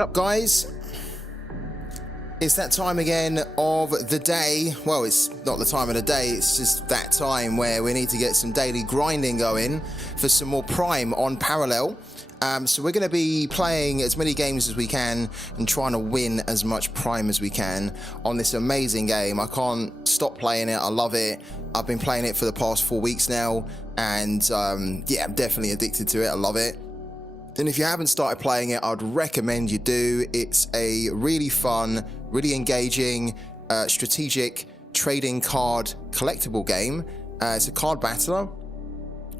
Up, guys, it's that time again of the day. Well, it's not the time of the day, it's just that time where we need to get some daily grinding going for some more Prime on Parallel. So we're going to be playing as many games as we can and trying to win as much Prime as we can on this amazing game. I can't stop playing it. I love it. I've been playing it for the past 4 weeks now, and yeah, I'm definitely addicted to it. I love it. And if you haven't started playing it, I'd recommend you do. It's a really fun, really engaging, strategic trading card collectible game. It's a card battler,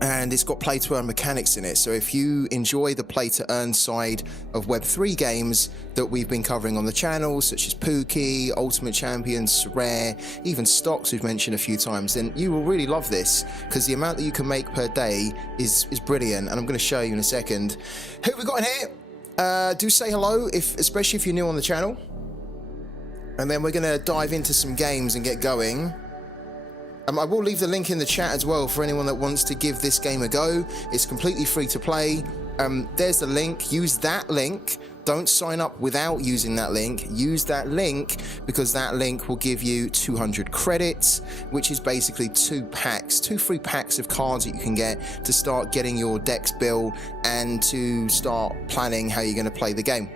and it's got play to earn mechanics in it. So if you enjoy the play to earn side of Web3 games that we've been covering on the channel, such as Pooky, Ultimate Champion, Sorare, even stocks we've mentioned a few times, then you will really love this, because the amount that you can make per day is brilliant, and I'm going to show you in a second. Who have we got in here? Do say hello, especially if you're new on the channel. And then we're going to dive into some games and get going. I will leave the link in the chat as well for anyone that wants to give this game a go. It's completely free to play. There's the link. Use that link. Don't sign up without using that link. Use that link, because that link will give you 200 credits, which is basically 2 free packs of cards that you can get to start getting your decks built and to start planning how you're going to play the game.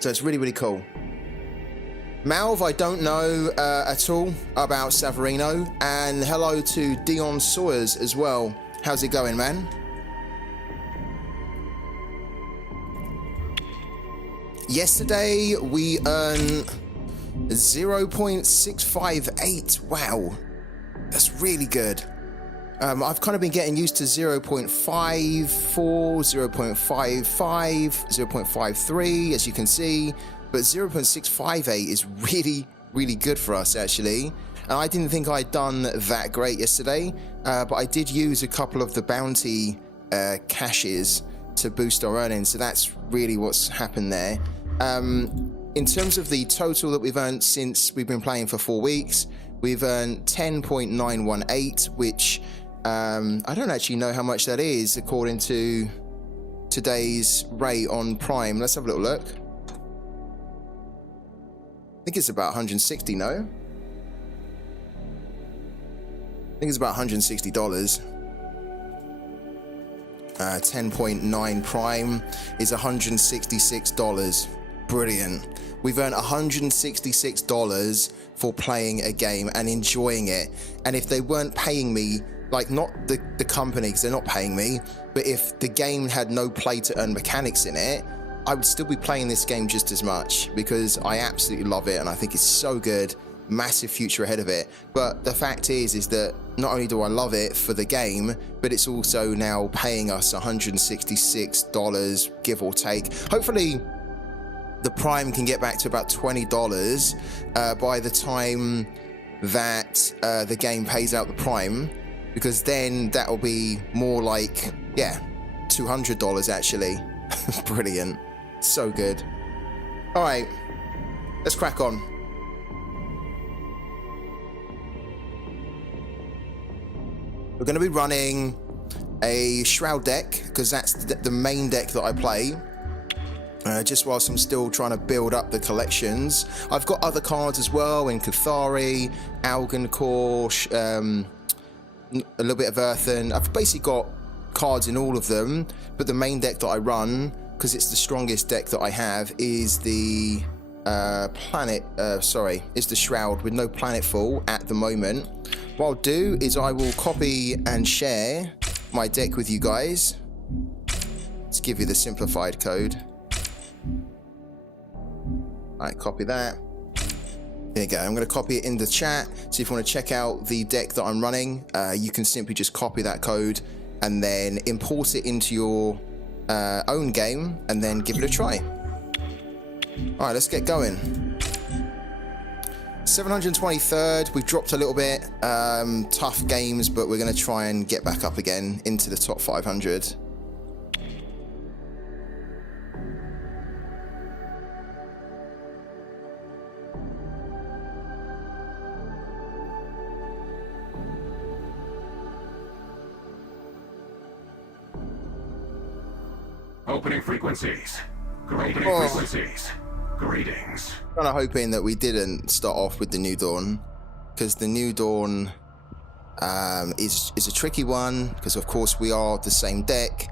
So it's really, really cool. Malv, I don't know at all about Savarino, and hello to Dion Sawyers as well. How's it going, man? Yesterday we earned 0.658. Wow, that's really good. I've kind of been getting used to 0.54, 0.55, 0.53, as you can see. But 0.658 is really, really good for us, actually. And I didn't think I'd done that great yesterday, but I did use a couple of the bounty caches to boost our earnings, so that's really what's happened there. In terms of the total that we've earned since we've been playing for 4 weeks, we've earned 10.918, which I don't actually know how much that is according to today's rate on Prime. Let's have a little look. I think it's about 160, no? I think it's about $160. 10.9 Prime is $166. Brilliant. We've earned $166 for playing a game and enjoying it. And if they weren't paying me, like not the company, because they're not paying me, but if the game had no play to earn mechanics in it, I would still be playing this game just as much, because I absolutely love it and I think it's so good. Massive future ahead of it. But the fact is that not only do I love it for the game, but it's also now paying us $166, give or take. Hopefully the Prime can get back to about $20 by the time that the game pays out the Prime, because then that will be more like, yeah, $200 actually. Brilliant. So good. All right, let's crack on. We're going to be running a Shroud deck, because that's the main deck that I play. Just whilst I'm still trying to build up the collections. I've got other cards as well in Cathari, Algoncore, a little bit of Earthen. I've basically got cards in all of them, but the main deck that I run, because it's the strongest deck that I have, is the is the Shroud with no Planetfall at the moment. What I'll do is I will copy and share my deck with you guys. Let's give you the simplified code. Alright, copy that. There you go. I'm going to copy it in the chat. So if you want to check out the deck that I'm running, you can simply just copy that code and then import it into your own game and then give it a try. All right, let's get going. 723rd, we've dropped a little bit. Tough games, but we're going to try and get back up again into the top 500. Opening frequencies. Grading frequencies. Greetings. Kind of hoping that we didn't start off with the New Dawn, because the New Dawn is a tricky one, because of course we are the same deck,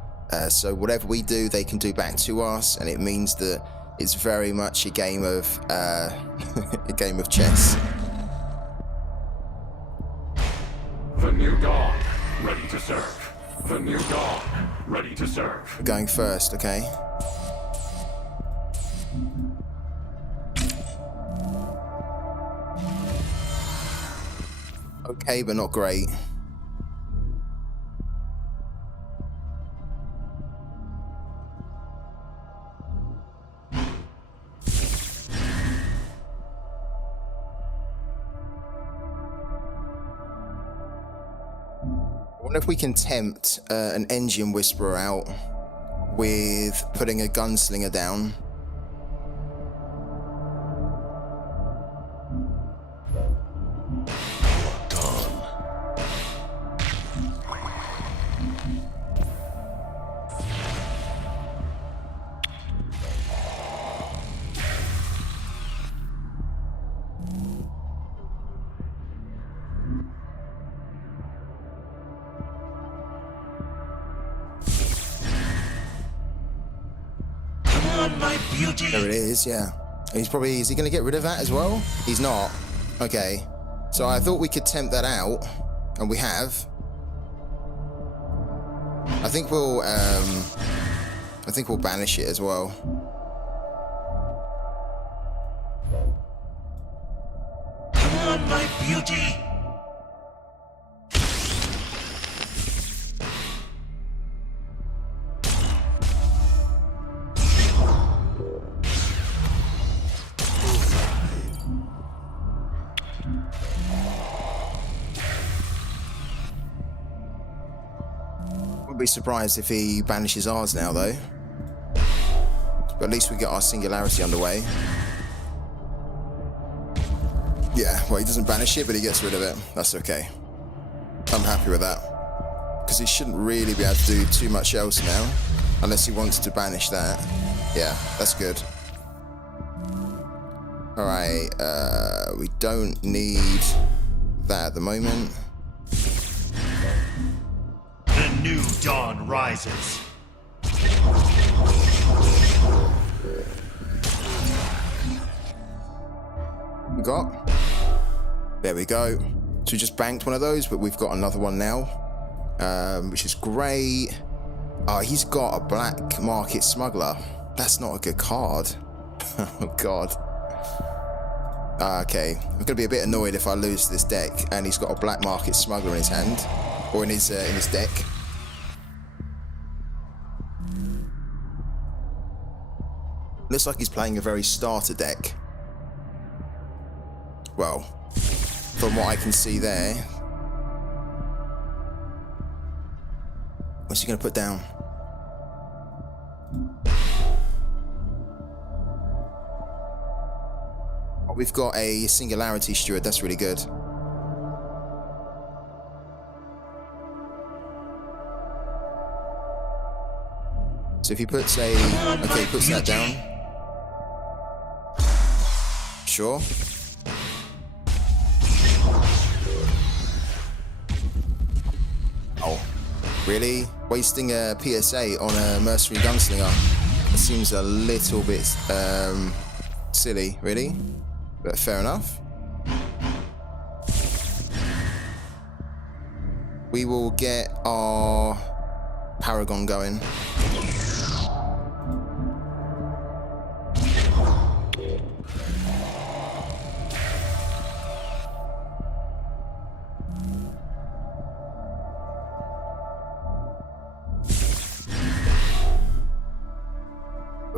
so whatever we do they can do back to us, and it means that it's very much a game of a game of chess. The New Dawn, ready to serve. The New Dawn, ready to serve. We're going first, okay? Okay, but not great. I wonder if we can tempt an engine whisperer out with putting a gunslinger down. My beauty. There it is, yeah. Is he going to get rid of that as well? He's not. Okay. So I thought we could tempt that out, and we have. I think we'll banish it as well. Come on, my beauty. Wouldn't be surprised if he banishes ours now, though. But at least we get our singularity underway. Yeah, well, he doesn't banish it, but he gets rid of it. That's okay. I'm happy with that. Because he shouldn't really be able to do too much else now. Unless he wants to banish that. Yeah, that's good. Alright, we don't need that at the moment. The new dawn rises. We got? There we go. So we just banked one of those, but we've got another one now, which is great. Oh, he's got a black market smuggler. That's not a good card. Oh god. Okay, I'm gonna be a bit annoyed if I lose this deck and he's got a black market smuggler in his hand, or in his deck. Looks like he's playing a very starter deck. Well, from what I can see there. What's he going to put down? Oh, we've got a singularity steward. That's really good. So if he puts a... Okay, he puts that down. Sure. Oh, really? Wasting a PSA on a mercenary gunslinger? That seems a little bit silly, really. But fair enough. We will get our Paragon going.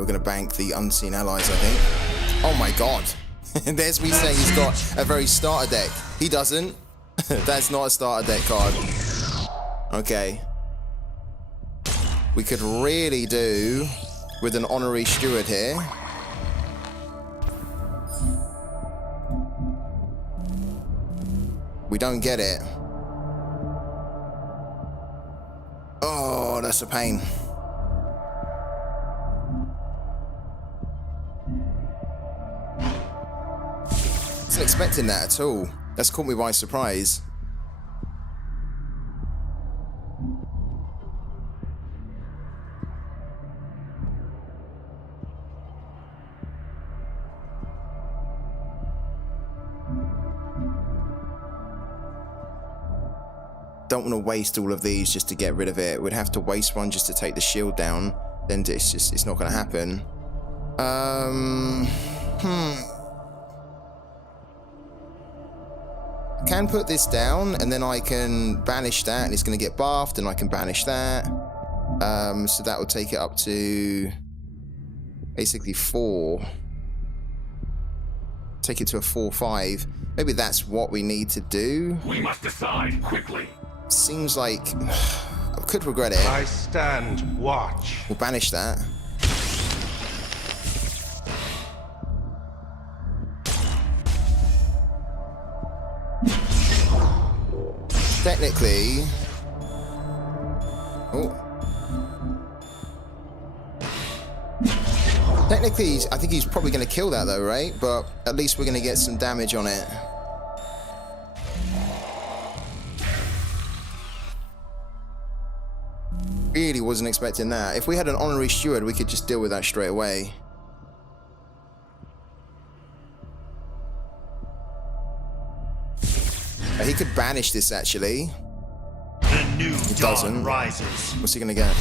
we're going to bank the unseen allies, I think. Oh my god. There's me saying he's got a very starter deck. He doesn't. That's not a starter deck card. Okay. We could really do with an honorary steward here. We don't get it. Oh, that's a pain. Wasn't expecting that at all. That's caught me by surprise. Don't want to waste all of these just to get rid of it. We'd have to waste one just to take the shield down. Then it's not going to happen. I can put this down and then I can banish that and it's going to get buffed and I can banish that. So that will take it up to basically 4. Take it to a 4/5. Maybe that's what we need to do. We must decide quickly. Seems like I could regret it. I stand watch. We'll banish that. Technically, technically, I think he's probably going to kill that though, right? But at least we're going to get some damage on it. Really wasn't expecting that. If we had an honorary steward, we could just deal with that straight away. He could banish this actually. The new He dawn doesn't. rises. What's he gonna get?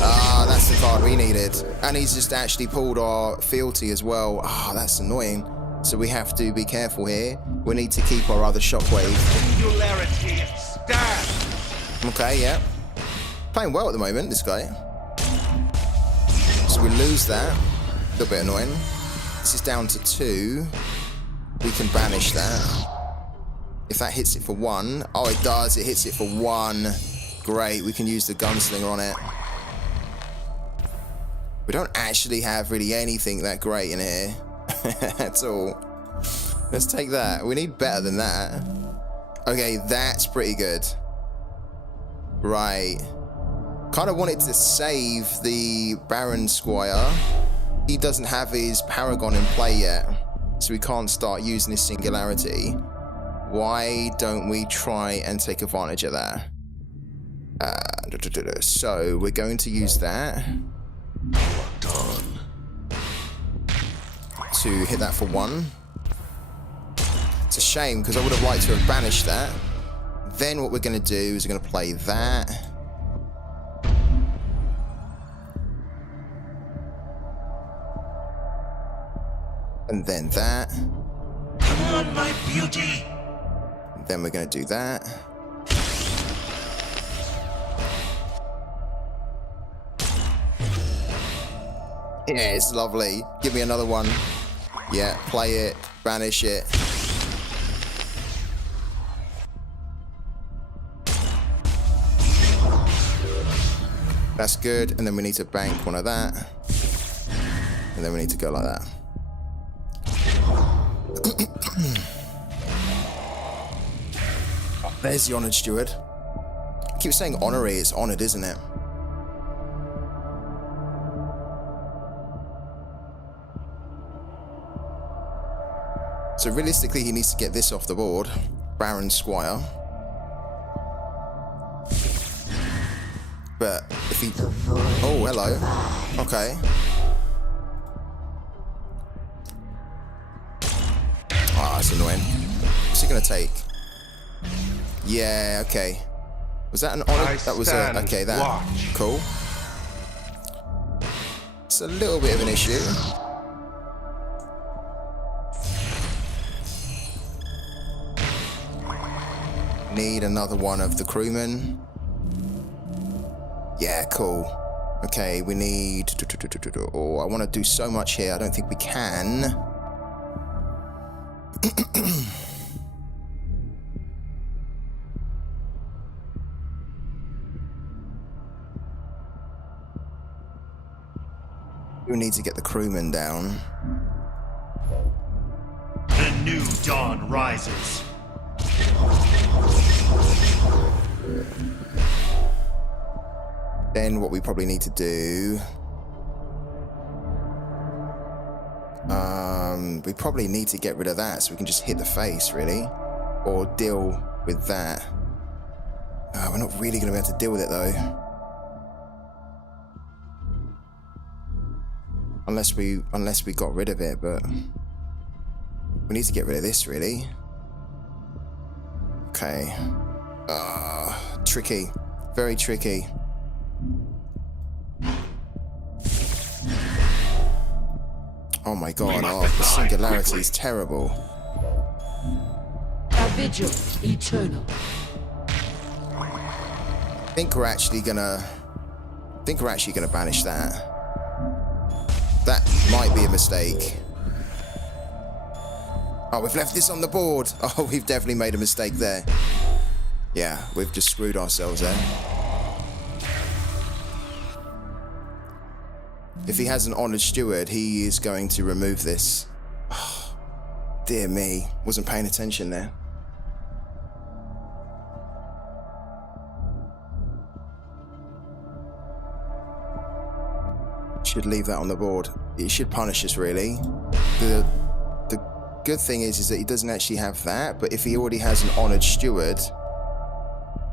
Ah, that's the card we needed. And he's just actually pulled our fealty as well. Ah, that's annoying. So we have to be careful here. We need to keep our other shockwave. Singularity stand. Okay, yeah. Playing well at the moment, this guy. So we lose that. A little bit annoying. This is down to 2. We can banish that. If that hits it for 1. Oh, it does. It hits it for 1. Great. We can use the gunslinger on it. We don't actually have really anything that great in here. At all. Let's take that. We need better than that. Okay, that's pretty good. Right. Kind of wanted to save the Baron Squire. He doesn't have his Paragon in play yet, so we can't start using his Singularity. Why don't we try and take advantage of that? So we're going to use that to hit that for 1. It's a shame because I would have liked to have banished that. Then what we're going to do is we're going to play that. And then that. Come on, my beauty. And then we're going to do that. Yeah, it's lovely. Give me another one. Yeah, play it, banish it. That's good. And then we need to bank one of that. And then we need to go like that. There's the Honored Steward. I keep saying honorary, it's honored, isn't it? So realistically, he needs to get this off the board. Baron Squire. But if he... Oh, hello. Okay. Ah, that's annoying. What's he gonna take? Yeah, okay. Was that an honor? That was a... Okay, that. Watch. Cool. It's a little bit of an issue. Need another one of the crewmen. Yeah, cool. Okay, we need... Oh, I want to do so much here. I don't think we can. We need to get the crewman down. The new dawn rises. Then what we probably need to do... we probably need to get rid of that so we can just hit the face, really. Or deal with that. We're not really going to be able to deal with it, though. Unless we got rid of it, but... We need to get rid of this, really. Okay. Tricky. Very tricky. Oh my god, the singularity is terrible. A vigil eternal. I think we're actually gonna banish that. That might be a mistake. Oh, we've left this on the board. Oh, we've definitely made a mistake there. Yeah, we've just screwed ourselves there. If he has an honoured steward, he is going to remove this. Oh, dear me, wasn't paying attention there. Should leave that on the board. It should punish us, really. The good thing is that he doesn't actually have that, but if he already has an honoured steward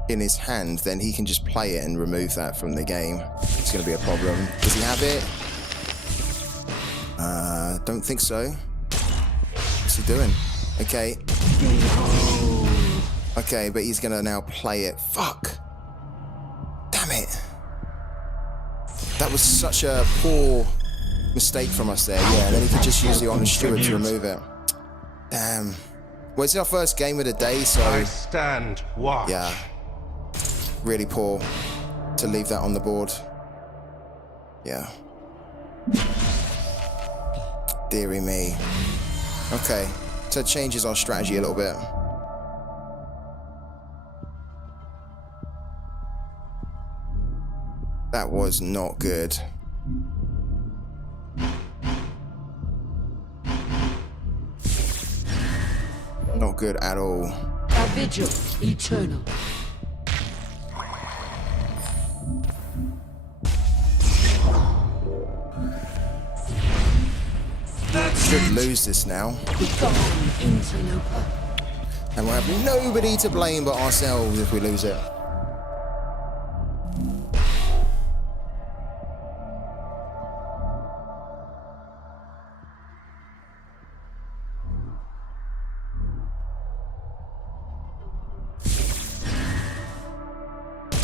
in his hand, then he can just play it and remove that from the game. It's going to be a problem. Does he have it? Don't think so. What's he doing? Okay. Okay, but he's going to now play it. Fuck. Damn it. That was such a poor mistake from us there. Yeah, then he could just use the honoured steward to remove it. Damn. Well, it's our first game of the day, so... I stand watch. Yeah. Really poor to leave that on the board. Yeah. Deary me. Okay. So it changes our strategy a little bit. That was not good. Not good at all. A vigil eternal. Should lose this now. Begone, interloper. And we'll have nobody to blame but ourselves if we lose it.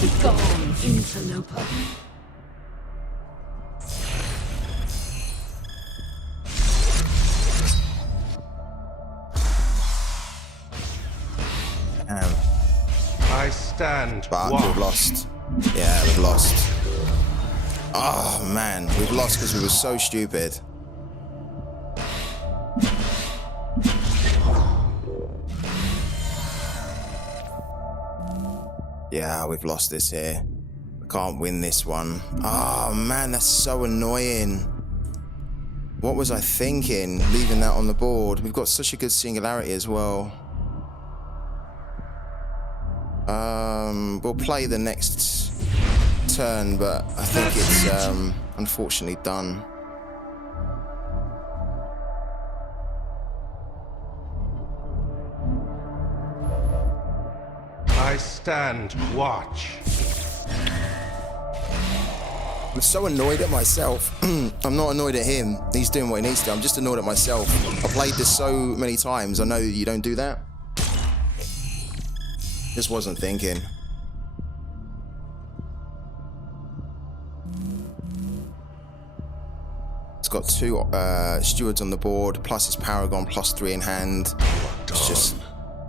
Begone, interloper. I stand But watch. we've lost. Yeah, we've lost. Oh man, we've lost because we were so stupid. Yeah, we've lost this here. We can't win this one. Oh man, that's so annoying. What was I thinking, leaving that on the board? We've got such a good singularity as well. We'll play the next turn, but I think it's unfortunately done. I stand watch. I'm so annoyed at myself. I'm not annoyed at him. He's doing what he needs to. I'm just annoyed at myself. I've played this so many times. I know you don't do that. Just wasn't thinking. It's got two stewards on the board, plus his Paragon, plus 3 in hand. It's just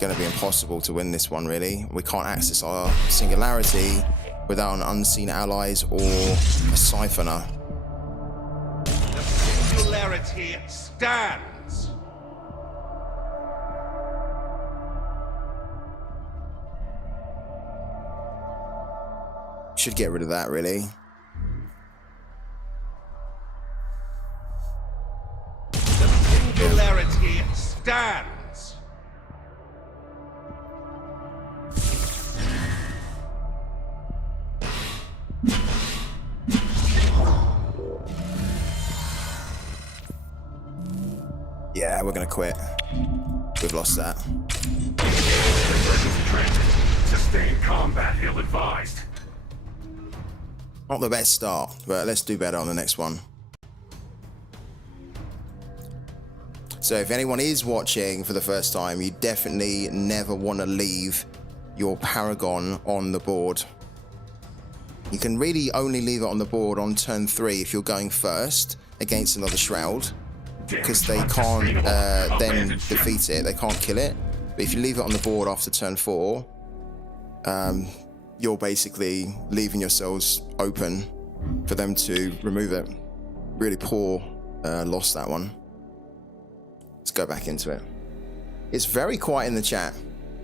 going to be impossible to win this one, really. We can't access our singularity. without an unseen allies or a siphoner. The singularity stands. Should get rid of that, really. The singularity stands. Yeah, we're gonna quit. We've lost that. Emergency training. Sustained combat ill-advised. Not the best start, but let's do better on the next one. So if anyone is watching for the first time, you definitely never want to leave your Paragon on the board. You can really only leave it on the board on turn 3 if you're going first against another Shroud, because they can't then defeat it, they can't kill it. But if you leave it on the board after turn 4, you're basically leaving yourselves open for them to remove it. Really poor loss, that one. Let's go back into it. It's very quiet in the chat.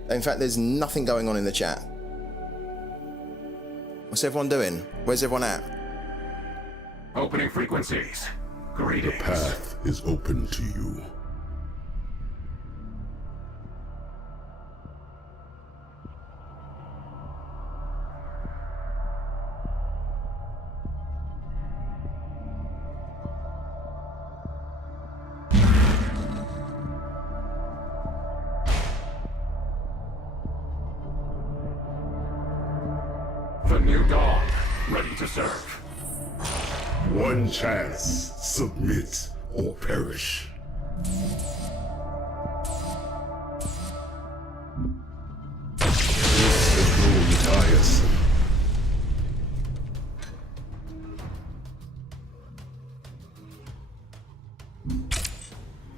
In fact, there's nothing going on in the chat. What's everyone doing? Where's everyone at? Opening frequencies. Greetings. The path is open to you. The new dawn, ready to serve. One chance, submit or perish. This is no tiresome.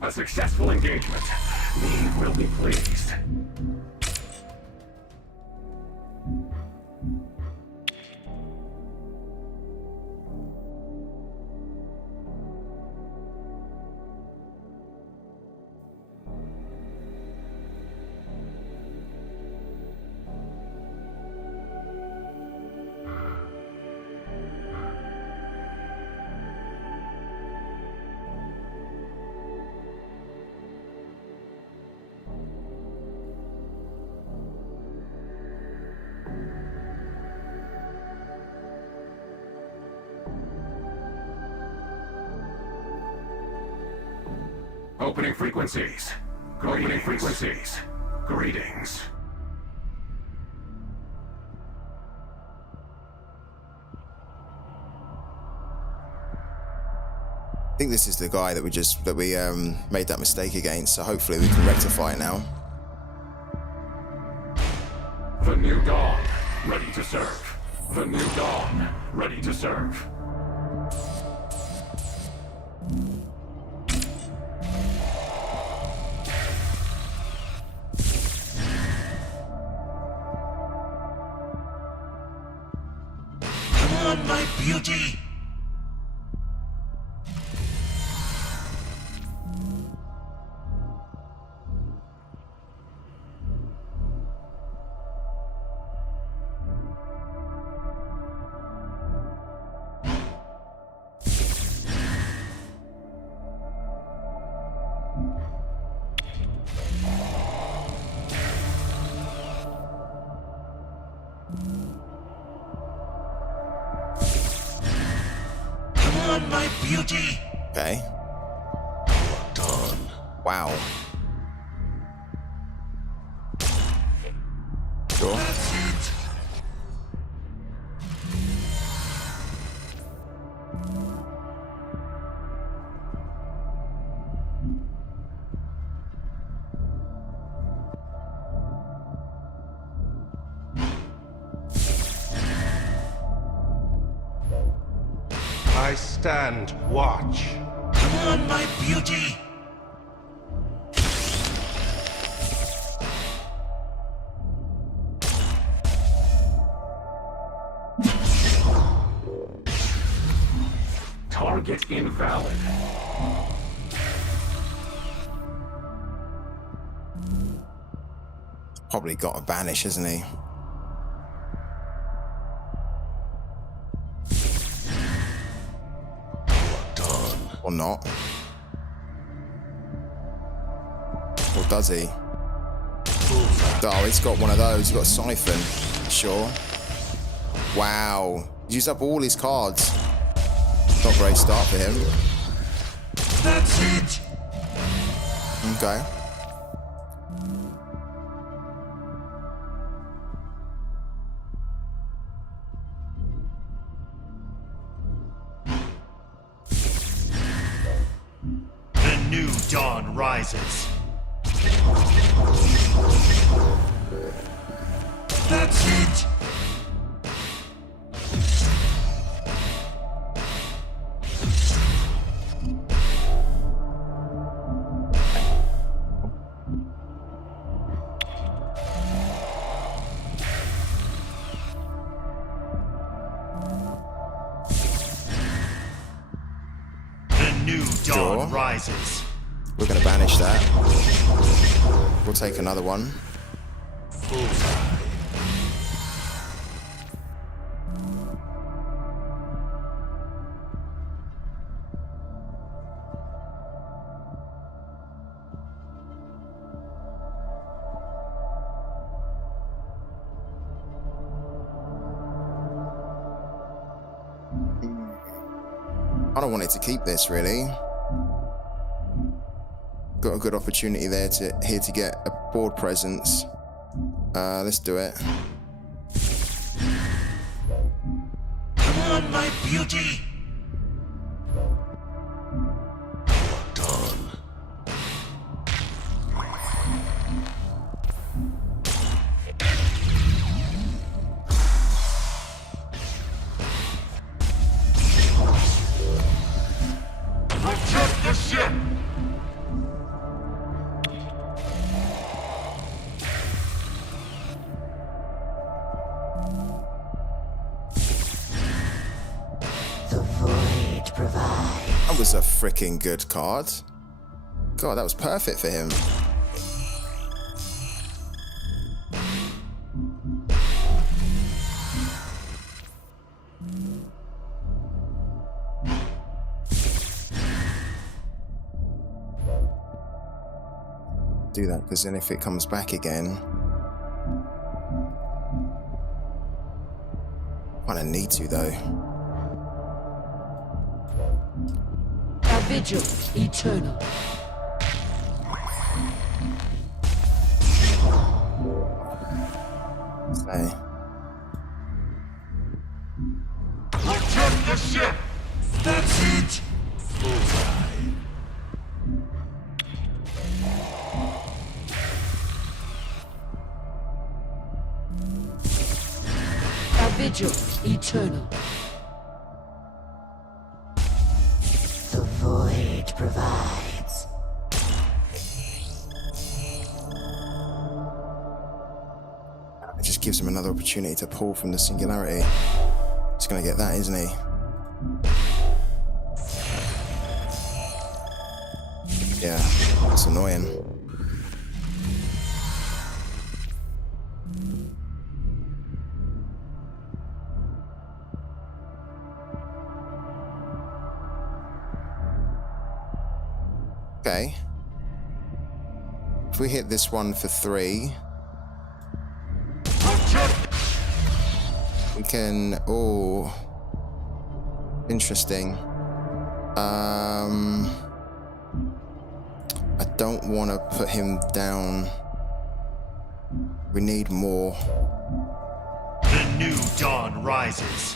A successful engagement. Eve will be pleased. Opening frequencies. Opening frequencies. Greetings. I think this is the guy that we made that mistake against, so hopefully we can rectify it now. The new dawn, ready to serve. The new dawn, ready to serve. Come on, my beauty! Come on, my beauty! Okay. Done. Wow. Sure. That's it! I stand watch. Come on, my beauty! it invalid. Probably got a banish, hasn't he? Or not. Or does he? Oh, he's got one of those. He's got a siphon. Sure. Wow. He's used up all his cards. Not a great start for him. That's it! Okay. The new dawn rises. That's it! The new dawn rises. We're going to banish that. We'll take another one. I don't want it to keep this, really. Got a good opportunity there here to get a board presence. Let's do it. Come on, my beauty! Dawn. Protect the ship! That was a freaking good card. God, that was perfect for him. Do that, because then if it comes back again, I don't need to though. A vigil eternal. Say. Protect the ship! That's it! A vigil eternal. The void provides. It just gives him another opportunity to pull from the singularity. He's gonna get that, isn't he? Yeah, it's annoying. Okay. If we hit this one for 3, we can. Oh, interesting. I don't want to put him down. We need more. The new dawn rises.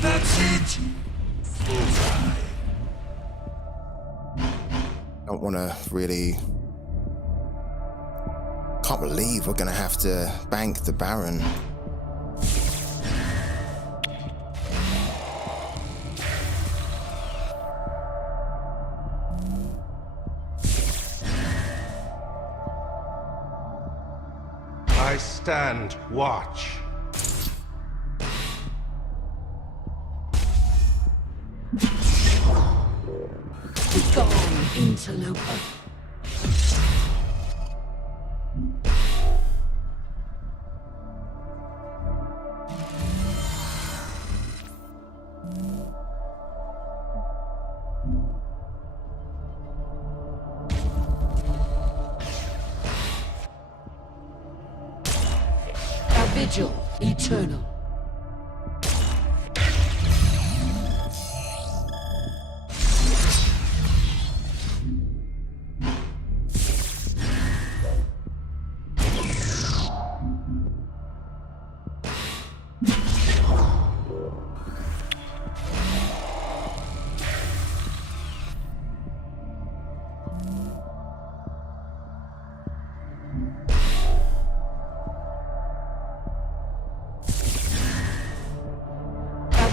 That's it! Don't want to really. Can't believe we're gonna have to bank the Baron. I stand watch. Begone, interloper. A vigil eternal.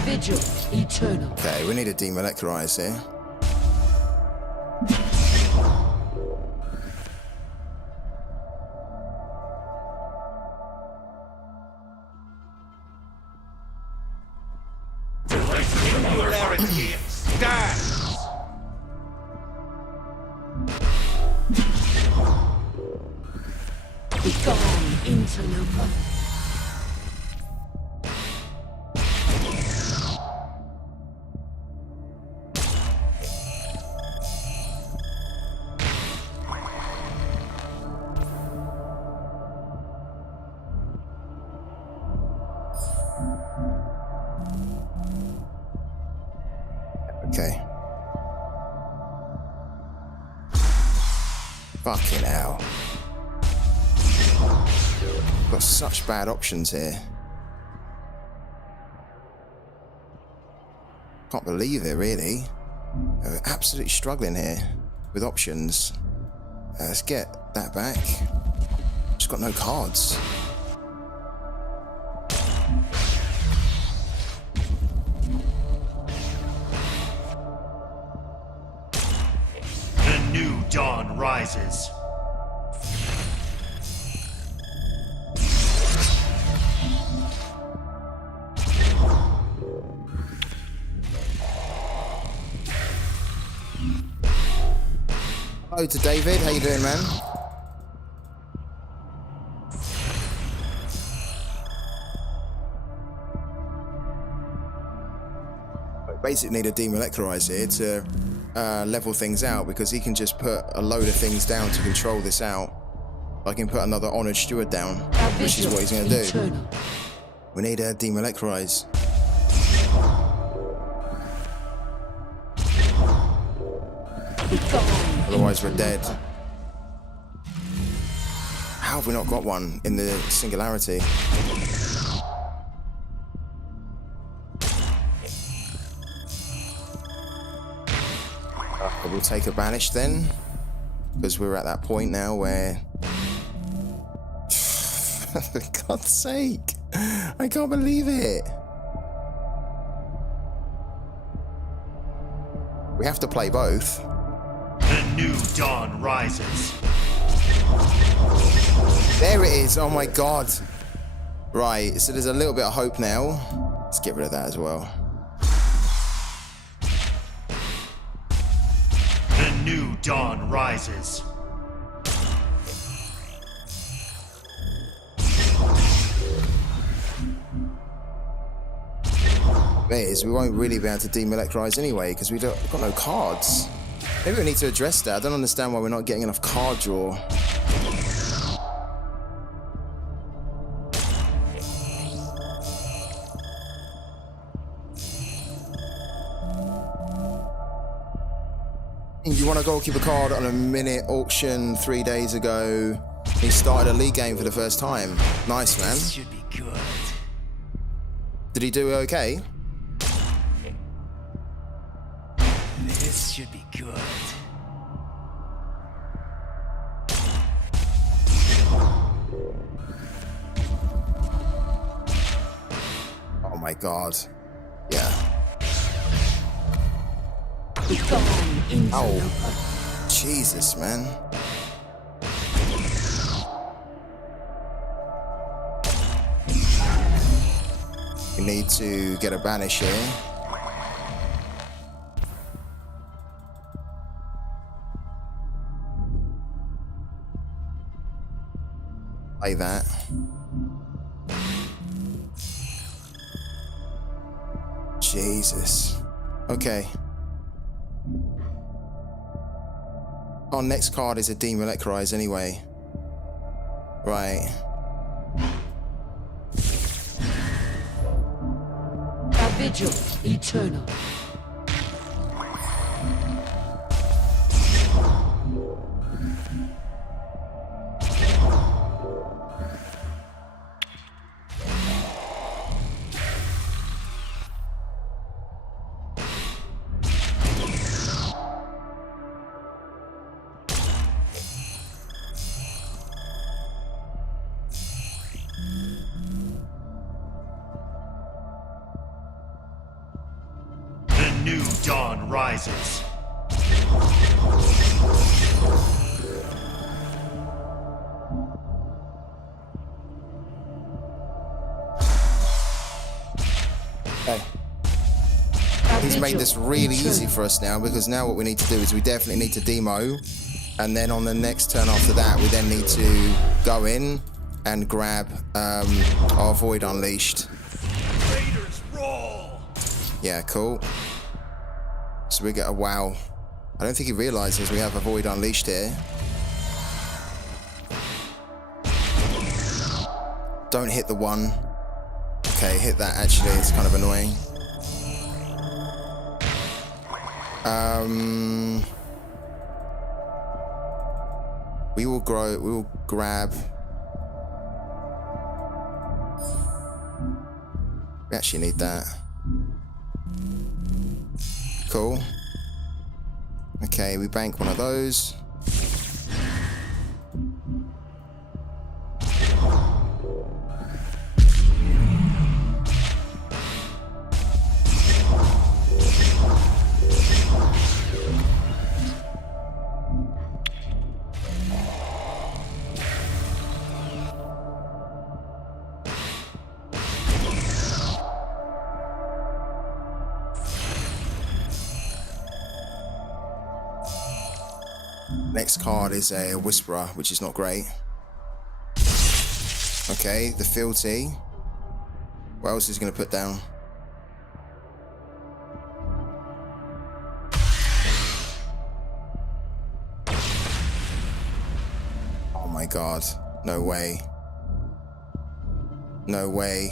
Vigil eternal. Okay, we need to demolecularize here. Singularity stands. Begone, interloper. Okay. Fucking hell. Got such bad options here. Can't believe it, really. We're absolutely struggling here with options. Let's get that back. Just got no cards. The new dawn rises. Hello to David, how you doing, man? Basically need a demolecularize here to level things out, because he can just put a load of things down to control this out. I can put another honored steward down, which is what he's going to do. We need a demolecularize. Otherwise we're dead. How have we not got one in the singularity? We'll take a banish then, because we're at that point now where... For God's sake, I can't believe it. We have to play both. The new dawn rises. There it is, oh my God. Right, so there's a little bit of hope now. Let's get rid of that as well. The new dawn rises. It is, we won't really be able to demolecularize anyway, because we've got no cards. Maybe we need to address that. I don't understand why we're not getting enough card draw. You want to go keep a card on a minute auction 3 days ago. He started a league game for the first time. Nice, man. This should be good. Did he do okay? This should be good. Oh my God. Yeah. Oh. Jesus, man. We need to get a banish here. Play that. Jesus. Okay. Our next card is a Demolectrize anyway. Right. A vigil eternal. The new dawn rises. Okay. A He's made vigil this really easy eternal. for us now, because now what we need to do is we definitely need to demo, and then on the next turn after that we then need to go in and grab our Void Unleashed. Raiders roll. Yeah, cool. So we get a wow. I don't think he realizes we have a Void Unleashed here. Don't hit the one. Okay, hit that actually, it's kind of annoying. We will grab. We actually need that. Cool. Okay, we bank one of those. Next card is a Whisperer, which is not great. Okay, the Fealty. What else is he going to put down? Oh my god. No way. No way.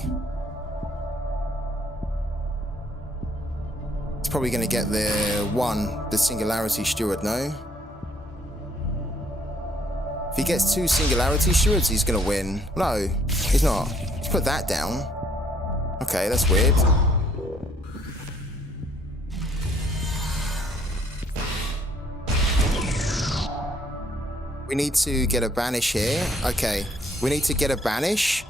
He's probably going to get the Singularity Steward, no? If he gets 2 Singularity Stewards, he's gonna win. No, he's not. Let's put that down. Okay, that's weird. We need to get a banish here. Okay, we need to get a banish.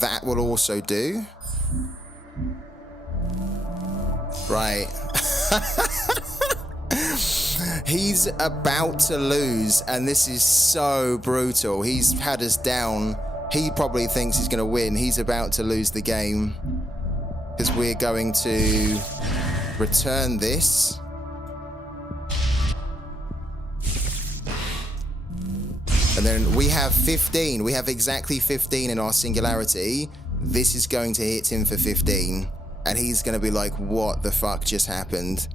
That will also do. Right. He's about to lose, and this is so brutal. He's had us down. He probably thinks he's going to win. He's about to lose the game, because we're going to return this. And then we have 15. We have exactly 15 in our Singularity. This is going to hit him for 15. And he's going to be like, what the fuck just happened?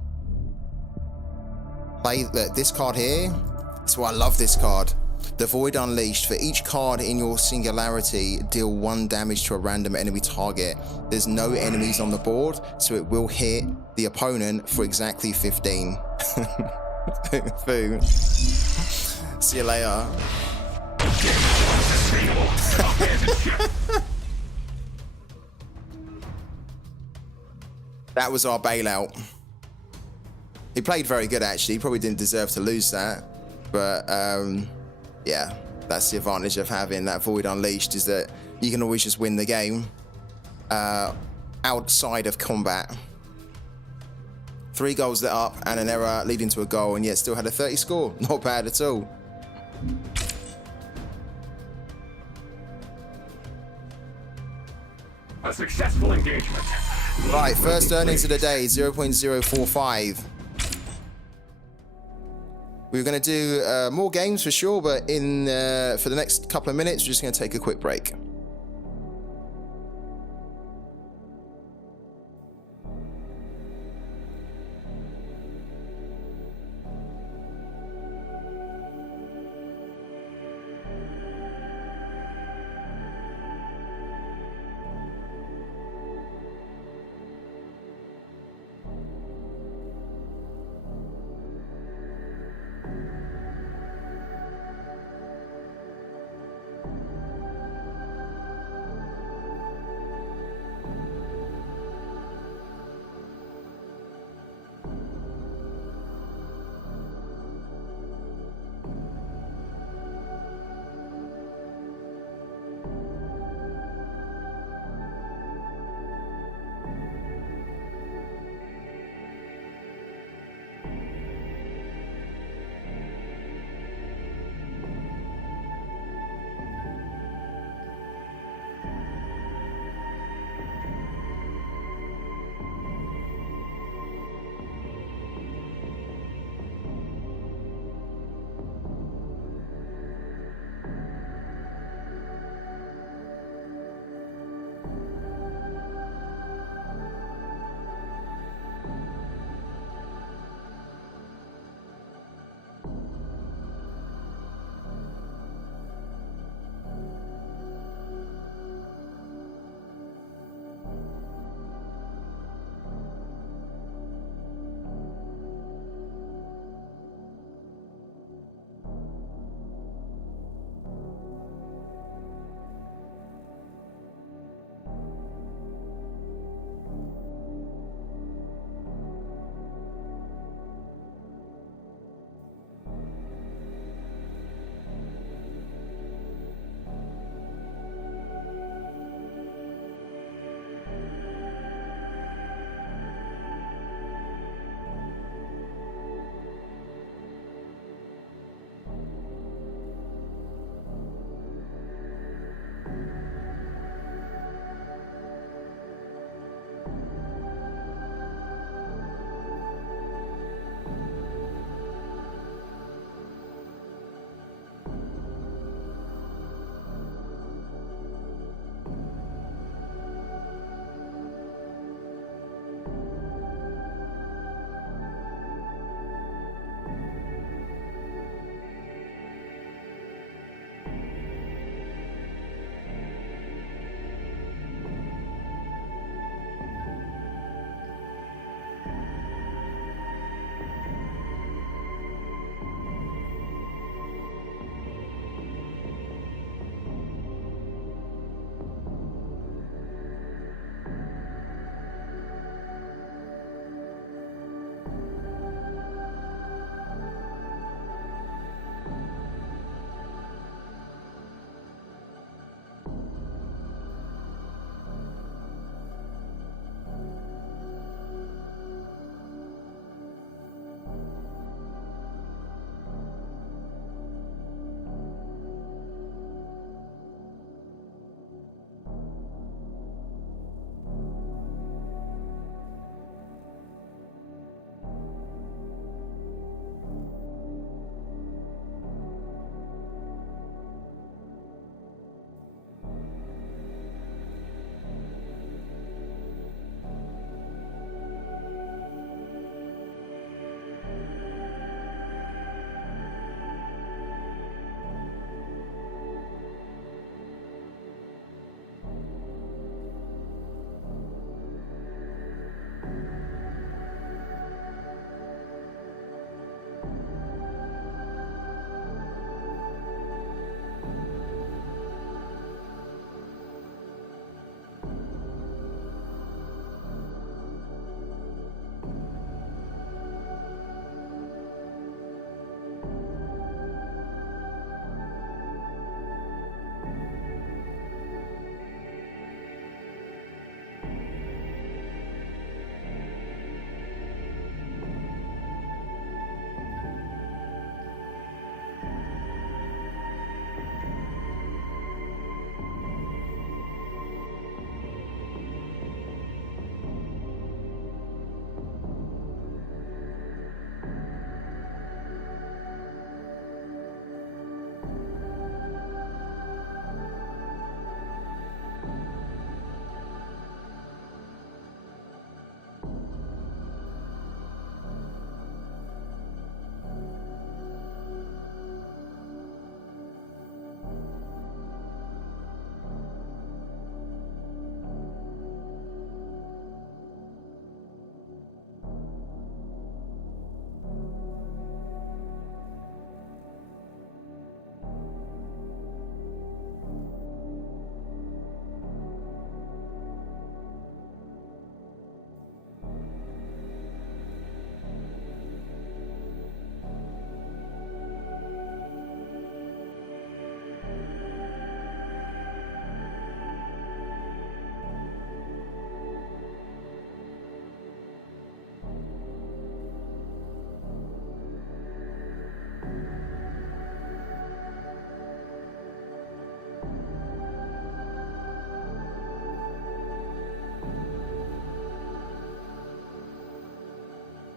Play this card here. That's why I love this card. The Void Unleashed. For each card in your Singularity, deal 1 damage to a random enemy target. There's no enemies on the board, so it will hit the opponent for exactly 15. Boom. See you later. That was our bailout. He played very good, actually. He probably didn't deserve to lose that. But, yeah, that's the advantage of having that Void Unleashed, is that you can always just win the game outside of combat. 3 goals lit up and an error leading to a goal, and yet still had a 30 score. Not bad at all. A successful engagement. Right, first earnings of the day, 0.045. We were going to do more games for sure, but for the next couple of minutes, we're just going to take a quick break.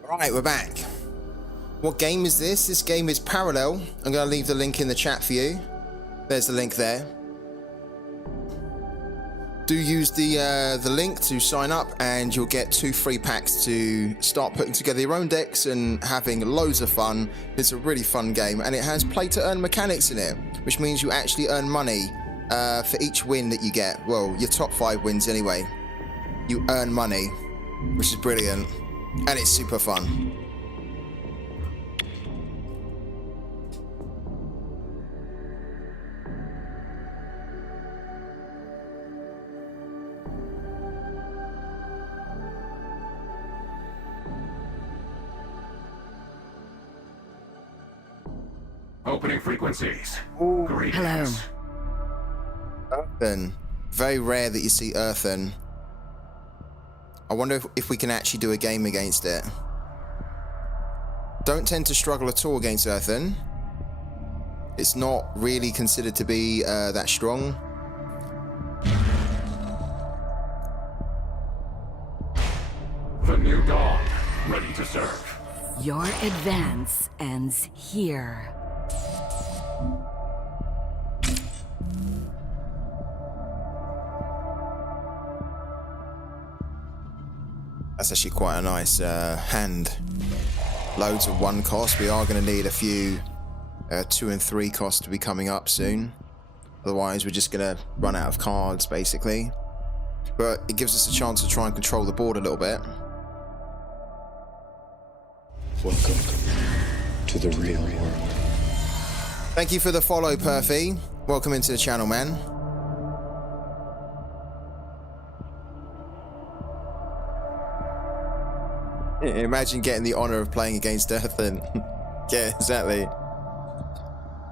Right, we're back. What game is this? This game is Parallel. I'm going to leave the link in the chat for you. There's the link there. Do use the link to sign up and you'll get 2 free packs to start putting together your own decks and having loads of fun. It's a really fun game and it has play to earn mechanics in it, which means you actually earn money for each win that you get. Well, your top 5 wins anyway. You earn money, which is brilliant and it's super fun. Opening frequencies. Hello. Greetings. Earthen. Very rare that you see Earthen. I wonder if we can actually do a game against it. Don't tend to struggle at all against Earthen. It's not really considered to be that strong. The new dawn, ready to serve. Your advance ends here. That's actually quite a nice hand. Loads of 1 cost. We are going to need a few 2 and 3 costs to be coming up soon. Otherwise, we're just going to run out of cards, basically. But it gives us a chance to try and control the board a little bit. Welcome to the real world. Thank you for the follow, Perfy. Welcome into the channel, man. Imagine getting the honor of playing against Earthen. Yeah, exactly.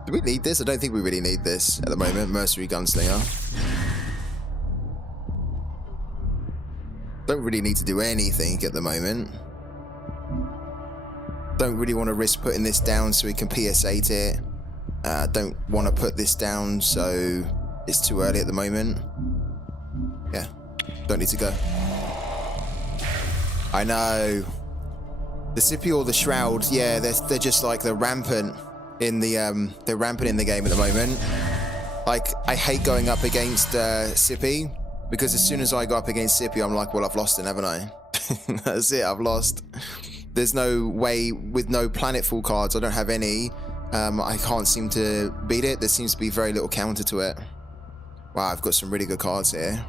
Do we need this? I don't think we really need this at the moment. Mercenary Gunslinger. Don't really need to do anything at the moment. Don't really want to risk putting this down so we can PS8 it. Don't want to put this down so it's too early at the moment. Yeah, don't need to go. I know. The Sippy or the Shroud, yeah, they're just like they're rampant in the game at the moment. Like, I hate going up against Sippy because as soon as I go up against Sippy, I'm like, well, I've lost it, haven't I? That's it, I've lost. There's no way with no Planetfall cards. I don't have any. I can't seem to beat it. There seems to be very little counter to it. Wow, I've got some really good cards here.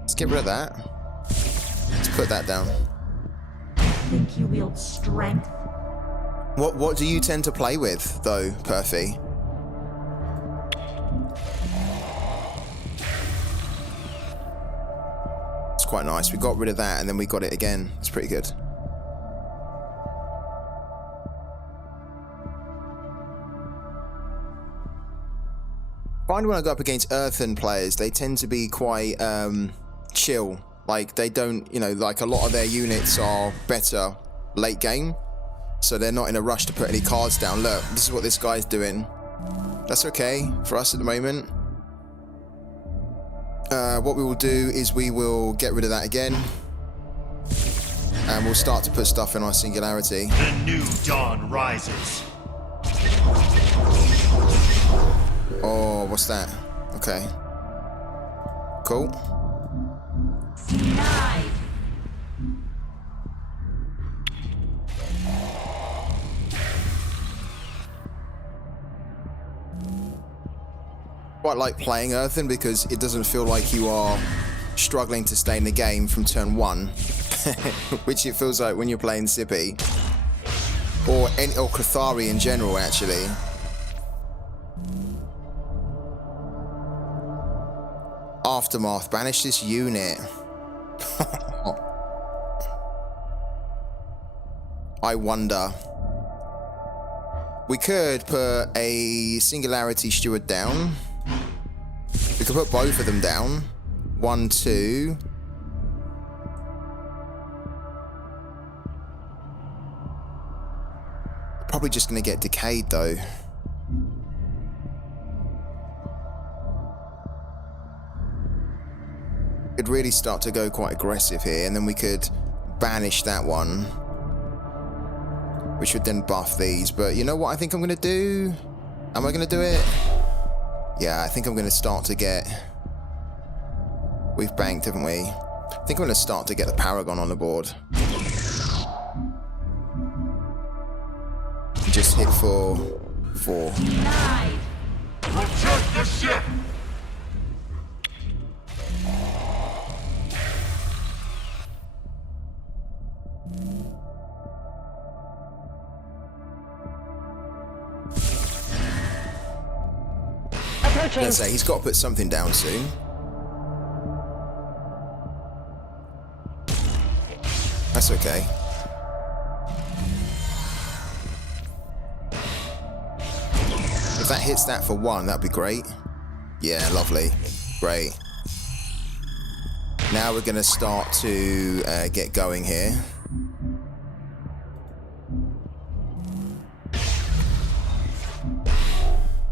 Let's get rid of that. Let's put that down. Think you wield strength? What do you tend to play with, though, Perfy? It's quite nice. We got rid of that, and then we got it again. It's pretty good. I find when I go up against Earthen players, they tend to be quite chill. Like, they don't, you know, like a lot of their units are better late game, so they're not in a rush to put any cards down. Look, this is what this guy's doing. That's okay for us at the moment. What we will do is we will get rid of that again, and we'll start to put stuff in our singularity. The new dawn rises. Oh, what's that? Okay. Cool. Denied. Quite like playing Earthen because it doesn't feel like you are struggling to stay in the game from turn 1, which it feels like when you're playing Sippy or Cathari in general, actually. Aftermath, banish this unit. I wonder. We could put a Singularity Steward down. We could put both of them down. 1, 2. Probably just going to get decayed though. Could really start to go quite aggressive here, and then we could banish that one, which would then buff these. But you know what I think I'm going to do? Am I going to do it? Yeah, I think I'm going to start to get... We've banked, haven't we? I think I'm going to start to get the Paragon on the board. Just hit for 4. Protect the ship! Let's say he's got to put something down soon. That's okay. If that hits that for 1, that'd be great. Yeah, lovely. Great. Now we're going to start to get going here.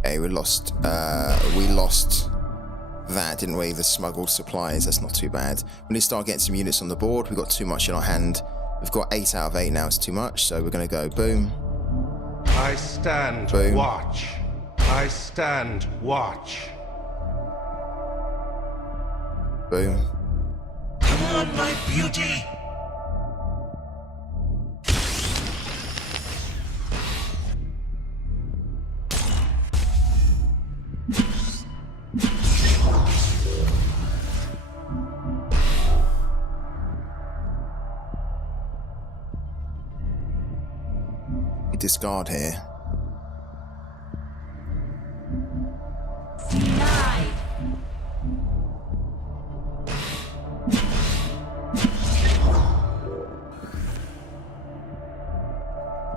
Okay, we lost that, didn't we? The smuggled supplies, that's not too bad. We need to start getting some units on the board. We've got too much in our hand. We've got 8 out of 8 now, it's too much, so we're going to go boom. I stand Boom. watch. I stand watch. Boom. Come on, my beauty! Discard here.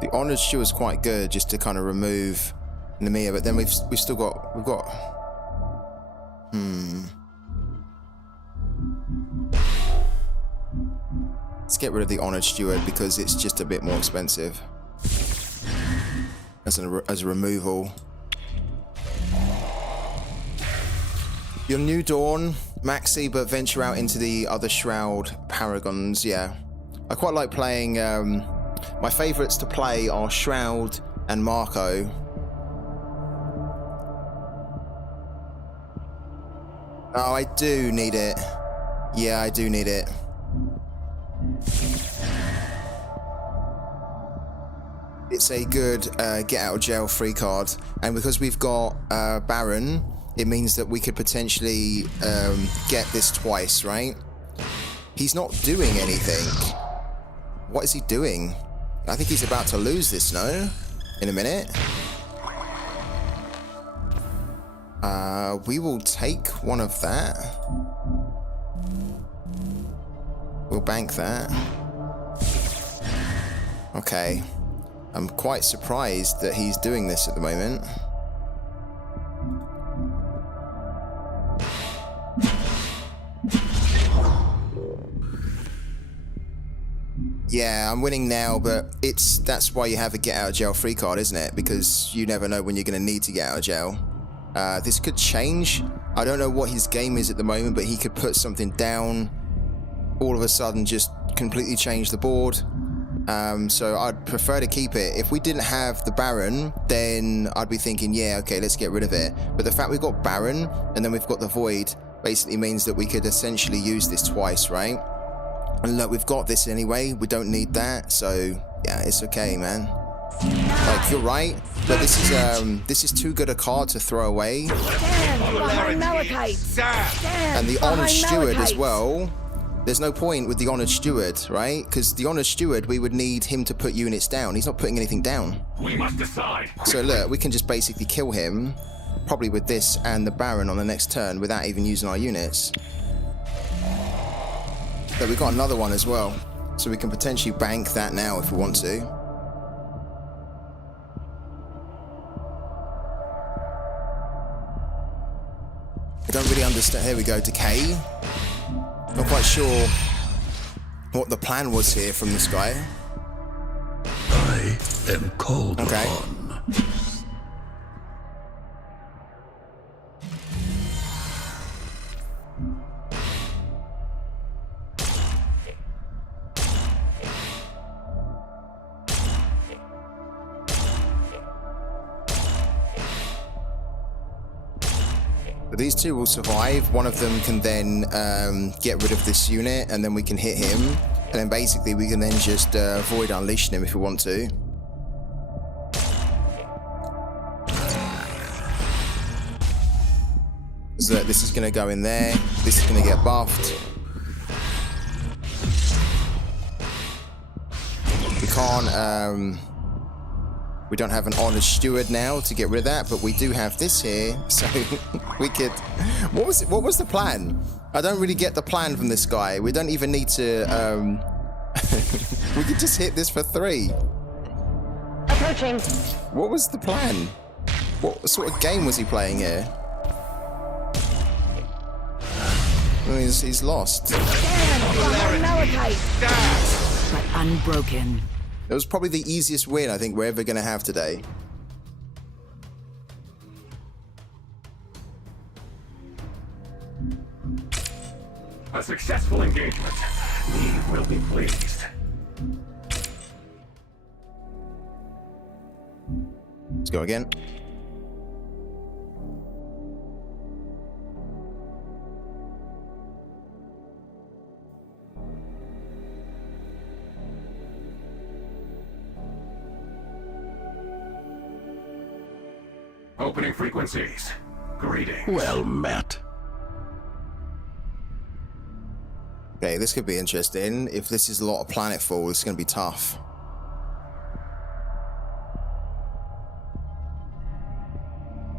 The Honored Steward's quite good just to kind of remove Nemea, but then we've still got Let's get rid of the Honored Steward because it's just a bit more expensive as a removal. Your New Dawn, Maxi, but venture out into the other Shroud Paragons. Yeah, I quite like playing. My favourites to play are Shroud and Marco. Oh, I do need it. Yeah, I do need it. It's a good get out of jail free card, and because we've got Baron, it means that we could potentially get this twice, right? He's not doing anything. What is he doing? I think he's about to lose this, no? In a minute. We will take one of that. We'll bank that. Okay. I'm quite surprised that he's doing this at the moment. Yeah, I'm winning now, but that's why you have a get out of jail free card, isn't it? Because you never know when you're going to need to get out of jail. This could change. I don't know what his game is at the moment, but he could put something down, all of a sudden just completely change the board. So I'd prefer to keep it. If we didn't have the Baron, then I'd be thinking, yeah, okay, let's get rid of it. But the fact we've got Baron and then we've got the Void basically means that we could essentially use this twice, right? And look, we've got this anyway. We don't need that, so yeah, it's okay, man. Like, you're right, but this is too good a card to throw away. And the Honored Steward as well. There's no point with the Honored Steward, right? Because the Honored Steward, we would need him to put units down. He's not putting anything down. We must decide. So look, we can just basically kill him, probably with this and the Baron on the next turn without even using our units. But we've got another one as well, so we can potentially bank that now if we want to. I don't really understand. Here we go, Decay. Not quite sure what the plan was here from this guy. I am called Okay. upon. But these two will survive. One of them can then get rid of this unit, and then we can hit him. And then basically we can then just void unleashing him if we want to. So this is going to go in there. This is going to get buffed. We can't... we don't have an Honored Steward now to get rid of that, but we do have this here, so we could... What was the plan? I don't really get the plan from this guy. We don't even need to... we could just hit this for 3. Approaching. What was the plan? What sort of game was he playing here? Well, he's lost. But unbroken. It was probably the easiest win I think we're ever going to have today. A successful engagement. Eve will be pleased. Let's go again. Opening frequencies. Greetings. Well met. Okay, this could be interesting. If this is a lot of Planetfall, it's going to be tough.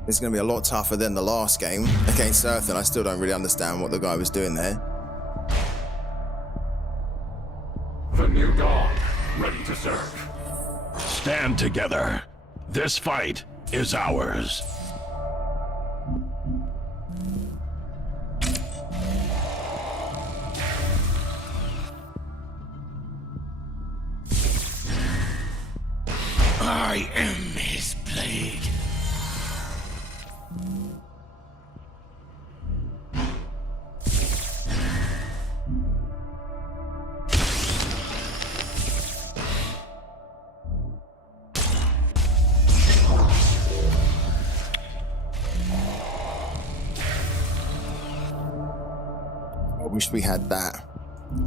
It's going to be a lot tougher than the last game against Earth, and I still don't really understand what the guy was doing there. The new dawn, ready to serve. Stand together. This fight is ours. I am his blade. I wish we had that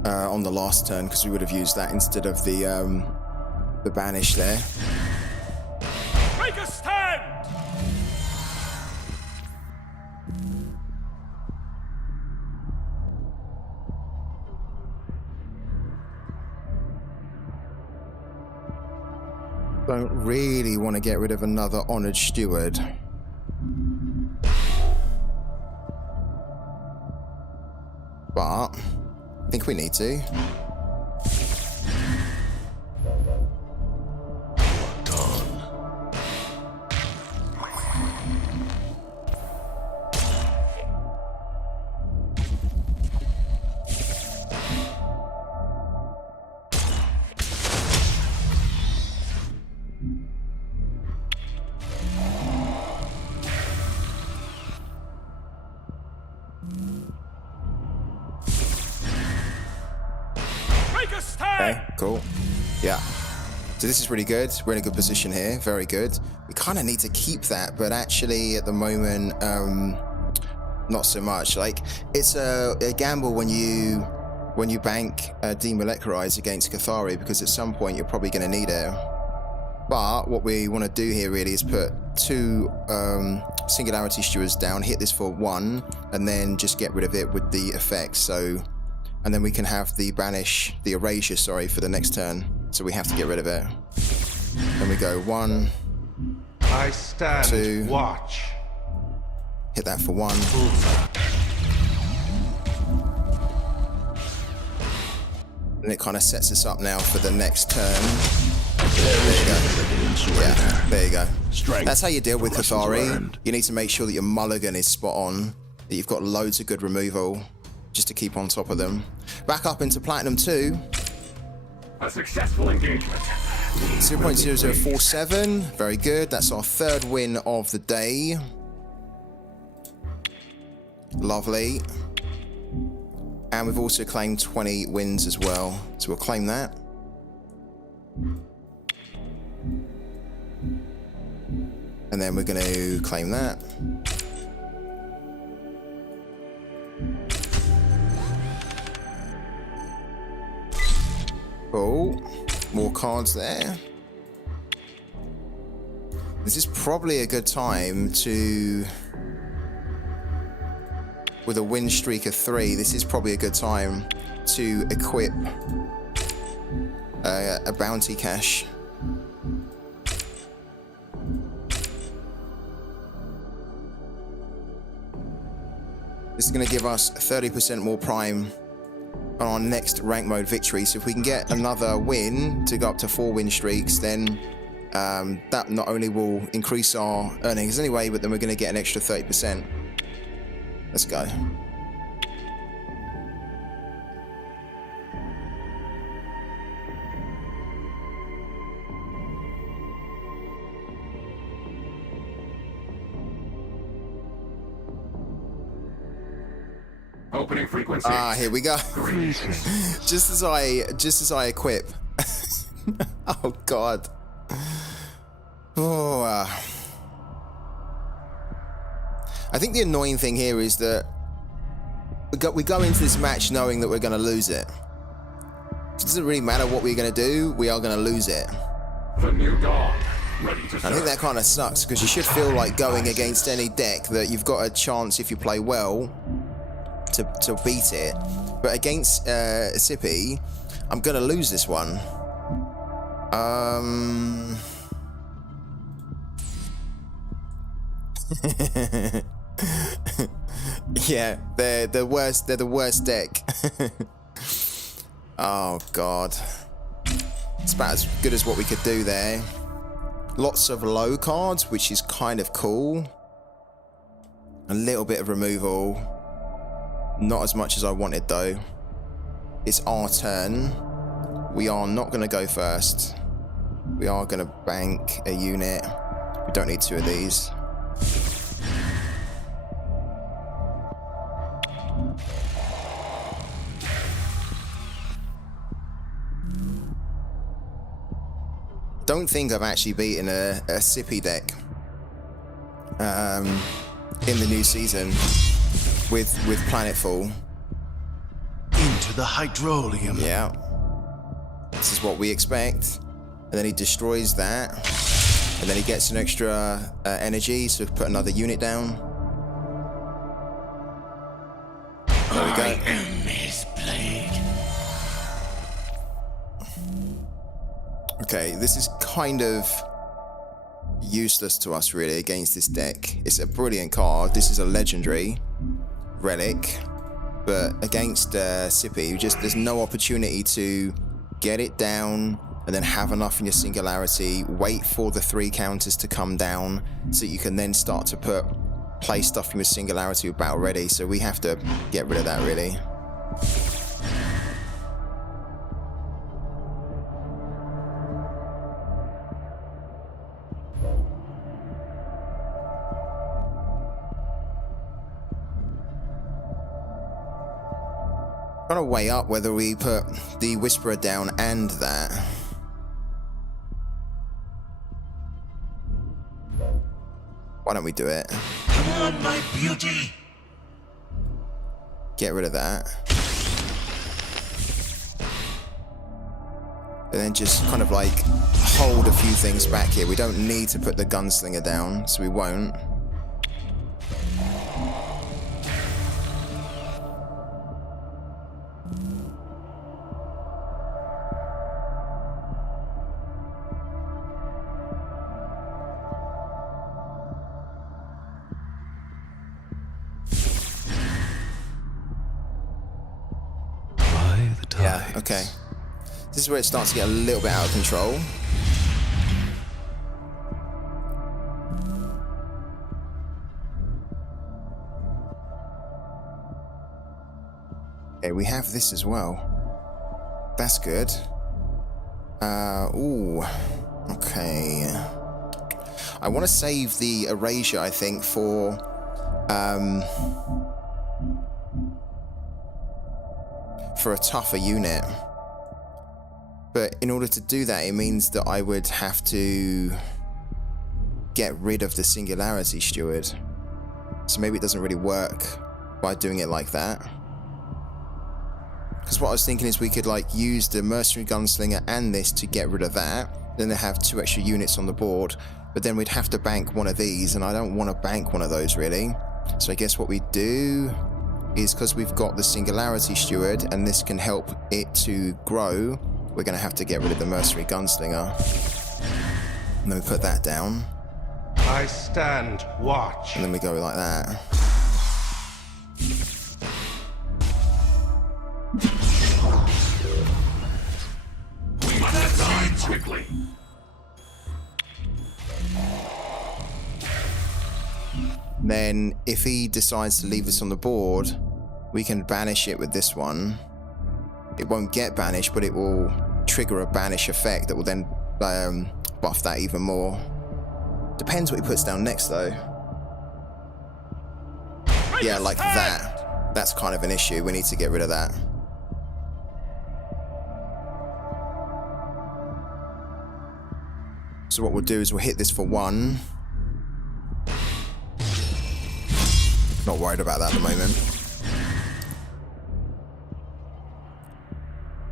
on the last turn, because we would have used that instead of the banish there. Make a stand! Don't really want to get rid of another Honored Steward. But I think we need to. Okay, cool. Yeah. So this is really good. We're in a good position here. Very good. We kind of need to keep that, but actually at the moment, not so much. Like, it's a gamble when you bank demolecularize against Cathari, because at some point you're probably going to need it. But what we want to do here really is put 2 Singularity Stewards down, hit this for 1, and then just get rid of it with the effects. So, and then we can have the banish, the erasure, sorry, for the next turn. So we have to get rid of it. Then we go 1. I stand 2. watch. Hit that for 1. And it kind of sets us up now for the next turn. There you go. Yeah, there you go. That's how you deal with Cathari. You need to make sure that your mulligan is spot on, that you've got loads of good removal, just to keep on top of them. Back up into Platinum 2. A successful engagement. 0.0047. Very good. That's our 3rd win of the day. Lovely. And we've also claimed 20 wins as well. So we'll claim that. And then we're going to claim that. Cool. More cards there. This is probably a good time to, with a win streak of 3, this is probably a good time to equip a bounty cache. This is going to give us 30% more prime on our next rank mode victory. So if we can get another win to go up to 4 win streaks, then that not only will increase our earnings anyway, but then we're going to get an extra 30%. Let's go. Opening frequency. Ah, here we go. just as I equip. Oh God. Oh. I think the annoying thing here is that we go into this match knowing that we're going to lose it. It doesn't really matter what we're going to do. We are going to lose it. The new dawn. Ready to serve. I think that kind of sucks because you should feel like going against any deck that you've got a chance if you play well to beat it, but against Sippy, I'm gonna lose this one. Yeah, they're the worst. They're the worst deck. Oh God, it's about as good as what we could do there. Lots of low cards, which is kind of cool. A little bit of removal. Not as much as I wanted though. It's our turn. We are not going to go first. We are going to bank a unit. We don't need 2 of these. Don't think I've actually beaten a Sippy deck in the new season. With Planetfall. Into the hydrolium. Yeah. This is what we expect. And then he destroys that. And then he gets an extra energy, so put another unit down. There we go. I am his blade. Okay, this is kind of useless to us really against this deck. It's a brilliant card. This is a legendary relic, but against Sippy, there's no opportunity to get it down and then have enough in your singularity, wait for the 3 counters to come down so you can then start to play stuff in your singularity with battle ready. So we have to get rid of that really. Trying to weigh up whether we put the Whisperer down and that. Why don't we do it? Come on, my beauty. Get rid of that. And then just kind of like hold a few things back here. We don't need to put the Gunslinger down, so we won't. Yeah, okay. This is where it starts to get a little bit out of control. Okay, we have this as well. That's good. Ooh. Okay. I want to save the erasure, I think, for a tougher unit. But in order to do that, it means that I would have to get rid of the Singularity Steward. So maybe it doesn't really work by doing it like that. Because what I was thinking is we could like use the mercenary gunslinger and this to get rid of that. Then they have 2 extra units on the board. But then we'd have to bank one of these, and I don't want to bank one of those really. So I guess what we do is, because we've got the Singularity Steward and this can help it to grow, we're going to have to get rid of the mercenary gunslinger. And then we put that down. I stand watch. And then we go like that. We must die quickly. Then if he decides to leave us on the board, we can banish it with this one. It won't get banished, but it will trigger a banish effect that will then buff that even more. Depends what he puts down next though. Yeah, like that. That's kind of an issue. We need to get rid of that. So what we'll do is we'll hit this for 1. Not worried about that at the moment.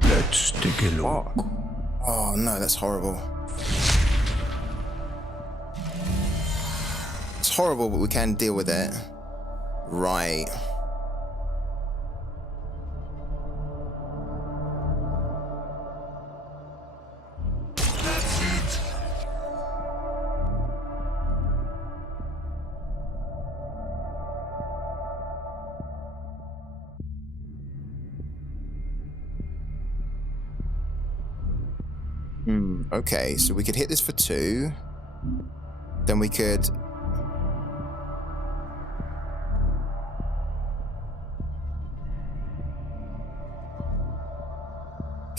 Let's take a look. Oh no, that's horrible. It's horrible, but we can deal with it. Right. Okay, so we could hit this for 2. Then we could...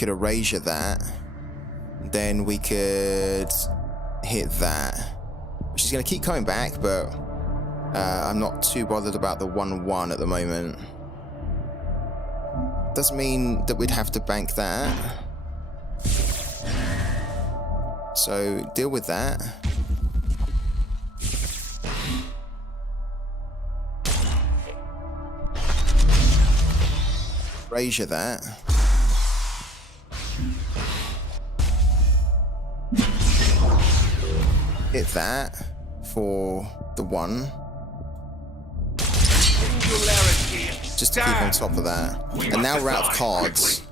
erasure that. Then we could hit that. Which is going to keep coming back, but I'm not too bothered about the 1-1 at the moment. Doesn't mean that we'd have to bank that. So deal with that. Erasure that. Hit that for the 1. Just to keep on top of that. And now we're out of cards.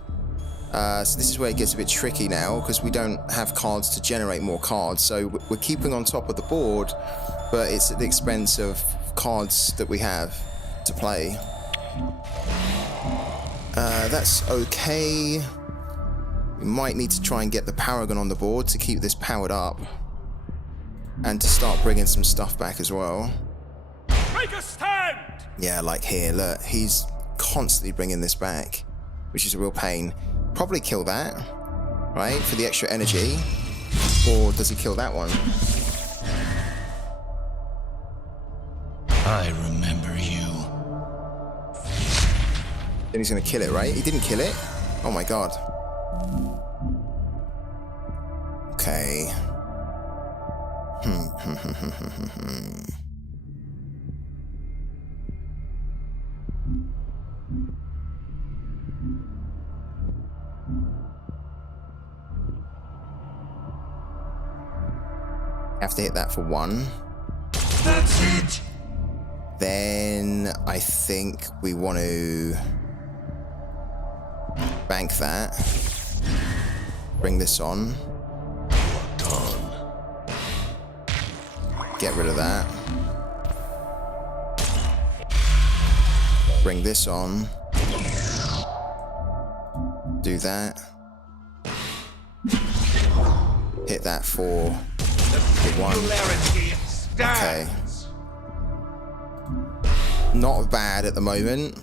So this is where it gets a bit tricky now, because we don't have cards to generate more cards. So we're keeping on top of the board, but it's at the expense of cards that we have to play. That's okay. We might need to try and get the Paragon on the board to keep this powered up. And to start bringing some stuff back as well. Make a stand! Yeah, like here, look. He's constantly bringing this back, which is a real pain. Probably kill that, right, for the extra energy. Or does he kill that one? I remember you. Then he's going to kill it, right? He didn't kill it? Oh my god. Okay. Have to hit that for 1. That's it. Then I think we want to bank that. Bring this on. Done. Get rid of that. Bring this on. Do that. Hit that for 1. Okay. Not bad at the moment,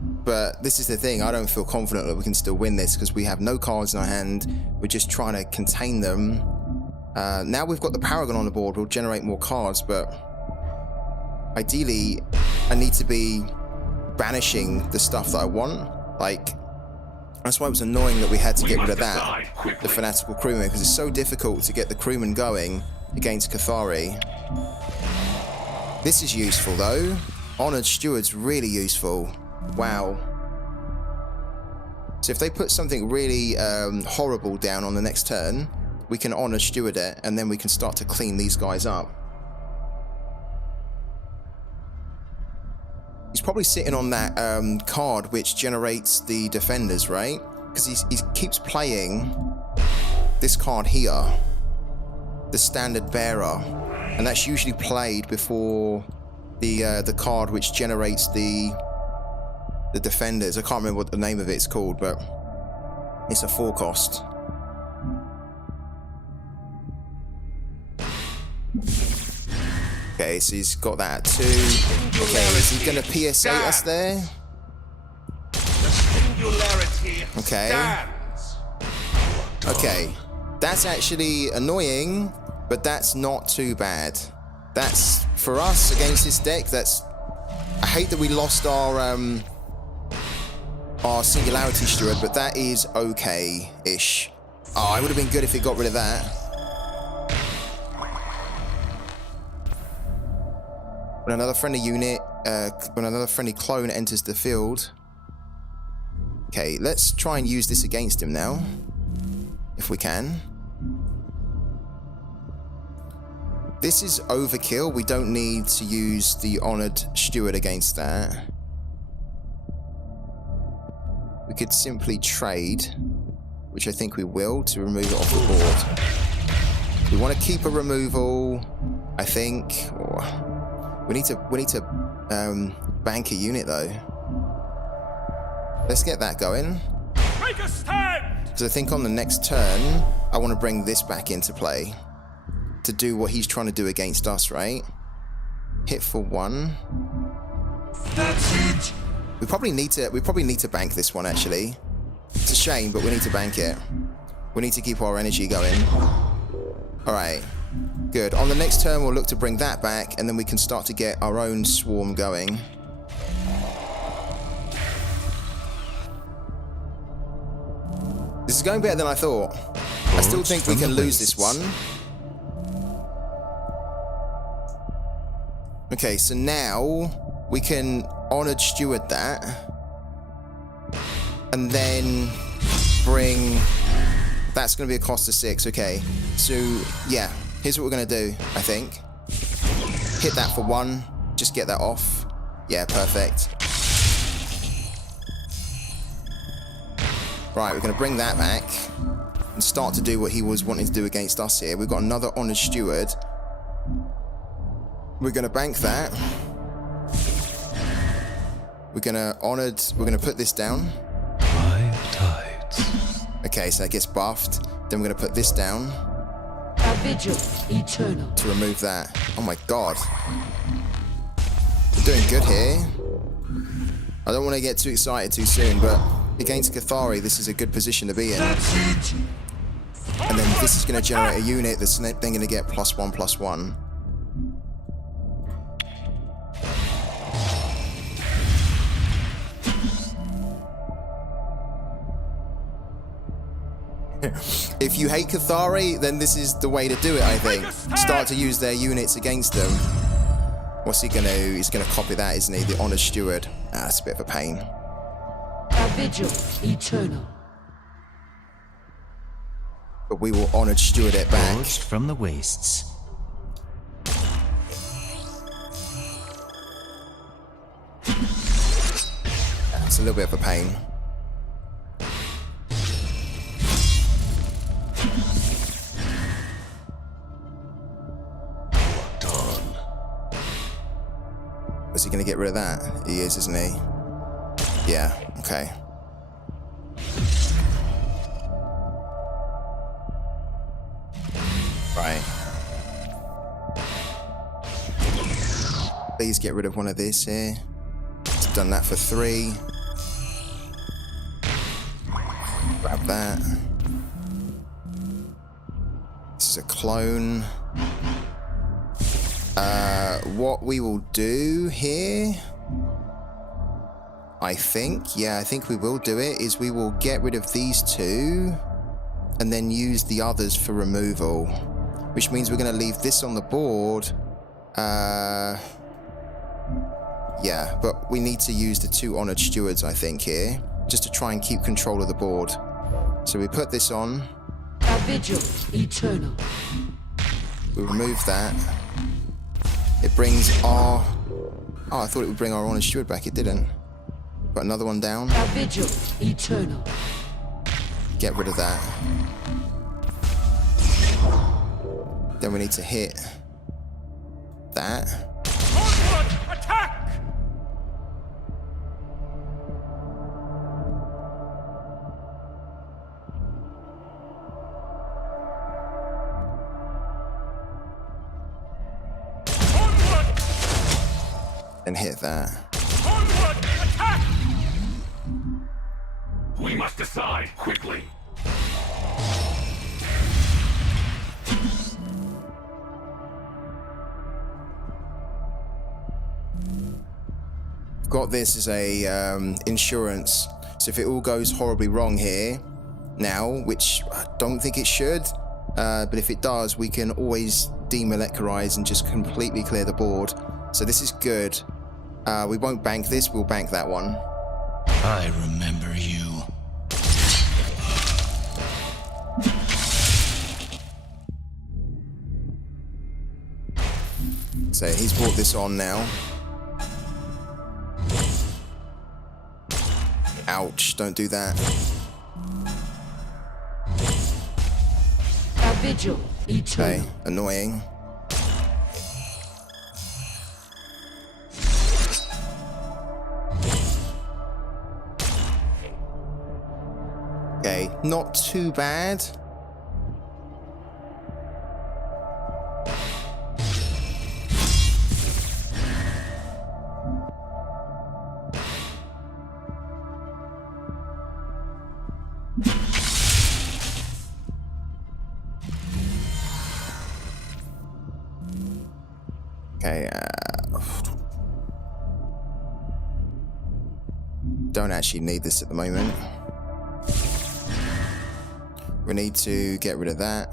but this is the thing. I don't feel confident that we can still win this because we have no cards in our hand. We're just trying to contain them. Now we've got the Paragon on the board. We'll generate more cards, but ideally, I need to be banishing the stuff that I want. Like, that's why it was annoying that we had to get rid of that, the Fanatical Crewman, because it's so difficult to get the Crewman going against Cathari. This is useful though. Honored Steward's really useful. Wow. So if they put something really horrible down on the next turn, we can honor steward it, and then we can start to clean these guys up. He's probably sitting on that card which generates the defenders, right? Because he keeps playing this card here, the standard bearer, and that's usually played before the card which generates the defenders. I can't remember what the name of it's called, but it's a 4-cost. Okay, so he's got that at 2. Okay, is he going to PSA us there? Okay. Okay. That's actually annoying, but that's not too bad. That's, for us, against this deck, that's... I hate that we lost our Singularity Steward, but that is okay-ish. Oh, it would have been good if it got rid of that. When another friendly unit, when another friendly clone enters the field. Okay, let's try and use this against him now, if we can. This is overkill. We don't need to use the Honored Steward against that. We could simply trade, which I think we will, to remove it off the board. We want to keep a removal, I think, or... We need to bank a unit though. Let's get that going. Make a stand! Because I think on the next turn, I want to bring this back into play to do what he's trying to do against us, right? Hit for 1. That's it. We probably need to bank this one actually. It's a shame, but we need to bank it. We need to keep our energy going. All right. Good. On the next turn, we'll look to bring that back, and then we can start to get our own swarm going. This is going better than I thought. I still think we can lose this one. Okay, so now we can Honored Steward that. And then bring... That's going to be a cost of 6, okay. So, yeah. Here's what we're going to do, I think. Hit that for 1. Just get that off. Yeah, perfect. Right, we're going to bring that back and start to do what he was wanting to do against us here. We've got another Honored Steward. We're going to bank that. We're going to put this down. Okay, so that gets buffed. Then we're going to put this down. A vigil eternal. To remove that. Oh my god. We're doing good here. I don't want to get too excited too soon, but against Cathari, this is a good position to be in. And then this is going to generate a unit that's then going to get +1/+1. If you hate Cathari, then this is the way to do it, I think. Start to use their units against them. What's he gonna do? He's gonna copy that, isn't he? The Honored Steward. Ah, that's a bit of a pain. A vigil eternal. But we will Honored Steward it back. Forged from the wastes. It's a little bit of a pain. Is he going to get rid of that? He is, isn't he? Yeah, okay. Right. Please get rid of one of this here. It's done that for 3. Grab that. This is a clone. What we will do here, I think we will do it, is we will get rid of these 2 and then use the others for removal, which means we're going to leave this on the board. Yeah, but we need to use the 2 Honored Stewards, I think, here. just to try and keep control of the board. So we put this on. A vigil eternal. We remove that. It brings our... Oh, I thought it would bring our Honest Steward back. It didn't. Put another one down. A vigil eternal. Get rid of that. Then we need to hit that. Onward! Attack! Onward! And hit that. Onward! Attack! We must decide quickly. Got this as a insurance, so if it all goes horribly wrong here now, which I don't think it should, but if it does, we can always demolecularize and just completely clear the board. So this is good. We won't bank this, we'll bank that one. I remember you. So he's brought this on now. Ouch, don't do that. A vigil eternal. Okay, annoying. Okay, not too bad. Okay, don't actually need this at the moment. We need to get rid of that.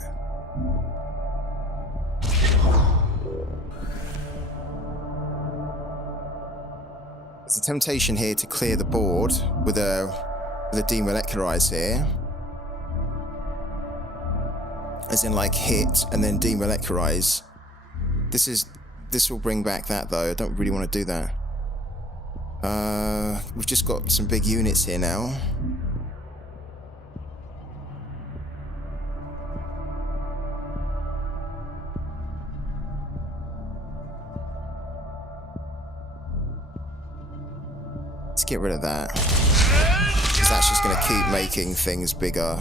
There's a temptation here to clear the board with a demolecularize here. As in like hit and then demolecularize. This will bring back that though. I don't really want to do that. We've just got some big units here now. Let's get rid of that. Because that's just going to keep making things bigger.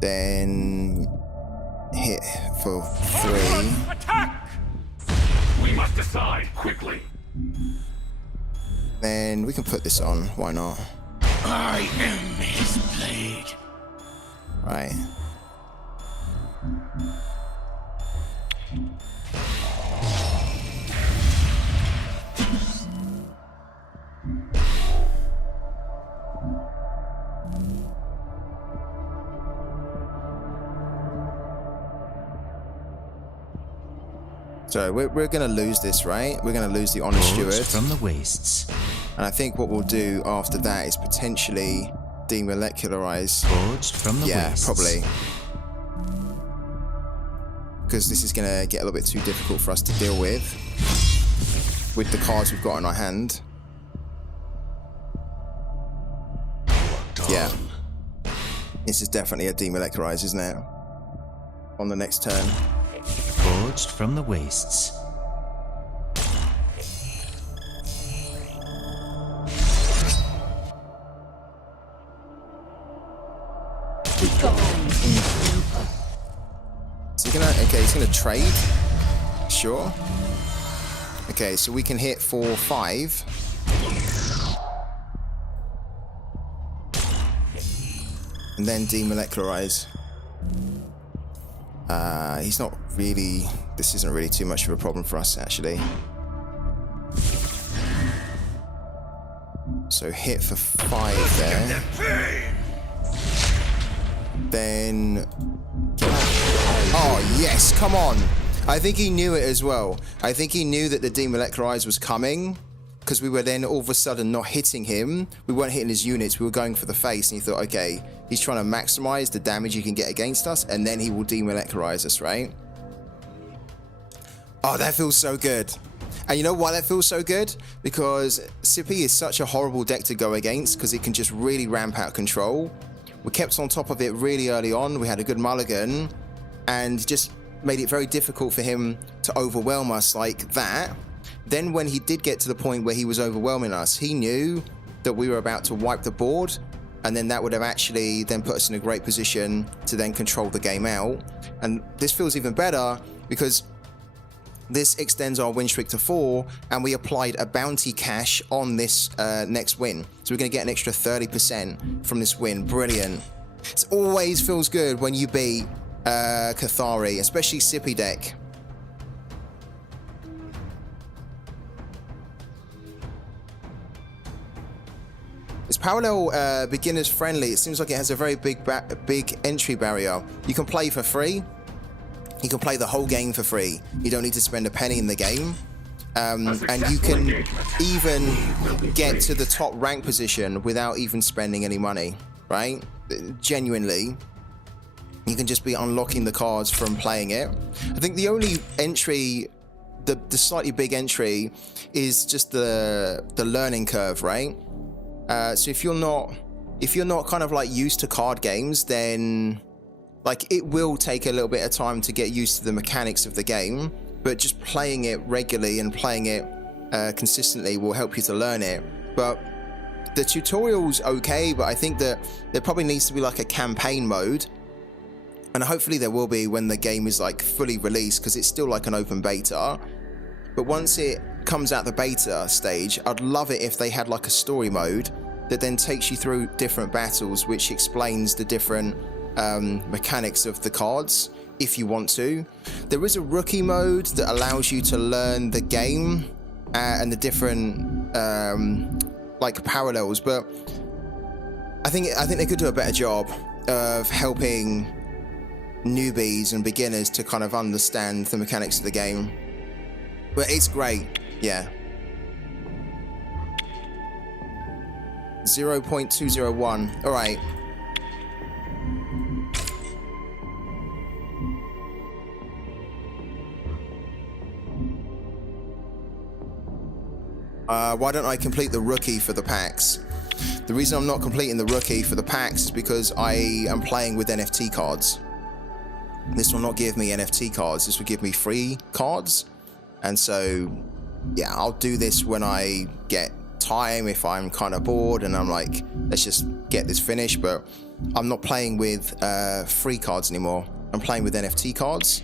Then hit for 3. Attack! We must decide quickly. Then we can put this on. Why not? I am his blade. Right. So we're going to lose this, right? We're going to lose the Honest Steward. From the wastes. And I think what we'll do after that is potentially demolecularize. Forged from the wastes. Probably. Because this is going to get a little bit too difficult for us to deal with the cards we've got in our hand. Yeah. This is definitely a demolecularize, isn't it? On the next turn. Forged from the wastes. Is he gonna? Okay, he's gonna trade. Sure. Okay, so we can hit for 5. And then demolecularize. He's not really... This isn't really too much of a problem for us, actually. So hit for 5 there. Then... Oh, yes, come on! I think he knew it as well. I think he knew that the demolecularize was coming, because we were then all of a sudden not hitting him. We weren't hitting his units, we were going for the face, and he thought, okay, he's trying to maximize the damage he can get against us, and then he will demolecularize us, right? Oh, that feels so good. And you know why that feels so good? Because Sippy is such a horrible deck to go against, because it can just really ramp out control. We kept on top of it really early on, we had a good mulligan, and just made it very difficult for him to overwhelm us like that. Then when he did get to the point where he was overwhelming us, he knew that we were about to wipe the board, and then that would have actually then put us in a great position to then control the game out. And this feels even better because this extends our win streak to 4, and we applied a bounty cash on this next win. So we're going to get an extra 30% from this win. Brilliant. It always feels good when you beat Cathari, especially Sippy deck. It's parallel beginners friendly. It seems like it has a very big entry barrier. You can play for free. You can play the whole game for free. You don't need to spend a penny in the game. And you can even get to the top rank position without even spending any money, right? Genuinely. You can just be unlocking the cards from playing it. I think the only entry, the slightly big entry, is just the learning curve, right? So if you're not kind of like used to card games, then like it will take a little bit of time to get used to the mechanics of the game. But just playing it regularly and playing it consistently will help you to learn it. But the tutorial's okay, but I think that there probably needs to be like a campaign mode. And hopefully there will be when the game is like fully released, because it's still like an open beta. But once it comes out the beta stage, I'd love it if they had like a story mode that then takes you through different battles, which explains the different mechanics of the cards, if you want to. There is a rookie mode that allows you to learn the game and the different like parallels, but I think they could do a better job of helping newbies and beginners to kind of understand the mechanics of the game. But it's great, yeah. 0.201. All right. Why don't I complete the rookie for the packs? The reason I'm not completing the rookie for the packs is because I am playing with NFT cards. This will not give me NFT cards. This will give me free cards. And so, yeah, I'll do this when I get time, if I'm kind of bored and I'm like, let's just get this finished. But I'm not playing with free cards anymore. I'm playing with NFT cards.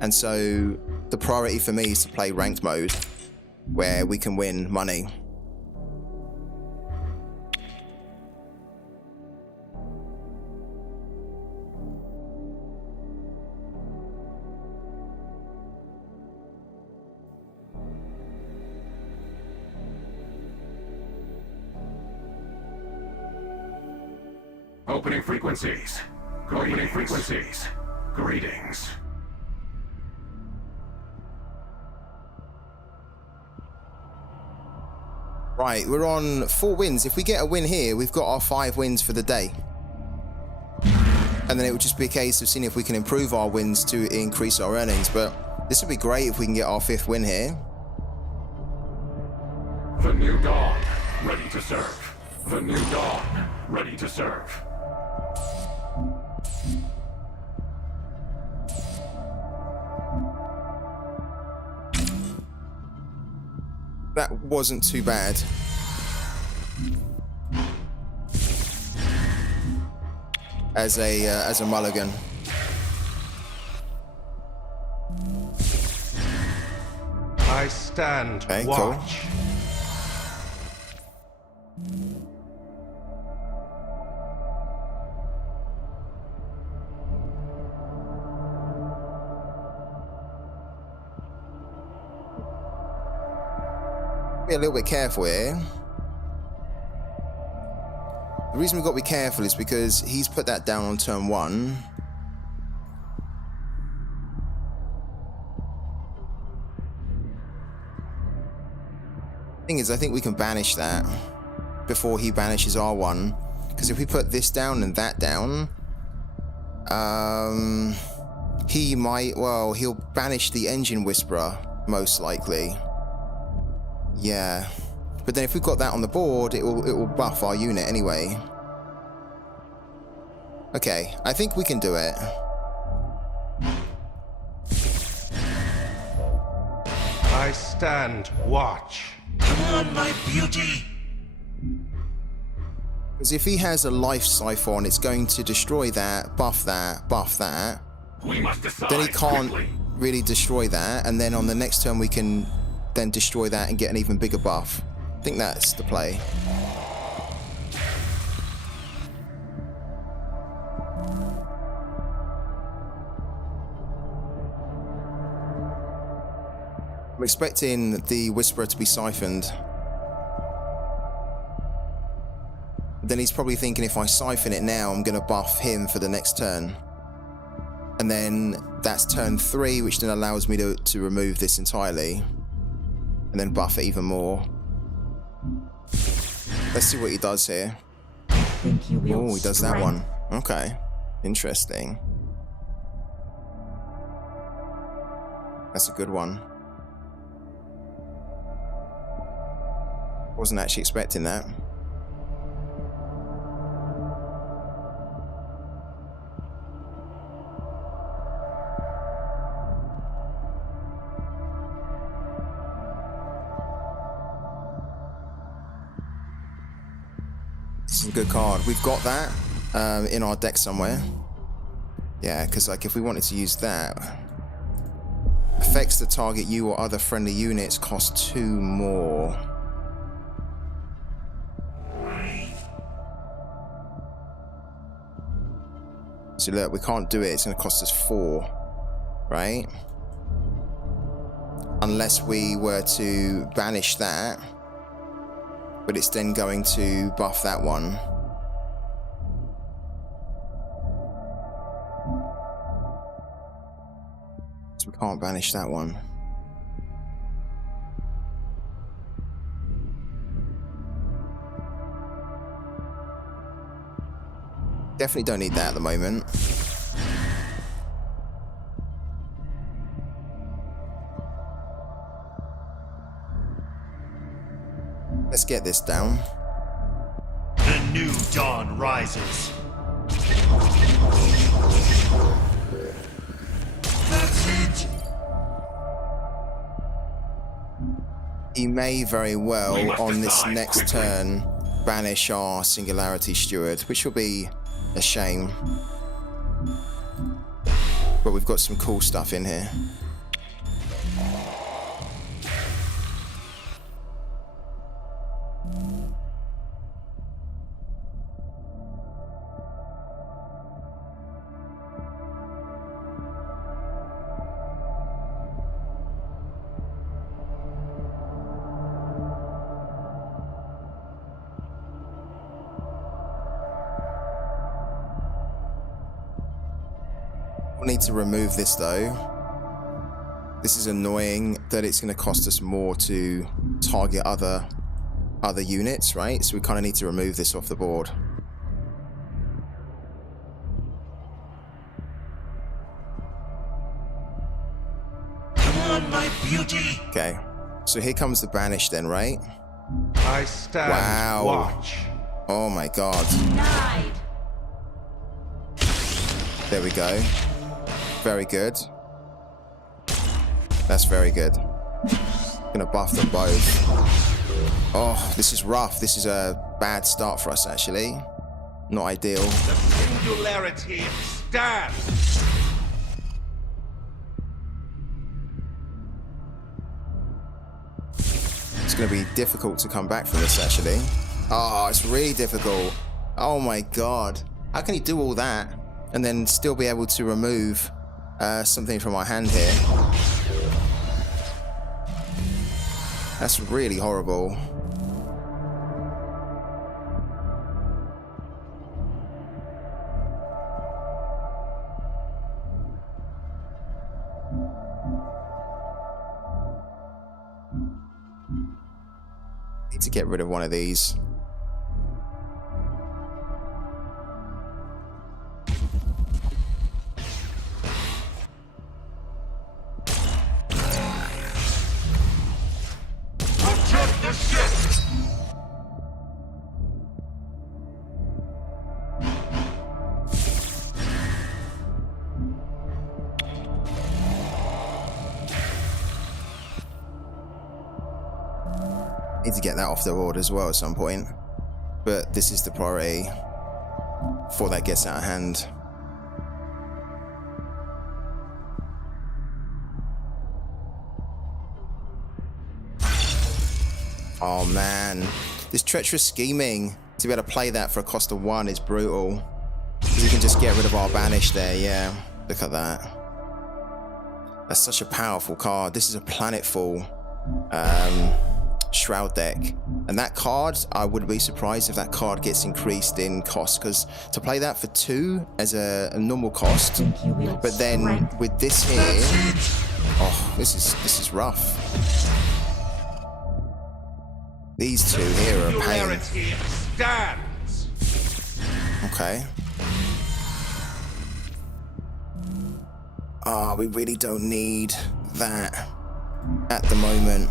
And so the priority for me is to play ranked mode, where we can win money. Opening frequencies. Opening frequencies. Greetings. Right, we're on 4 wins. If we get a win here, we've got our 5 wins for the day. And then it would just be a case of seeing if we can improve our wins to increase our earnings. But this would be great if we can get our 5th win here. The new dawn, ready to serve. The new dawn, ready to serve. That wasn't too bad. As a mulligan. I stand watch. Cool. Be a little bit careful here. The reason we've got to be careful is because he's put that down on turn 1. Thing is, I think we can banish that before he banishes our one. Because if we put this down and that down, he might, well, he'll banish the Engine Whisperer, most likely. Yeah. But then if we've got that on the board, it will buff our unit anyway. Okay, I think we can do it. I stand watch. Come on, my beauty! Because if he has a life siphon, it's going to destroy that, buff that, buff that. We must decide Then he can't quickly. really destroy that, and then on the next turn we can then destroy that and get an even bigger buff. I think that's the play. I'm expecting the Whisperer to be siphoned. Then he's probably thinking if I siphon it now, I'm going to buff him for the next turn. And then that's turn 3, which then allows me to remove this entirely. And then buff it even more. Let's see what he does here. Think you wield Oh, he does that strength. one. Okay. Interesting. That's a good one. Wasn't actually expecting that. This is a good card. We've got that in our deck somewhere. Yeah, because like if we wanted to use that, affects the target you or other friendly units, cost 2 more. So look, we can't do it. It's going to cost us 4, right? Unless we were to banish that. But it's then going to buff that one. So we can't banish that one. Definitely don't need that at the moment. Let's get this down. The new dawn rises. That's it! He may very We well, must on this decide next quickly. turn, banish our Singularity Steward, which will be a shame. But we've got some cool stuff in here. We'll need to remove this though. This is annoying that it's going to cost us more to target other units, right? So we kind of need to remove this off the board. Come on, my beauty! Okay, so here comes the banish then, right? I stand Wow. watch. Oh my god. Denied. There we go. Very good. That's very good. Gonna buff them both. Oh, this is rough. This is a bad start for us, actually. Not ideal. The singularity stands. It's gonna be difficult to come back from this, actually. Oh, it's really difficult. Oh my god. How can he do all that and then still be able to remove something from our hand here? That's really horrible. Need to get rid of one of these. Need to get that off the board as well at some point, but this is the priority before that gets out of hand. Oh man, this treacherous scheming to be able to play that for a cost of 1 is brutal. Because you can just get rid of our banish there, yeah. Look at that. That's such a powerful card. This is a Planetfall Shroud deck. And that card, I wouldn't be surprised if that card gets increased in cost. Because to play that for 2 as a normal cost, but then with this here, oh, this is rough. These two here are a pain. Okay. Ah, we really don't need that at the moment.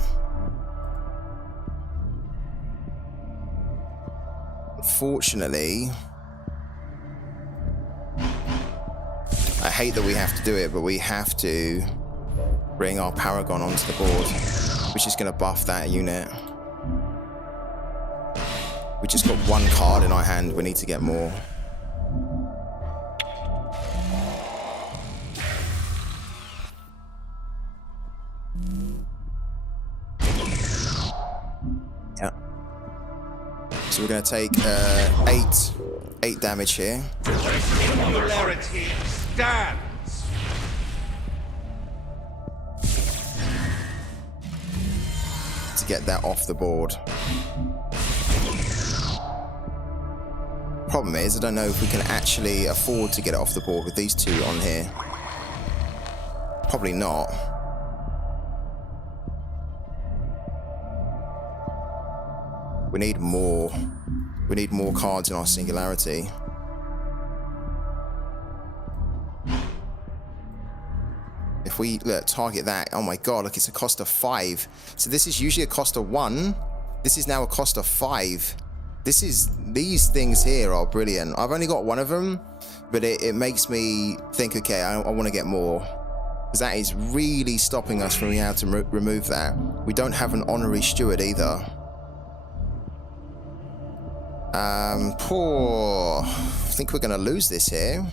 Unfortunately, I hate that we have to do it, but we have to bring our Paragon onto the board, which is going to buff that unit. We just got 1 card in our hand. We need to get more. Yeah. So we're going to take 8 damage here. Singularity stands. To get that off the board. Problem is, I don't know if we can actually afford to get it off the board with these 2 on here. Probably not. We need more. We need more cards in our Singularity. If we target that, oh my god, look, it's a cost of 5. So this is usually a cost of 1. This is now a cost of 5. These things here are brilliant. I've only got 1 of them, but it makes me think, okay, I want to get more. Because that is really stopping us from being able to remove that. We don't have an honorary steward either. Poor. I think we're going to lose this here.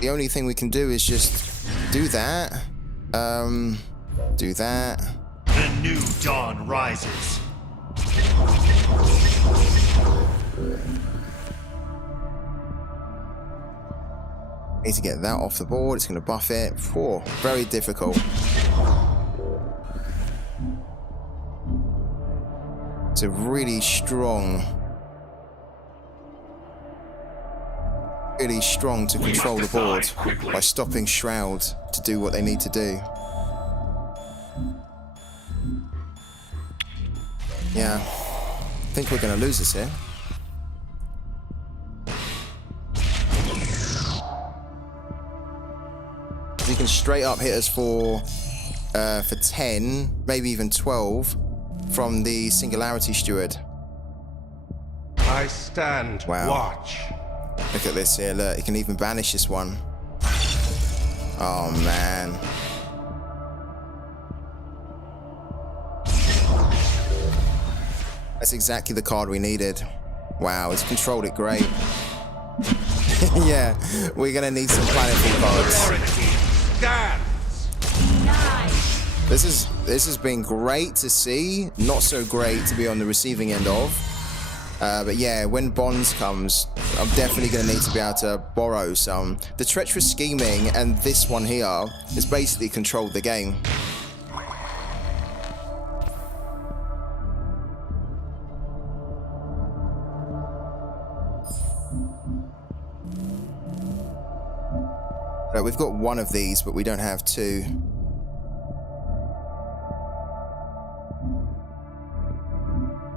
The only thing we can do is just do that. Do that. The new dawn rises. Need to get that off the board. It's going to buff it. Poor. Very difficult. It's a really strong to control the board by stopping Shroud to do what they need to do. Yeah, I think we're going to lose this here. You can straight up hit us for 10, maybe even 12 from the Singularity Steward. I stand watch. Look at this here, look, you can even banish this one. Oh man. That's exactly the card we needed. Wow, it's controlled it great. Yeah, we're gonna need some Planetfall cards. This has been great to see, not so great to be on the receiving end of. But yeah, when Bonds comes, I'm definitely going to need to be able to borrow some. The treacherous scheming and this one here has basically controlled the game. But we've got one of these, but we don't have two.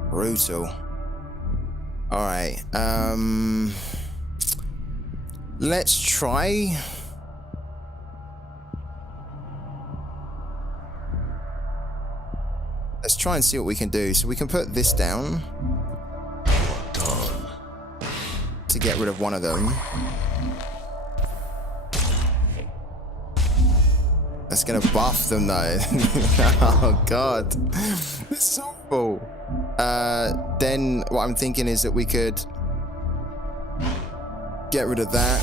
Brutal. Alright, let's try. Let's try and see what we can do. So we can put this down to get rid of one of them. That's gonna buff them though. Oh god, it's so cool. Then what I'm thinking is that we could get rid of that.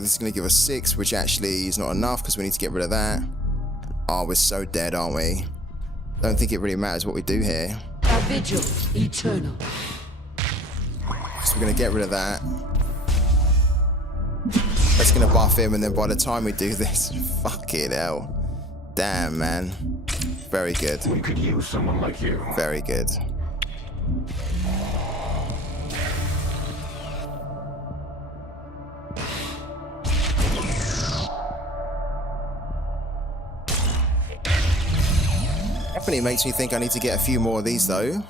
This is gonna give us 6, which actually is not enough because we need to get rid of that. Oh, we're so dead, aren't we? I don't think it really matters what we do here. A vigil eternal. So we're gonna get rid of that. That's gonna buff him, and then by the time we do this, fucking hell. Damn, man. Very good. We could use someone like you. Very good. Definitely makes me think I need to get a few more of these though.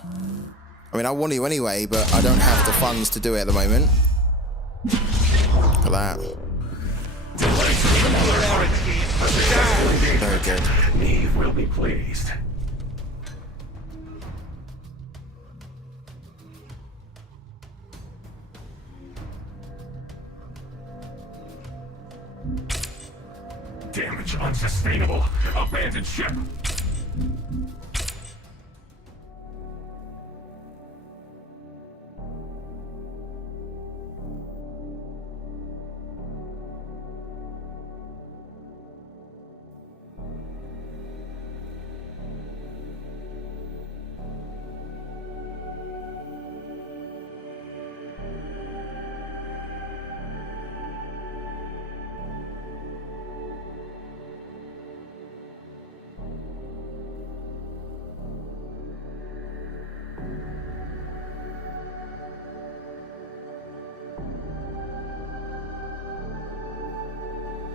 I mean, I want to anyway, but I don't have the funds to do it at the moment. Look at that. Very good. Eve will be pleased. Damage unsustainable. Abandoned ship.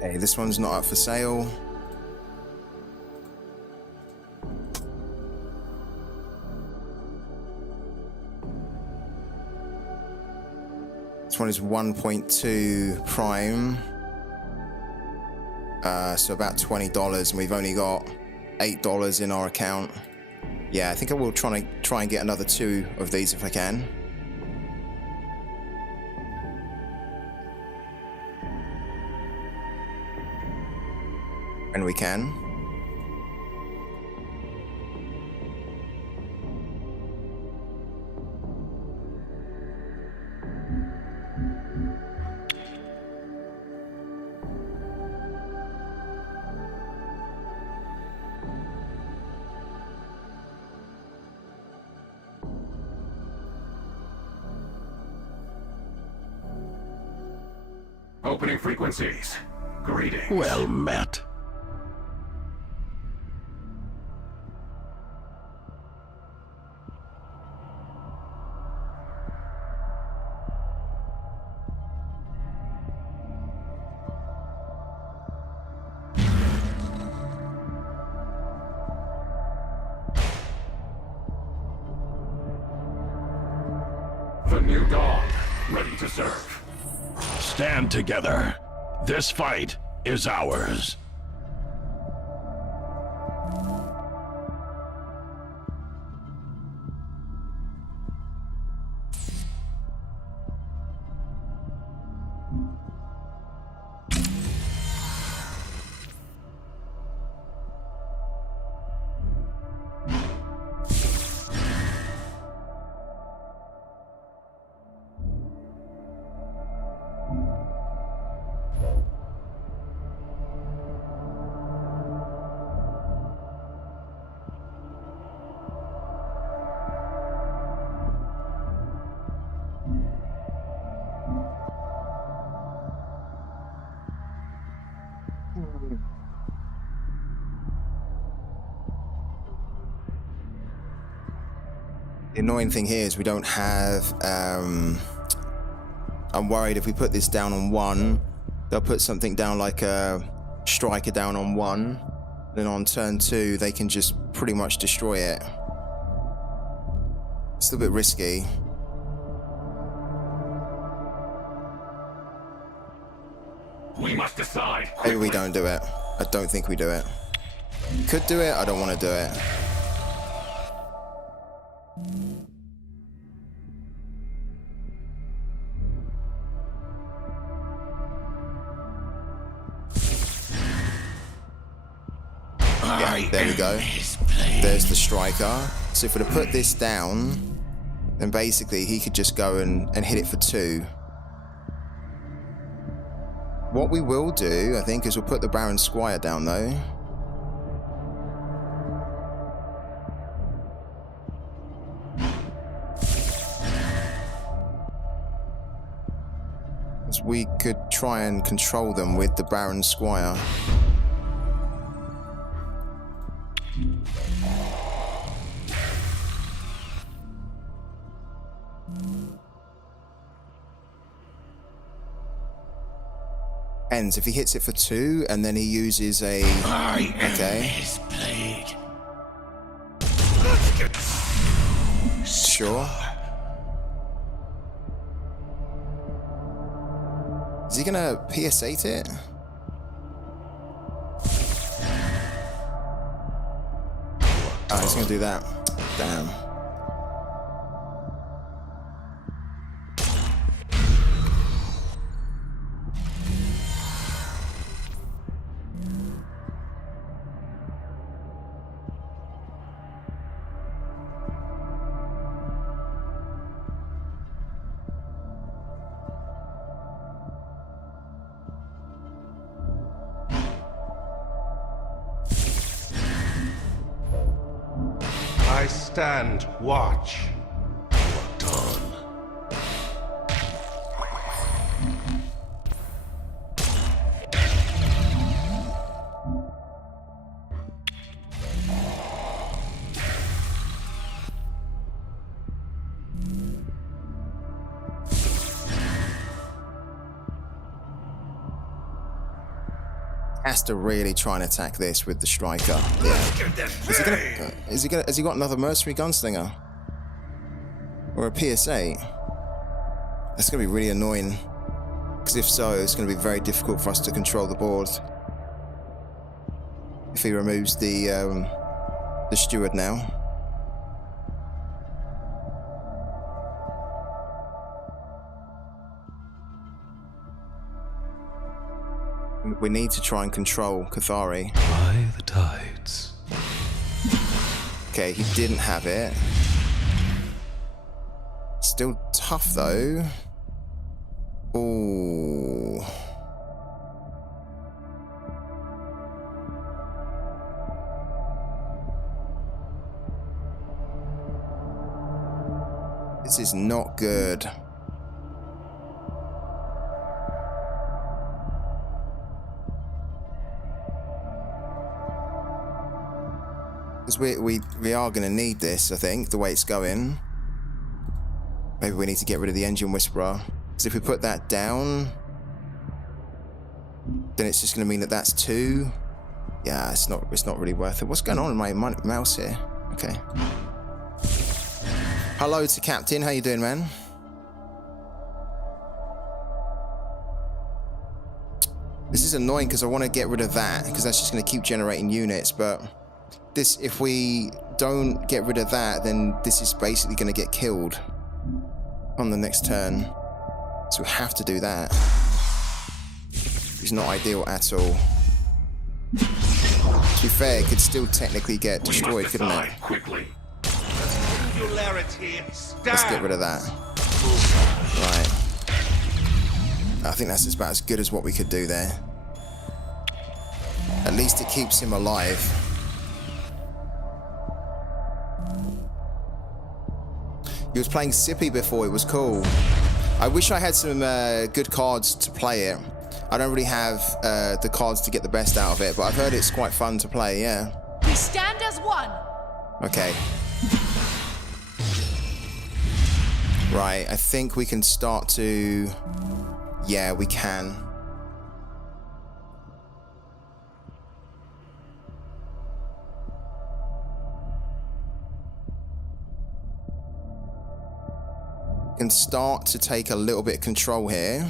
Hey, this one's not up for sale. This one is 1.2 prime. So about $20, and we've only got $8 in our account. Yeah, I think I will try and get another 2 of these if I can. And we can. Opening frequencies. Greetings. Well met. The new dawn, ready to serve. Stand together. This fight is ours. The annoying thing here is we don't have, I'm worried if we put this down on 1, they'll put something down like a striker down on 1. Then on turn 2, they can just pretty much destroy it. It's a little bit risky. We must decide. Maybe we don't do it. I don't think we do it. Could do it, I don't want to do it. Yeah, there we go. There's the striker. So if we'd have put this down, then basically he could just go and hit it for 2. What we will do, I think, is we'll put the Baron Squire down though. Because we could try and control them with the Baron Squire. Ends if he hits it for 2 and then he uses a okay. Sure. Is he gonna PS8 it? Oh, he's gonna do that. Damn. I stand watch. Dawn. Has to really try and attack this with the striker. Yeah. Has he got another mercenary gunslinger? Or a PS8? That's gonna be really annoying. Because if so, it's gonna be very difficult for us to control the board. If he removes the steward now. We need to try and control Cathari. By the tides. Okay, he didn't have it. Still tough though. Ooh. This is not good. Because we are going to need this, I think, the way it's going. Maybe we need to get rid of the Engine Whisperer. Because if we put that down, then it's just going to mean that that's 2. Yeah, it's not really worth it. What's going on in my mouse here? Okay. Hello to Captain. How you doing, man? This is annoying because I want to get rid of that, because that's just going to keep generating units, but this, if we don't get rid of that, then this is basically going to get killed on the next turn. So we have to do that. It's not ideal at all. To be fair, it could still technically get destroyed, couldn't it? Quickly. Let's get rid of that. Right. I think that's about as good as what we could do there. At least it keeps him alive. He was playing Sippy before, it was cool. I wish I had some good cards to play it. I don't really have the cards to get the best out of it, but I've heard it's quite fun to play, yeah. We stand as one. Okay. Right, I think we can start to... Yeah, we can. can start to take a little bit of control here.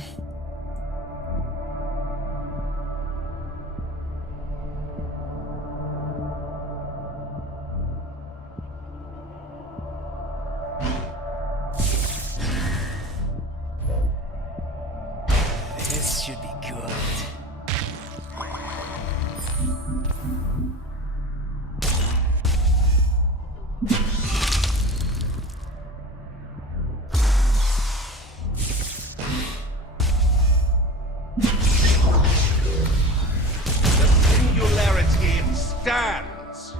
This should be good. The singularity stands.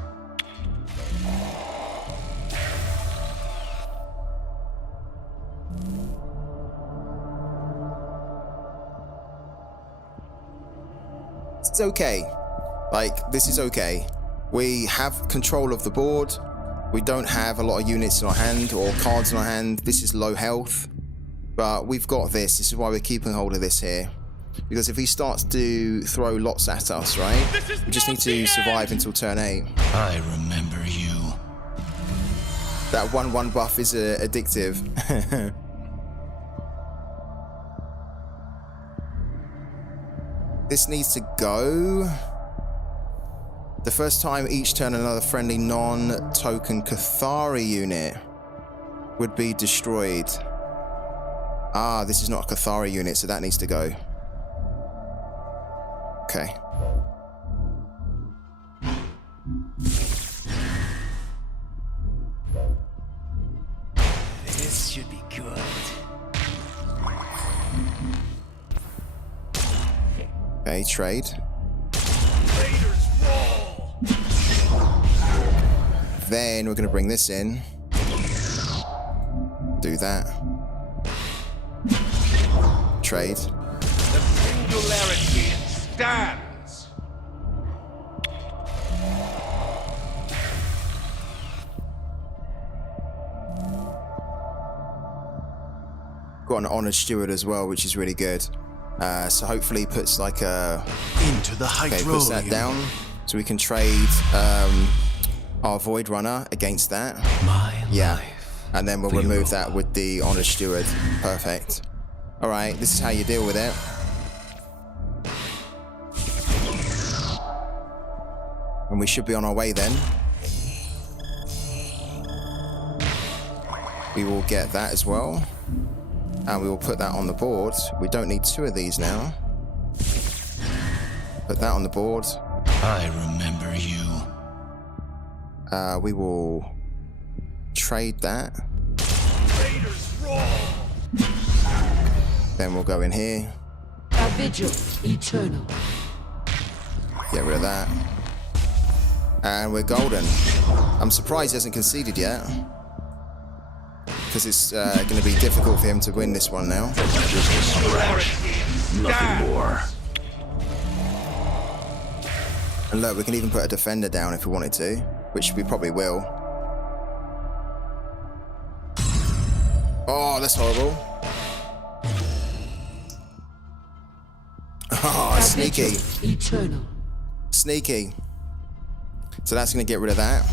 It's okay. Like, this is okay. We have control of the board. We don't have a lot of units in our hand or cards in our hand. This is low health. But we've got this. This is why we're keeping hold of this here. Because if he starts to throw lots at us, right? We just need to survive until turn 8. I remember you. That 1/1 buff is addictive. This needs to go. The first time each turn another friendly non-token Cathari unit would be destroyed. Ah, this is not a Cathari unit, so that needs to go. Okay. This should be good. Okay, trade. Raiders roll! Then we're going to bring this in. Do that. Trade. The singularity stands. Got an honored steward as well, which is really good. So hopefully he puts like a... Into the Okay, puts that down. So we can trade our Void Runner against that. Yeah. And then we'll remove that with the honored steward. Perfect. Alright, this is how you deal with it. And we should be on our way then. We will get that as well. And we will put that on the board. We don't need 2 of these now. Put that on the board. I remember you. We will trade that. Raiders roll! Then we'll go in here. A vigil eternal. Get rid of that. And we're golden. I'm surprised he hasn't conceded yet. Because it's going to be difficult for him to win this one now. Just a scratch. Nothing more. And look, we can even put a defender down if we wanted to, which we probably will. Oh, that's horrible. Oh, sneaky. Eternal. Sneaky. So that's going to get rid of that.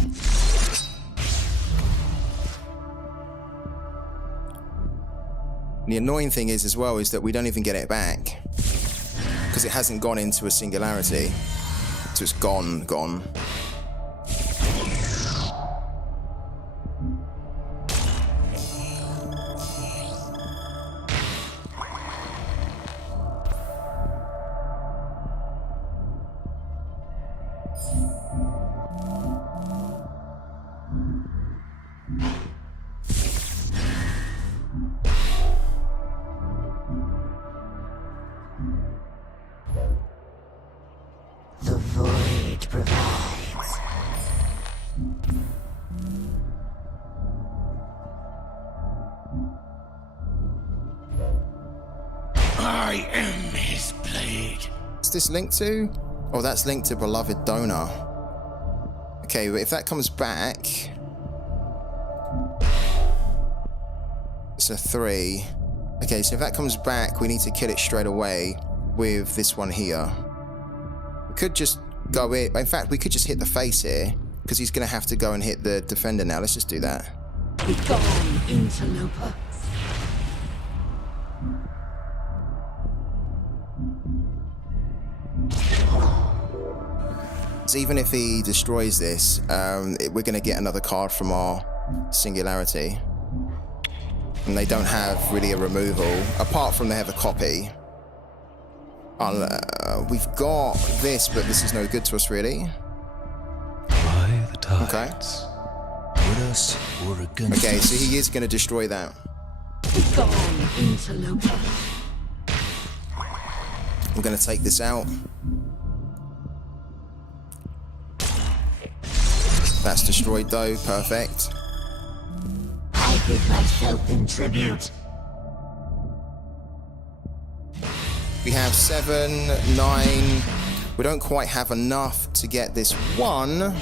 And the annoying thing is as well is that we don't even get it back. Because it hasn't gone into a singularity. So it's gone. The void provides. I am his blade. What's this linked to? Oh, that's linked to beloved donor. Okay, but if that comes back... It's a 3. Okay, so if that comes back, we need to kill it straight away with this one here. We could just go in. In fact, we could just hit the face here, because he's going to have to go and hit the defender now. Let's just do that. Be gone, interloper. So even if he destroys this, we're going to get another card from our singularity. And they don't have really a removal, apart from they have a copy. We've got this, but this is no good to us, really. By the tides. With us or against Okay, us. so he is going to destroy that. Begone, interloper. I'm going to take this out. That's destroyed, though. Perfect. I give myself in tribute. We have 7, 9. We don't quite have enough to get this one,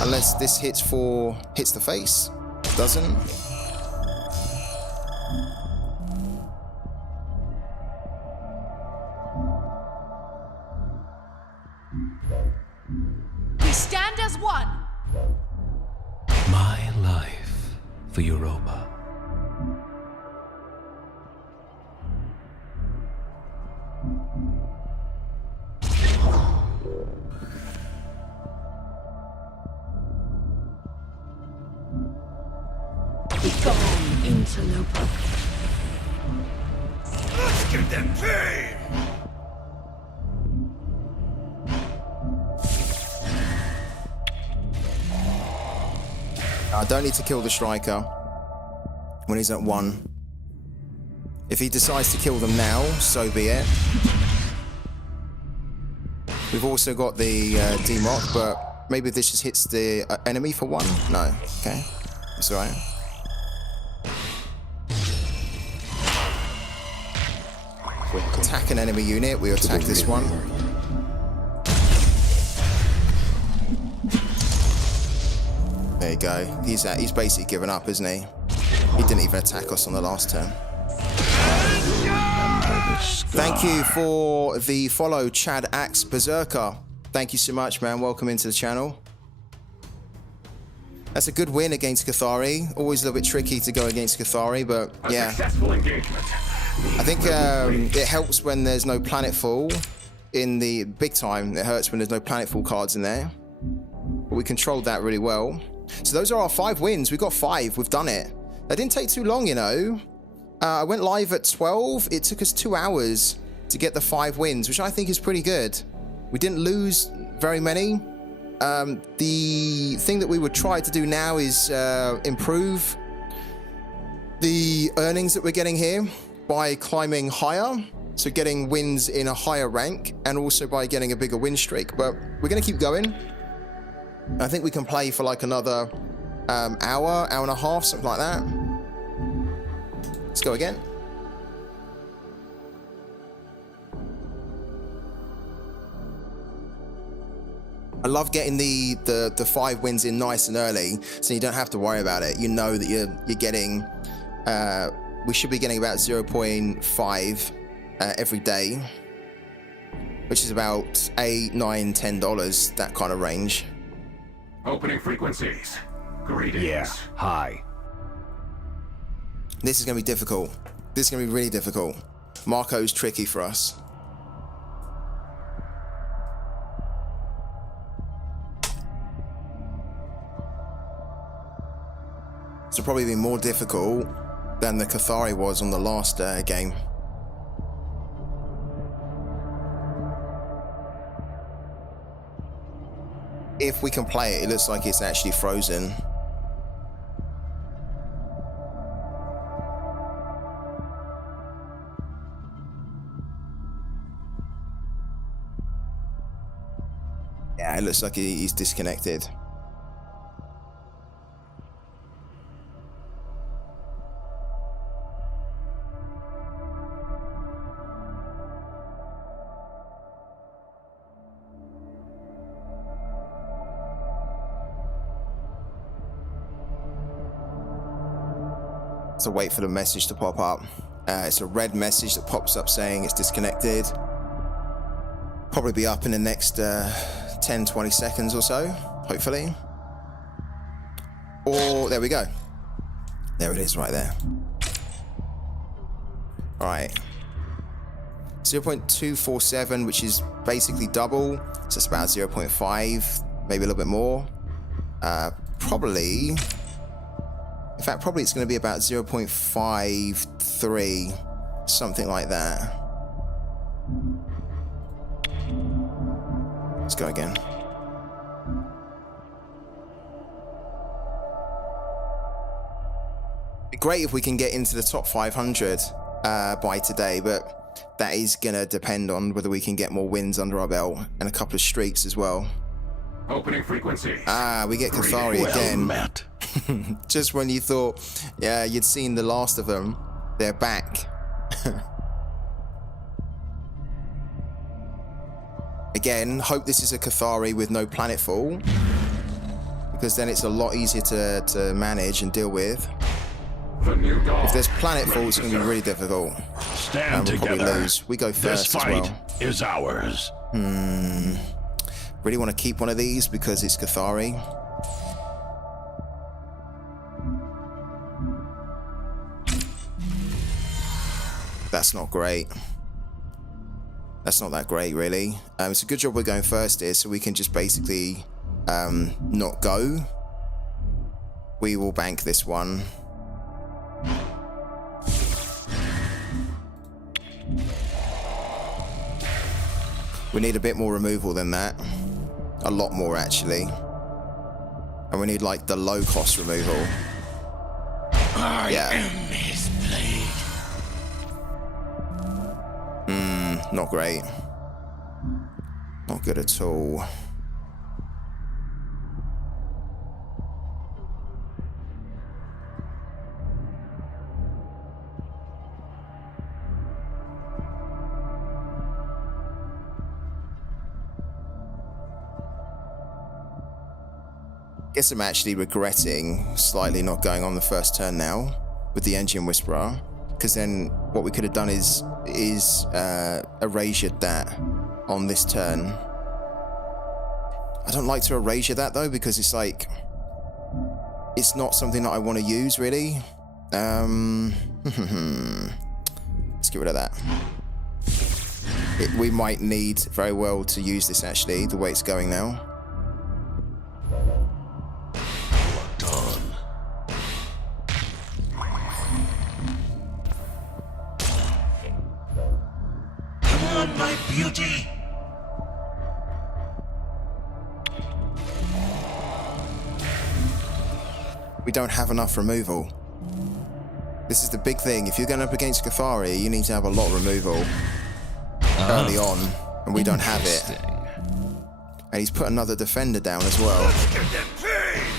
unless this hits the face. Doesn't. We stand as one. My life for Europa. Begone, interloper. Let's give them pain! I don't need to kill the striker when he's at 1. If he decides to kill them now, so be it. We've also got the demock, but maybe this just hits the enemy for 1? No. Okay. That's alright. Attack an enemy unit, we attack this one. There you go. He's basically given up, isn't he? He didn't even attack us on the last turn. Thank you for the follow, Chad Axe Berserker. Thank you so much, man. Welcome into the channel. That's a good win against Cathari. Always a little bit tricky to go against Cathari, but yeah. Successful engagement. I think it helps when there's no Planetfall in the big time. It hurts when there's no Planetfall cards in there. But we controlled that really well. So those are our 5 wins. We got 5. We've done it. That didn't take too long, you know. I went live at 12. It took us 2 hours to get the 5 wins, which I think is pretty good. We didn't lose very many. The thing that we would try to do now is improve the earnings that we're getting here by climbing higher, so getting wins in a higher rank, and also by getting a bigger win streak. But we're going to keep going. I think we can play for like another hour and a half, something like that. Let's go again. I love getting the 5 wins in nice and early, so you don't have to worry about it. You know that you're getting. We should be getting about 0.5 every day, which is about $8, $9, $10, that kind of range. Opening frequencies. Greetings. Yeah, hi. This is going to be difficult. This is going to be really difficult. Marco's tricky for us. This will probably be more difficult than the Cathari was on the last game. If we can play it, it looks like it's actually frozen. Yeah, it looks like he's disconnected. So wait for the message to pop up. It's a red message that pops up saying it's disconnected. Probably be up in the next 10-20 seconds or so, hopefully. Or there we go. There it is right there. All right. 0.247, which is basically double. So it's about 0.5, maybe a little bit more. Probably, in fact, probably it's going to be about 0.53, something like that. Let's go again. Be great if we can get into the top 500 by today, but that is going to depend on whether we can get more wins under our belt and a couple of streaks as well. Opening frequency. Ah, we get Cathari again. Met. Just when you thought, yeah, you'd seen the last of them, they're back. Again, hope this is a Cathari with no planetfall, because then it's a lot easier to manage and deal with. The new dawn. If there's planetfall, it's going to be really difficult. Stand And we'll together. probably lose. We go first This as well. fight is ours. Really want to keep one of these because it's Cathari. That's not great. That's not that great, really. It's a good job we're going first here, so we can just basically not go. We will bank this one. We need a bit more removal than that. A lot more, actually. And we need, like, the low-cost removal. I am his blade. Not great. Not good at all. Guess I'm actually regretting slightly not going on the first turn now with the Engine Whisperer, because then what we could have done is erasure that on this turn. I don't like to erasure that though, because it's like, it's not something that I want to use really. Let's get rid of that. We might need very well to use this actually, the way it's going now. My beauty. We don't have enough removal. This is the big thing. If you're going up against Cathari, you need to have a lot of removal early on, and we don't have it. And he's put another defender down as well.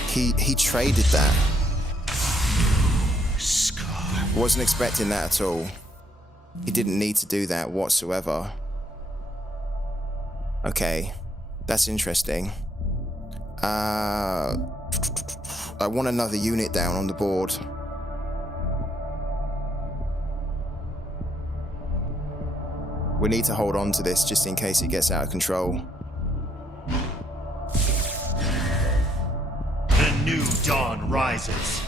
He traded that. Wasn't expecting that at all. He didn't need to do that whatsoever. Okay, that's interesting. I want another unit down on the board. We need to hold on to this just in case it gets out of control. The new dawn rises.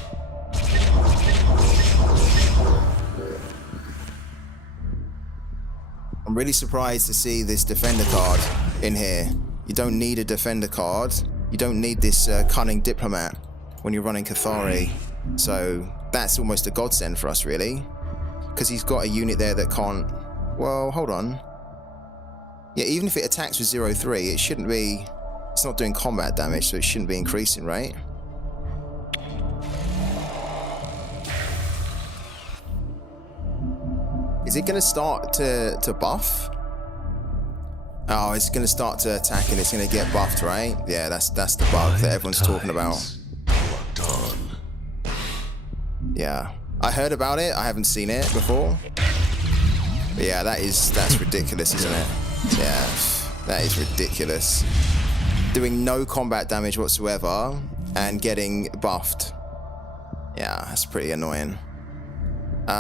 I'm really surprised to see this defender card in here. You don't need a defender card. You don't need this cunning diplomat when you're running Cathari. So that's almost a godsend for us, really. Because he's got a unit there that can't... Well, hold on. Yeah, even if it attacks with 0-3, it shouldn't be... It's not doing combat damage, so it shouldn't be increasing, right? Is it going to start to buff? Oh, it's going to start to attack and it's going to get buffed, right? Yeah, that's the bug that everyone's talking about. Yeah, I heard about it. I haven't seen it before. But yeah, that's ridiculous, isn't it? Yeah, that is ridiculous. Doing no combat damage whatsoever and getting buffed. Yeah, that's pretty annoying. Come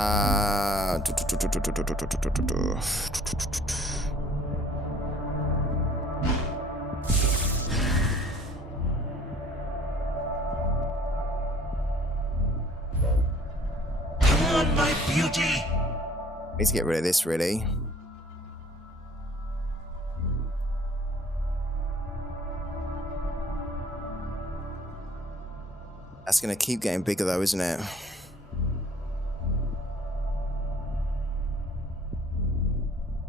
on, my beauty. Need to get rid of this, really. That's going to keep getting bigger though, isn't it?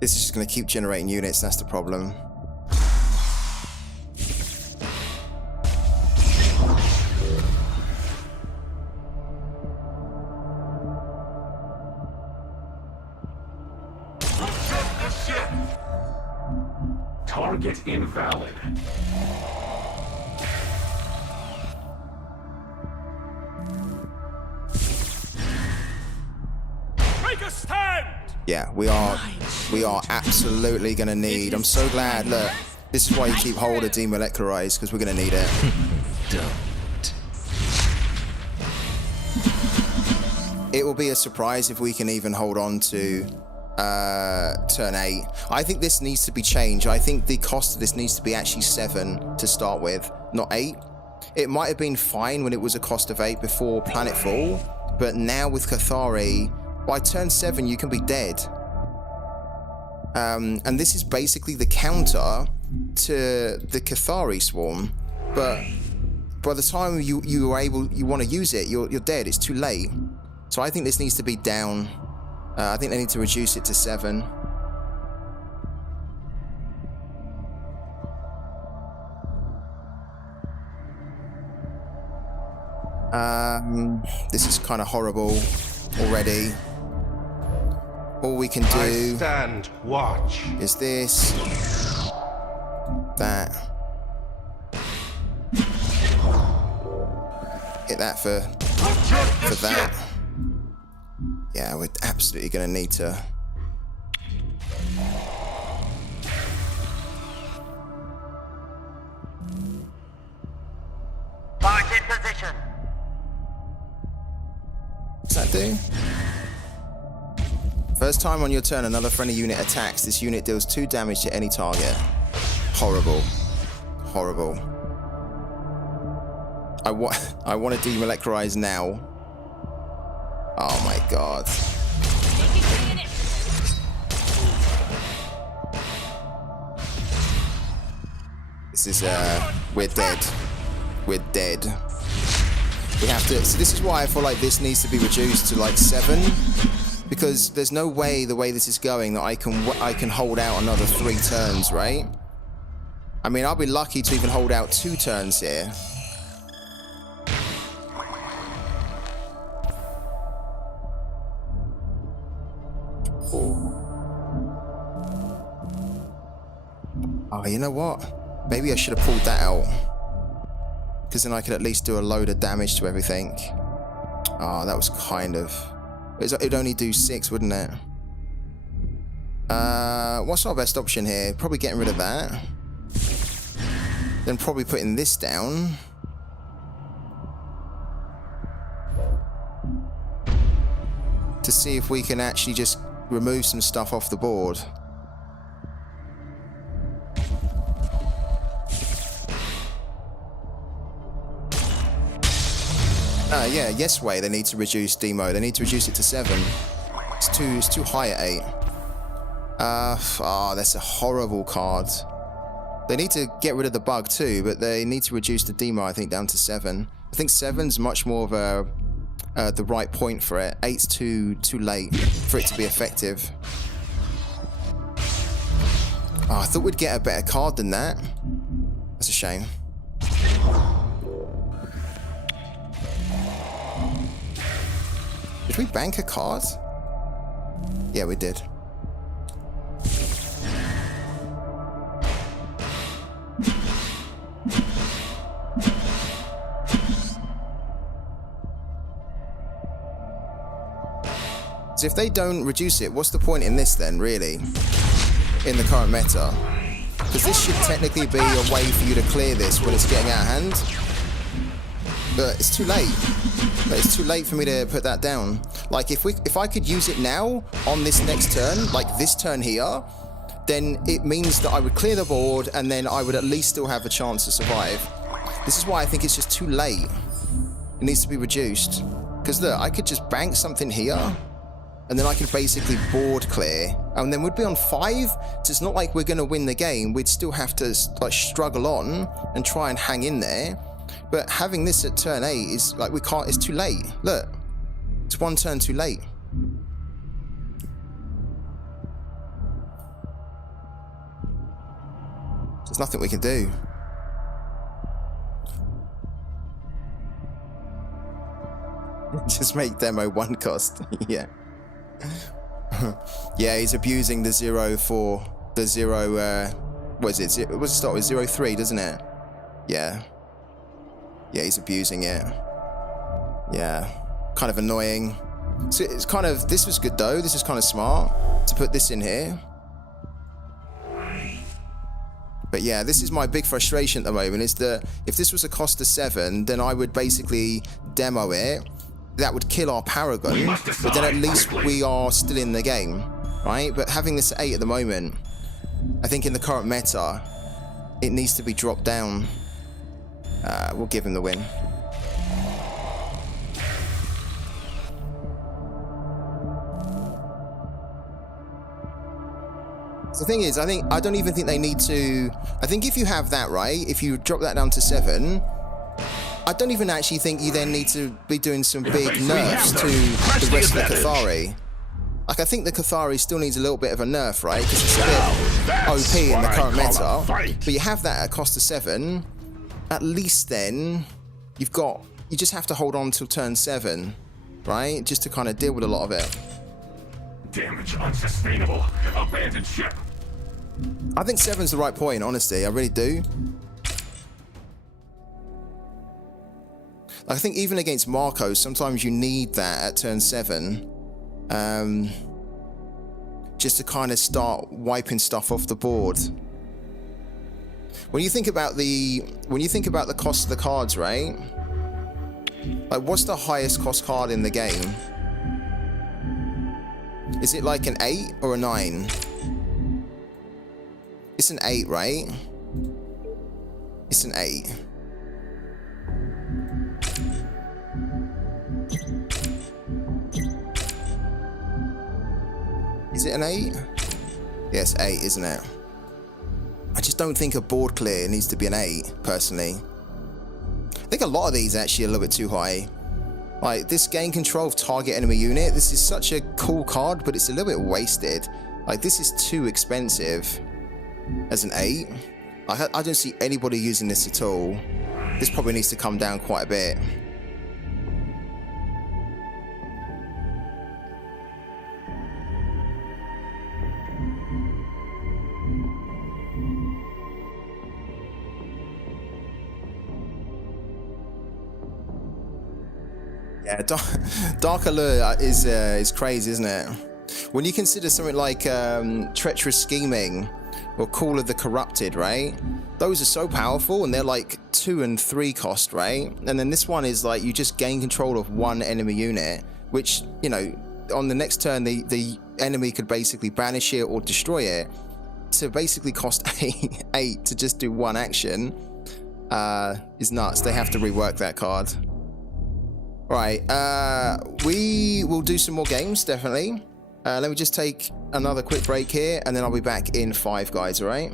This is just going to keep generating units, that's the problem. Target invalid. Make a stand! Yeah, we are absolutely gonna need. I'm so glad. Look, this is why you keep hold of demolecularize, because we're gonna need it. Don't. It will be a surprise if we can even hold on to turn 8. I think this needs to be changed. I think the cost of this needs to be actually 7 to start with, not 8. It might have been fine when it was a cost of 8 before Planetfall, but now with Cathari, by turn 7 you can be dead. And this is basically the counter to the Cathari swarm, but by the time you want to use it, you're dead. It's too late. So I think this needs to be down. I think they need to reduce it to 7. This is kind of horrible already. All we can do Stand watch. is this, that. Hit that for that. Yeah, we're absolutely going to need to. Barge in position. What's that do? First time on your turn another friendly unit attacks, this unit deals 2 damage to any target. Horrible. Horrible. I want to demolecularize now. Oh my god. This is we're dead. We're dead. We have to. So this is why I feel like this needs to be reduced to like 7, because there's no way, the way this is going, that I can hold out another 3 turns, right? I mean, I'll be lucky to even hold out 2 turns here. Oh, you know what? Maybe I should have pulled that out, because then I could at least do a load of damage to everything. Oh, that was kind of... It'd only do 6, wouldn't it? What's our best option here? Probably getting rid of that. Then probably putting this down. To see if we can actually just remove some stuff off the board. Yeah, yes way, they need to reduce demo. They need to reduce it to 7. It's too high at 8. Oh, that's a horrible card. They need to get rid of the bug too, but they need to reduce the demo, I think, down to 7. I think 7's much more of a the right point for it. 8's too late for it to be effective. Oh, I thought we'd get a better card than that. That's a shame. Did we bank a card? Yeah, we did. So if they don't reduce it, what's the point in this then, really? In the current meta? Because this should technically be a way for you to clear this when it's getting out of hand. But it's too late. But it's too late for me to put that down. Like, if I could use it now on this next turn, like this turn here, then it means that I would clear the board and then I would at least still have a chance to survive. This is why I think it's just too late. It needs to be reduced. Because look, I could just bank something here, and then I could basically board clear, and then we'd be on 5. So it's not like we're going to win the game. We'd still have to like struggle on and try and hang in there. But having this at turn 8 is like, we can't, it's too late. Look, it's one turn too late. There's nothing we can do. Just make demo 1 cost. Yeah. Yeah, he's abusing the 0-4, the 0, what is it? It was start with 0-3, doesn't it? Yeah. Yeah, he's abusing it. Yeah. Kind of annoying. So it's kind of, this was good though. This is kind of smart to put this in here. But yeah, this is my big frustration at the moment, is that if this was a cost of 7, then I would basically demo it. That would kill our Paragon, but then at least we are still in the game, right? But having this at 8 at the moment, I think in the current meta, it needs to be dropped down. We'll give him the win. The thing is, I don't even think they need to. I think if you have that, right, if you drop that down to 7, I don't even actually think you then need to be doing some big nerfs to the rest of the Cathari. Like, I think the Cathari still needs a little bit of a nerf, right? Because it's a bit OP in the current meta. But you have that at a cost of 7. At least then, you just have to hold on till turn 7, right? Just to kind of deal with a lot of it. Damage unsustainable. Abandoned ship. I think 7's the right point, honestly. I really do. I think even against Marco, sometimes you need that at turn 7. Just to kind of start wiping stuff off the board. When you think about the cost of the cards, right? Like, what's the highest cost card in the game? Is it like an 8 or a 9? It's an 8, right? It's an 8. Is it an 8? Yes, 8, isn't it? I just don't think a board clear needs to be an 8, personally. I think a lot of these actually are a little bit too high. Like, this gain control of target enemy unit, this is such a cool card, but it's a little bit wasted. Like, this is too expensive as an 8. I don't see anybody using this at all. This probably needs to come down quite a bit. Yeah, Dark Allure is crazy, isn't it? When you consider something like Treacherous Scheming or Call of the Corrupted, right? Those are so powerful, and they're like 2 and 3 cost, right? And then this one is like, you just gain control of 1 enemy unit, which, you know, on the next turn, the enemy could basically banish it or destroy it. To basically cost 8 to just do 1 action is nuts. They have to rework that card. Right, we will do some more games, definitely. Let me just take another quick break here, and then I'll be back in 5, guys, all right?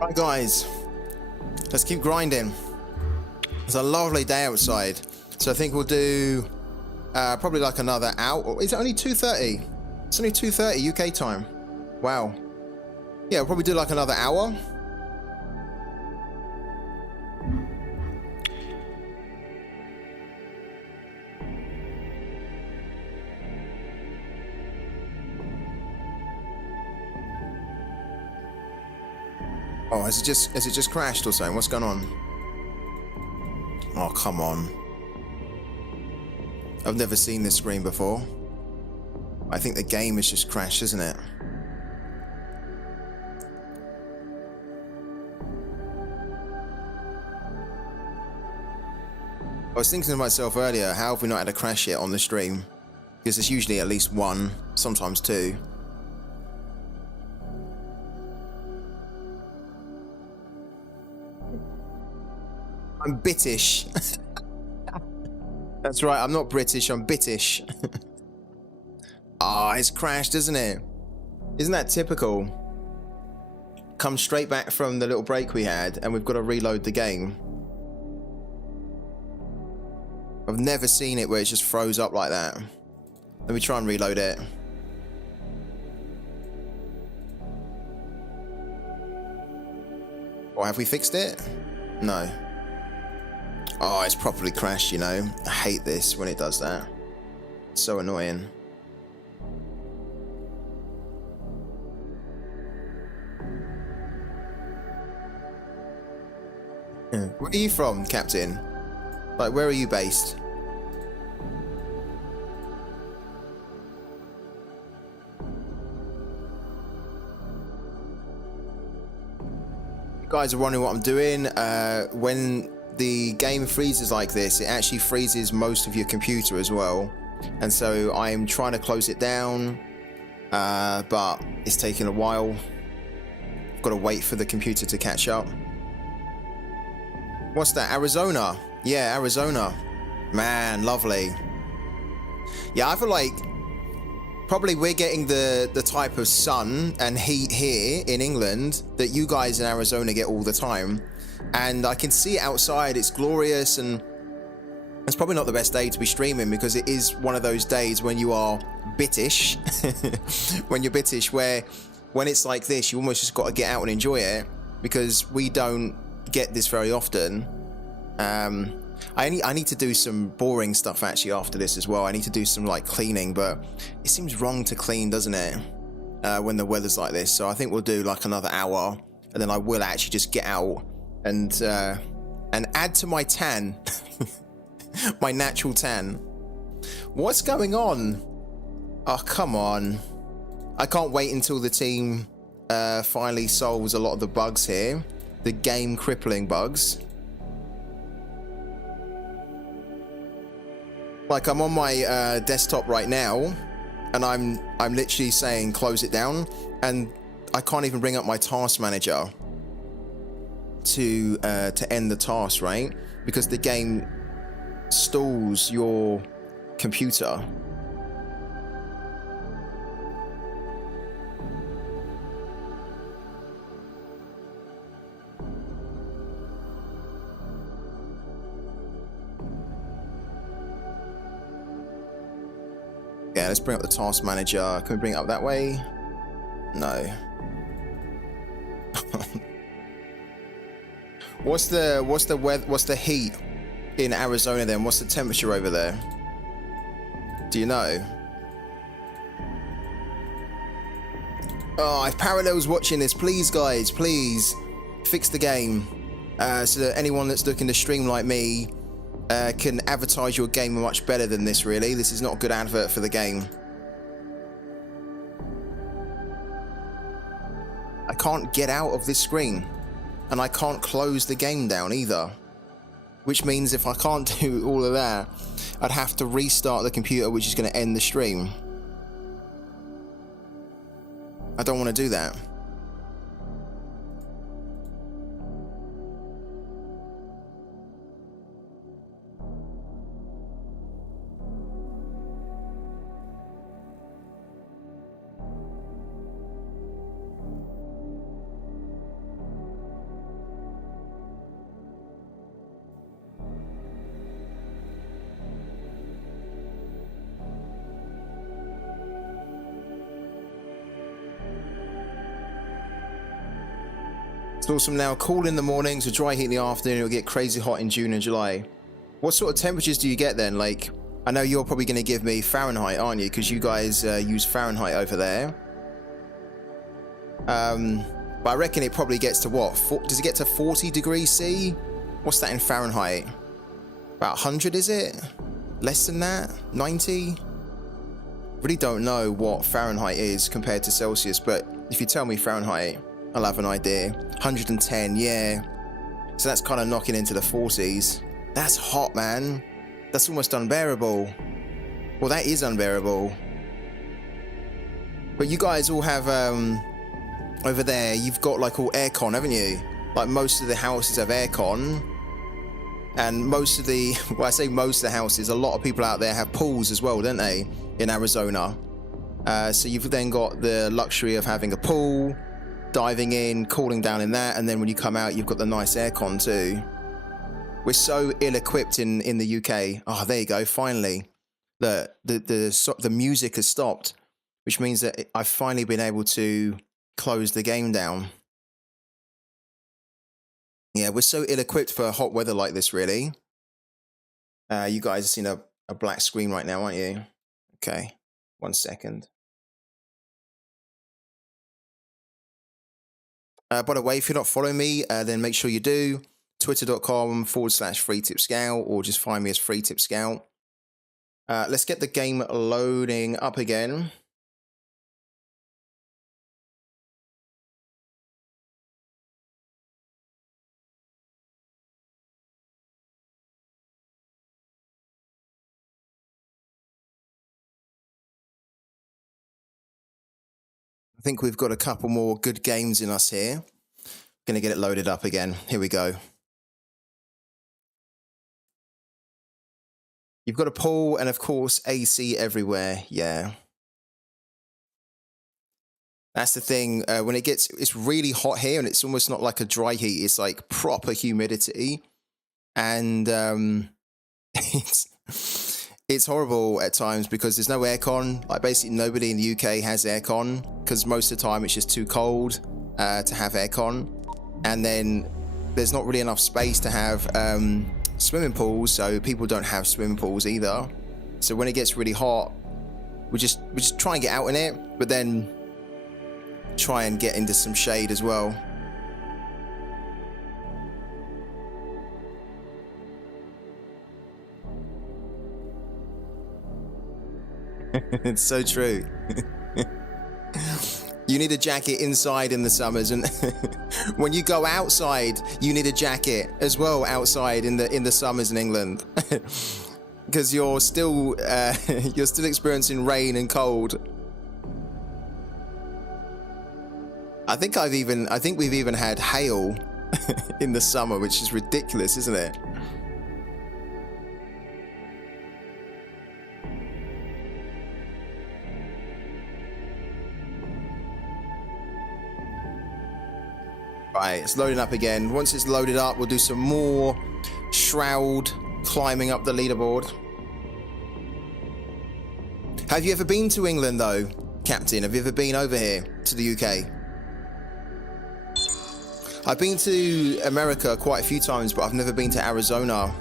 Right, guys, let's keep grinding. It's a lovely day outside, so I think we'll do probably like another hour. Is it only 2:30? It's only 2:30 UK time. Wow. Yeah, we'll probably do like another hour. Oh, has it just crashed or something? What's going on? Oh, come on. I've never seen this screen before. I think the game has just crashed, isn't it? I was thinking to myself earlier, how have we not had a crash yet on the stream? Because it's usually at least one, sometimes two. I'm British. That's right, I'm not British, I'm British. Ah, it's crashed, isn't it? Isn't that typical? Come straight back from the little break we had and we've got to reload the game. I've never seen it where it just froze up like that. Let me try and reload it. Or have we fixed it? No. Oh, it's properly crashed, you know. I hate this when it does that. It's so annoying. Where are you from, Captain? Like, where are you based? You guys are wondering what I'm doing. When the game freezes like this, it actually freezes most of your computer as well. And so I'm trying to close it down, but it's taking a while. I've got to wait for the computer to catch up. What's that? Arizona? Yeah, Arizona. Man, lovely. Yeah, I feel like probably we're getting the type of sun and heat here in England that you guys in Arizona get all the time. And I can see it outside, it's glorious, and it's probably not the best day to be streaming because it is one of those days when you are British, when you're British, where when it's like this, you almost just got to get out and enjoy it because we don't get this very often. I need to do some boring stuff actually after this as well. I need to do some like cleaning, but it seems wrong to clean, doesn't it? When the weather's like this. So I think we'll do like another hour and then I will actually just get out and add to my tan, my natural tan. What's going on? Oh, come on. I can't wait until the team finally solves a lot of the bugs here. The game crippling bugs. Like I'm on my desktop right now and I'm literally saying close it down and I can't even bring up my task manager to end the task, right? Because the game stalls your computer. Yeah, let's bring up the task manager. Can we bring it up that way? No. What's the weather? What's the heat in Arizona then? What's the temperature over there? Do you know? Oh, if Parallel's watching this, please guys, please fix the game so that anyone that's looking to stream like me can advertise your game much better than this, really. This is not a good advert for the game. I can't get out of this screen. And I can't close the game down either. Which means if I can't do all of that, I'd have to restart the computer, which is going to end the stream. I don't want to do that. It's awesome now. Cool in the mornings, a dry heat in the afternoon. It'll get crazy hot in June and July. What sort of temperatures do you get then? Like, I know you're probably going to give me Fahrenheit, aren't you? Because you guys use Fahrenheit over there. But I reckon it probably gets to what? Does it get to 40 degrees C? What's that in Fahrenheit? About 100, is it? Less than that? 90? Really don't know what Fahrenheit is compared to Celsius, but if you tell me Fahrenheit, I'll have an idea. 110, yeah. So that's kind of knocking into the 40s. That's hot, man. That's almost unbearable. Well, that is unbearable. But you guys all have, over there, you've got like all aircon, haven't you? Like most of the houses have aircon. And most of the, well, I say most of the houses, a lot of people out there have pools as well, don't they? In Arizona. So you've then got the luxury of having a pool, diving in, cooling down in that, and then when you come out, you've got the nice aircon too. We're so ill-equipped in the UK. Oh, there you go, finally. The music has stopped, which means that I've finally been able to close the game down. Yeah, we're so ill-equipped for hot weather like this, really. You guys are seeing a black screen right now, aren't you? Okay, 1 second. By the way, if you're not following me, then make sure you do. Twitter.com/FreeTipScout, or just find me as FreeTipScout. Let's get the game loading up again. I think we've got a couple more good games in us here. Gonna get it loaded up again. Here we go. You've got a pool and of course AC everywhere. Yeah. That's the thing. When it's really hot here and it's almost not like a dry heat. It's like proper humidity. And it's horrible at times because there's no aircon. Like basically nobody in the UK has aircon because most of the time it's just too cold to have aircon. And then there's not really enough space to have swimming pools, so people don't have swimming pools either. So when it gets really hot, we just try and get out in it, but then try and get into some shade as well. It's so true. You need a jacket inside in the summers, and when you go outside, you need a jacket as well outside in the summers in England, because you're still experiencing rain and cold. I think we've even had hail in the summer, which is ridiculous, isn't it? Right, it's loading up again. Once it's loaded up, we'll do some more Shroud climbing up the leaderboard. Have you ever been to England, though, Captain? Have you ever been over here to the UK? I've been to America quite a few times, but I've never been to Arizona.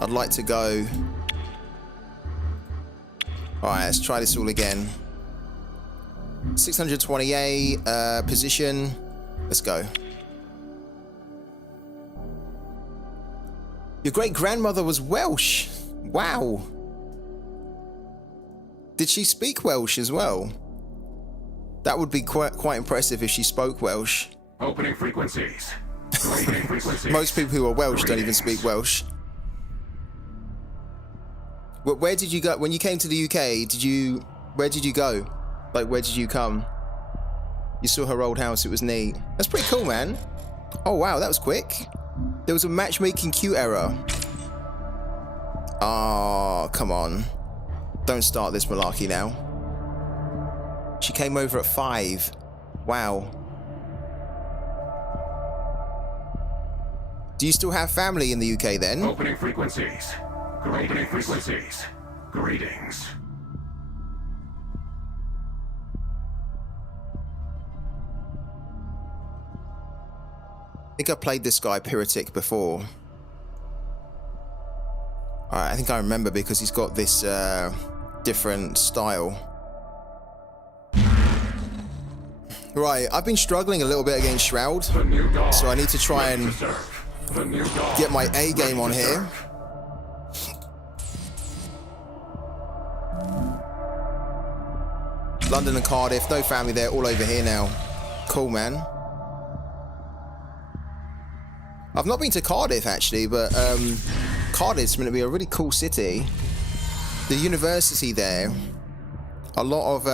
I'd like to go. All right, let's try this all again. 628 position. Let's go. Your great-grandmother was Welsh. Wow. Did she speak Welsh as well? That would be quite impressive if she spoke Welsh. Opening frequencies. Opening frequencies. Most people who are Welsh don't even speak Welsh. Where did you go when you came to the UK? Where did you go? Like, where did you come? You saw her old house. It was neat. That's pretty cool, man. Oh wow, that was quick. There was a matchmaking queue error. Oh, come on. Don't start this malarkey now. She came over at 5. Wow. Do you still have family in the UK then? Opening frequencies. Opening frequencies. Greetings. think I played this guy Pyretic before. I think I remember because he's got this different style. Right, I've been struggling a little bit against Shroud, so I need to try and get my A game on here. London and Cardiff, no family there, all over here now. Cool, man. I've not been to Cardiff actually, but Cardiff's going to be a really cool city. The university there, a lot of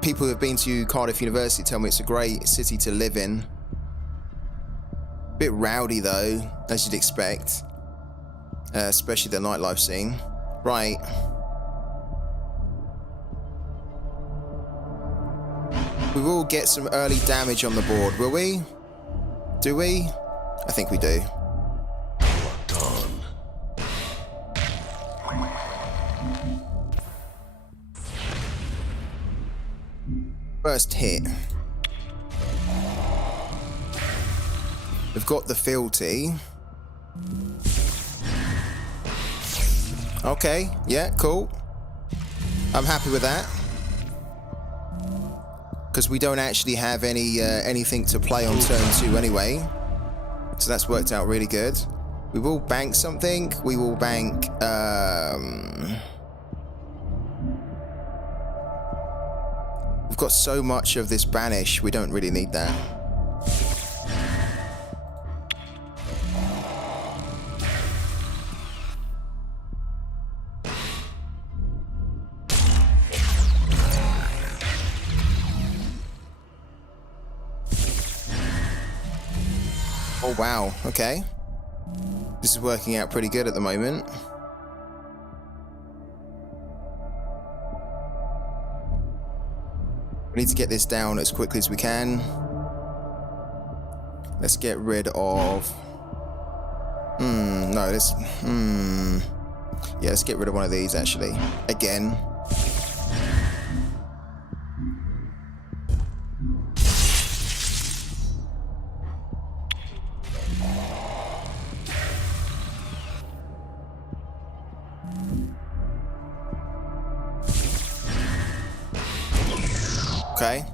people who have been to Cardiff University tell me it's a great city to live in. Bit rowdy though, as you'd expect, especially the nightlife scene. Right. We will get some early damage on the board, will we? Do we? I think we do. Done. First hit. We've got the fealty. Okay, yeah, cool. I'm happy with that. Because we don't actually have anything to play on turn 2 anyway. So that's worked out really good. We will bank something. We will bank... We've got so much of this banish, we don't really need that. Oh wow, okay. This is working out pretty good at the moment. We need to get this down as quickly as we can. Let's get rid of... no, let's... Yeah, let's get rid of one of these, actually. Again. Okay.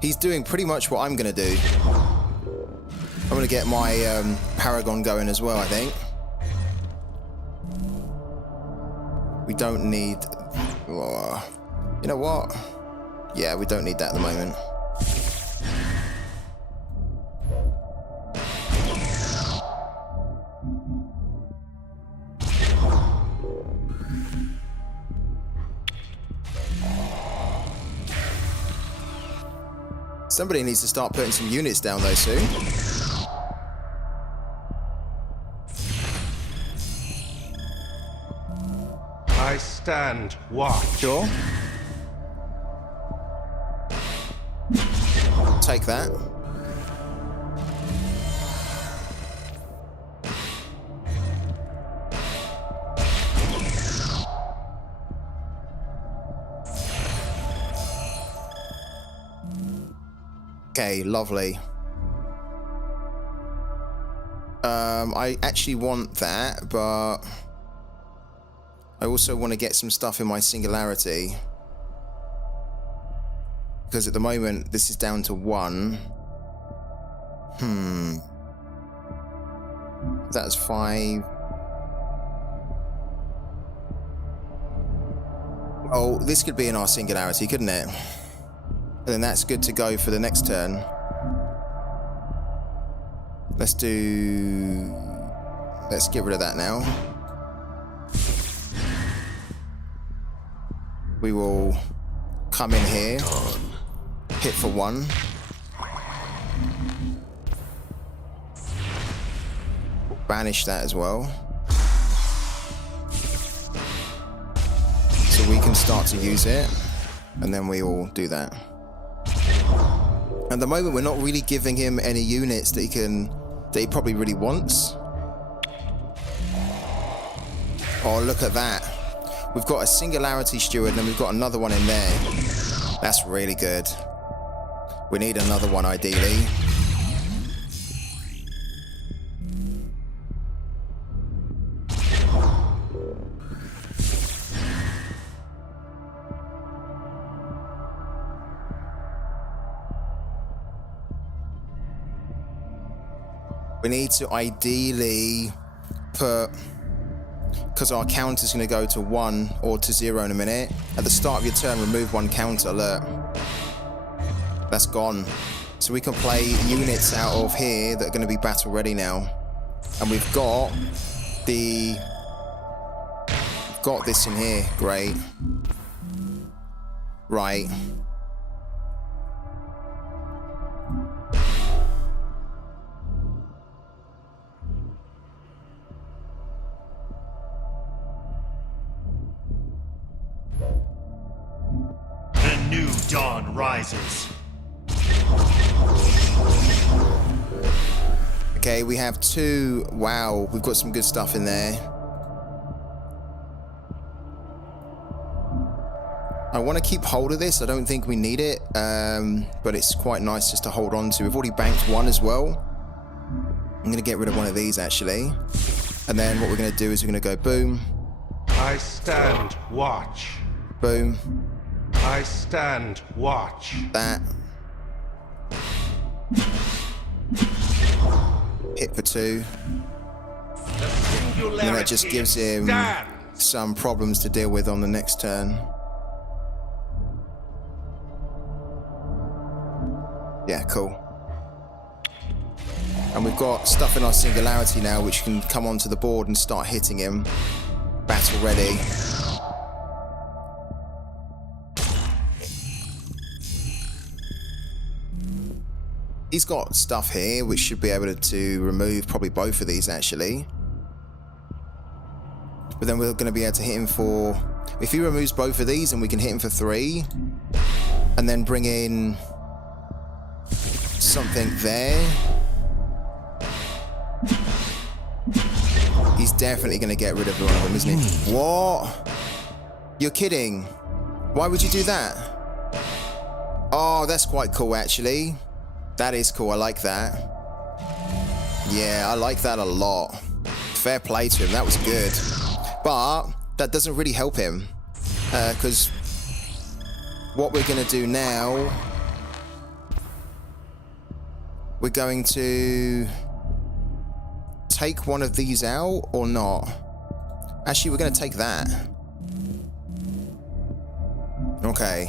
He's doing pretty much what I'm going to do. I'm going to get my Paragon going as well, I think. We don't need... you know what? Yeah, we don't need that at the moment. Somebody needs to start putting some units down though soon. I stand watch. Sure. Take that. Okay, lovely. I actually want that, but I also want to get some stuff in my singularity. Because at the moment, this is down to 1. That's 5. Oh, this could be in our singularity, couldn't it? And then that's good to go for the next turn. Let's get rid of that now. We will come in here, hit for 1. Banish that as well. So we can start to use it, and then we all do that. At the moment, we're not really giving him any units that he probably really wants. Oh, look at that. We've got a Singularity Steward, and then we've got another one in there. That's really good. We need another one, ideally. We need to ideally put, because our counter's going to go to 1 or to 0 in a minute. At the start of your turn, remove 1 counter. Look, that's gone. So we can play units out of here that are going to be battle ready now. And we've got this in here. Great. Right. The new dawn rises. Okay, we have 2. Wow, we've got some good stuff in there. I want to keep hold of this. I don't think we need it, but it's quite nice just to hold on to. We've already banked 1 as well. I'm going to get rid of one of these, actually. And then what we're going to do is we're going to go boom. I stand watch. Boom. I stand watch. That. Hit for 2. And that just gives him some problems to deal with on the next turn. Yeah, cool. And we've got stuff in our singularity now which can come onto the board and start hitting him. Battle ready. He's got stuff here which should be able to remove probably both of these actually. But then we're going to be able to hit him for... If he removes both of these, and we can hit him for 3. And then bring in something there. He's definitely going to get rid of one of them, isn't he? What? You're kidding. Why would you do that? Oh, that's quite cool actually. That is cool. I like that. Yeah, I like that a lot. Fair play to him. That was good. But that doesn't really help him. Because what we're going to do now... We're going to take one of these out or not? Actually, we're going to take that. Okay.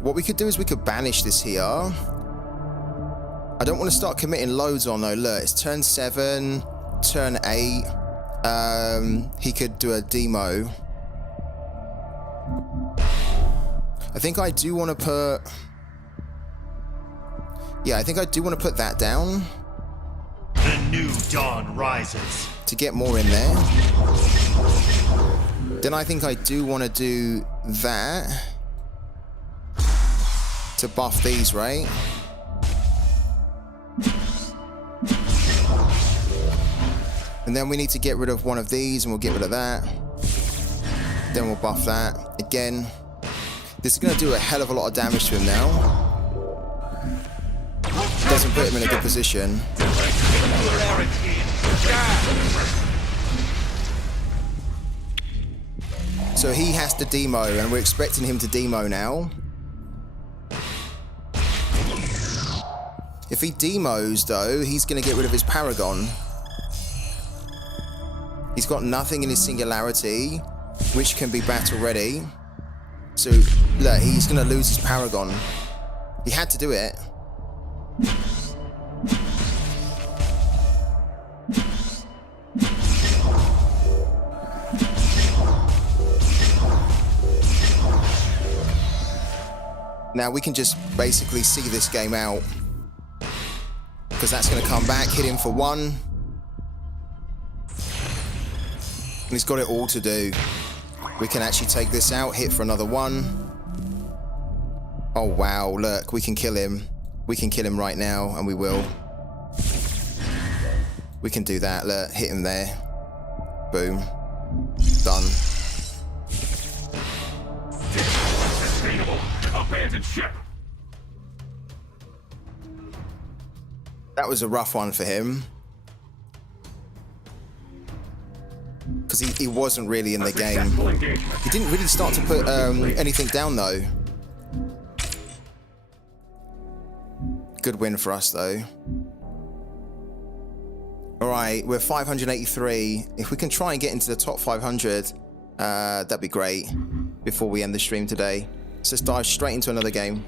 What we could do is we could banish this here. I don't want to start committing loads on though. Look, it's turn 7, turn 8. He could do a demo. I think I do want to put... Yeah, I think I do want to put that down. The new dawn rises. To get more in there. Then I think I do want to do that. To buff these, right? And then we need to get rid of one of these and we'll get rid of that. Then we'll buff that. Again. This is going to do a hell of a lot of damage to him now. Doesn't put him in a good position. So he has to demo, and we're expecting him to demo now. If he demos, though, he's going to get rid of his Paragon. He's got nothing in his Singularity, which can be battle ready. So, look, he's going to lose his Paragon. He had to do it. Now we can just basically see this game out. Because that's going to come back, hit him for 1. And he's got it all to do. We can actually take this out, hit for another 1. Oh wow, look, we can kill him. We can kill him right now, and we will. We can do that, look, hit him there. Boom. Done. Sustainable. Abandoned ship. That was a rough one for him. Because he wasn't really in the game. He didn't really start to put anything down, though. Good win for us, though. All right, we're 583. If we can try and get into the top 500, that'd be great before we end the stream today. So let's dive straight into another game.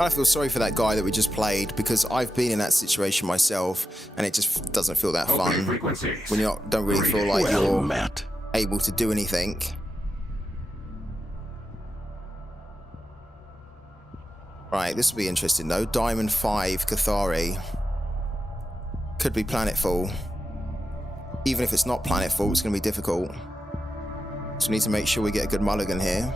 I feel sorry for that guy that we just played, because I've been in that situation myself, and it just doesn't feel that fun when you don't really feel like you're able to do anything. Right, this will be interesting though. Diamond 5 Cathari could be Planetfall. Even if it's not Planetfall, it's going to be difficult. So we need to make sure we get a good mulligan here.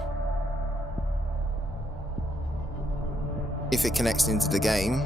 If it connects into the game.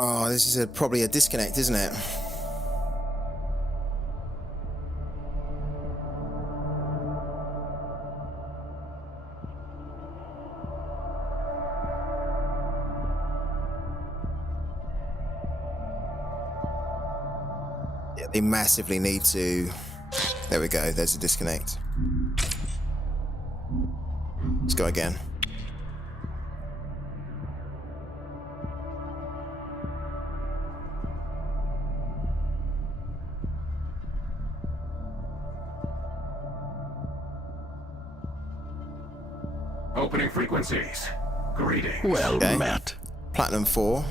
Oh, this is probably a disconnect, isn't it? Yeah, they massively need to... There we go, there's a disconnect. Let's go again. Opening frequencies. Greetings. Well met. Platinum 4.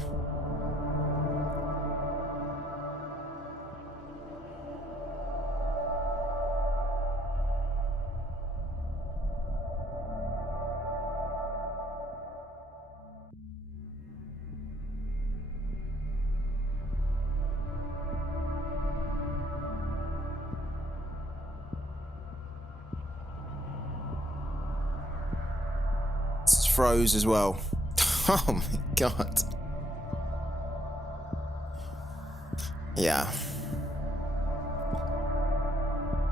Froze as well. Oh my god. Yeah.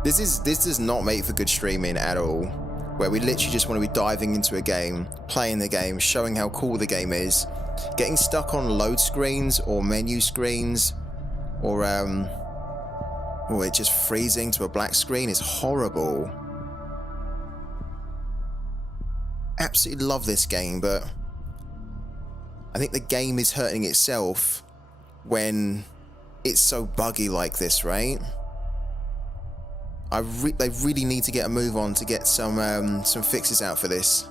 This does not make for good streaming at all. Where we literally just want to be diving into a game, playing the game, showing how cool the game is. Getting stuck on load screens or menu screens, or it just freezing to a black screen is horrible. Absolutely love this game, but I think the game is hurting itself when it's so buggy like this, right? They really need to get a move on to get some fixes out for this.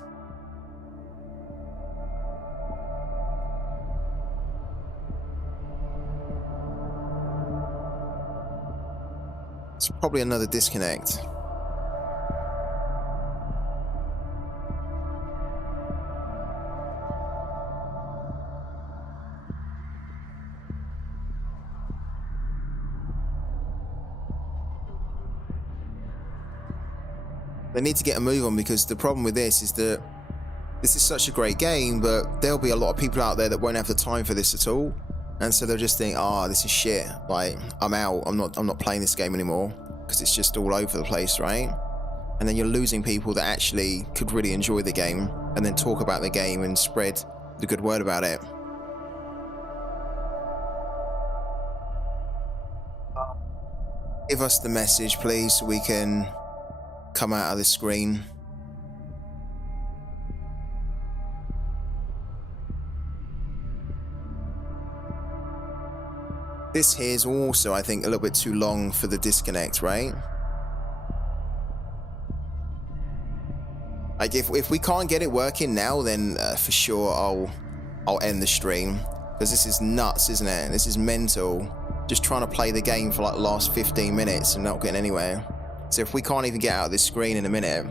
It's probably another disconnect. They need to get a move on, because the problem with this is that this is such a great game, but there'll be a lot of people out there that won't have the time for this at all, and so they'll just think, "Ah, this is shit. Like, I'm out. I'm not playing this game anymore," because it's just all over the place, right? And then you're losing people that actually could really enjoy the game and then talk about the game and spread the good word about it. Give us the message, please, so we can come out of the screen. This here is also, I think, a little bit too long for the disconnect, right? Like, if we can't get it working now, then for sure I'll end the stream, because this is nuts, isn't it? This is mental. Just trying to play the game for like the last 15 minutes and not getting anywhere. So if we can't even get out of this screen in a minute,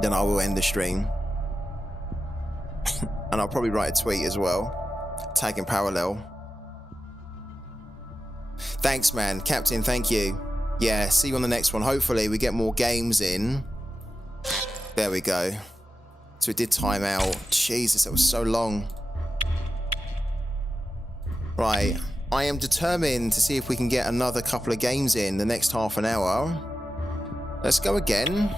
then I will end the stream. And I'll probably write a tweet as well, tagging Parallel. Thanks, man. Captain, thank you. Yeah, see you on the next one. Hopefully we get more games in. There we go. So it did time out. Jesus, that was so long. Right. I am determined to see if we can get another couple of games in the next half an hour. Let's go again.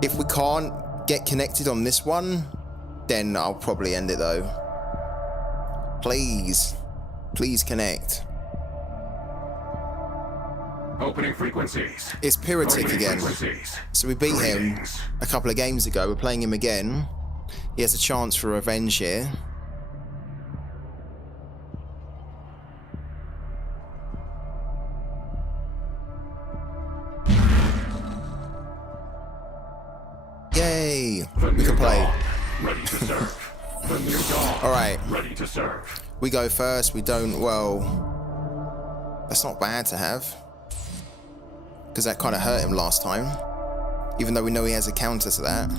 If we can't get connected on this one, then I'll probably end it though. Please. Please connect. Opening frequencies. It's Pyrotic again. So we beat him a couple of games ago. We're playing him again. He has a chance for revenge here. Yay! We can play. Ready to serve. The new dawn. All right. Ready to serve. We go first. We don't. Well, that's not bad to have, because that kind of hurt him last time. Even though we know he has a counter to that.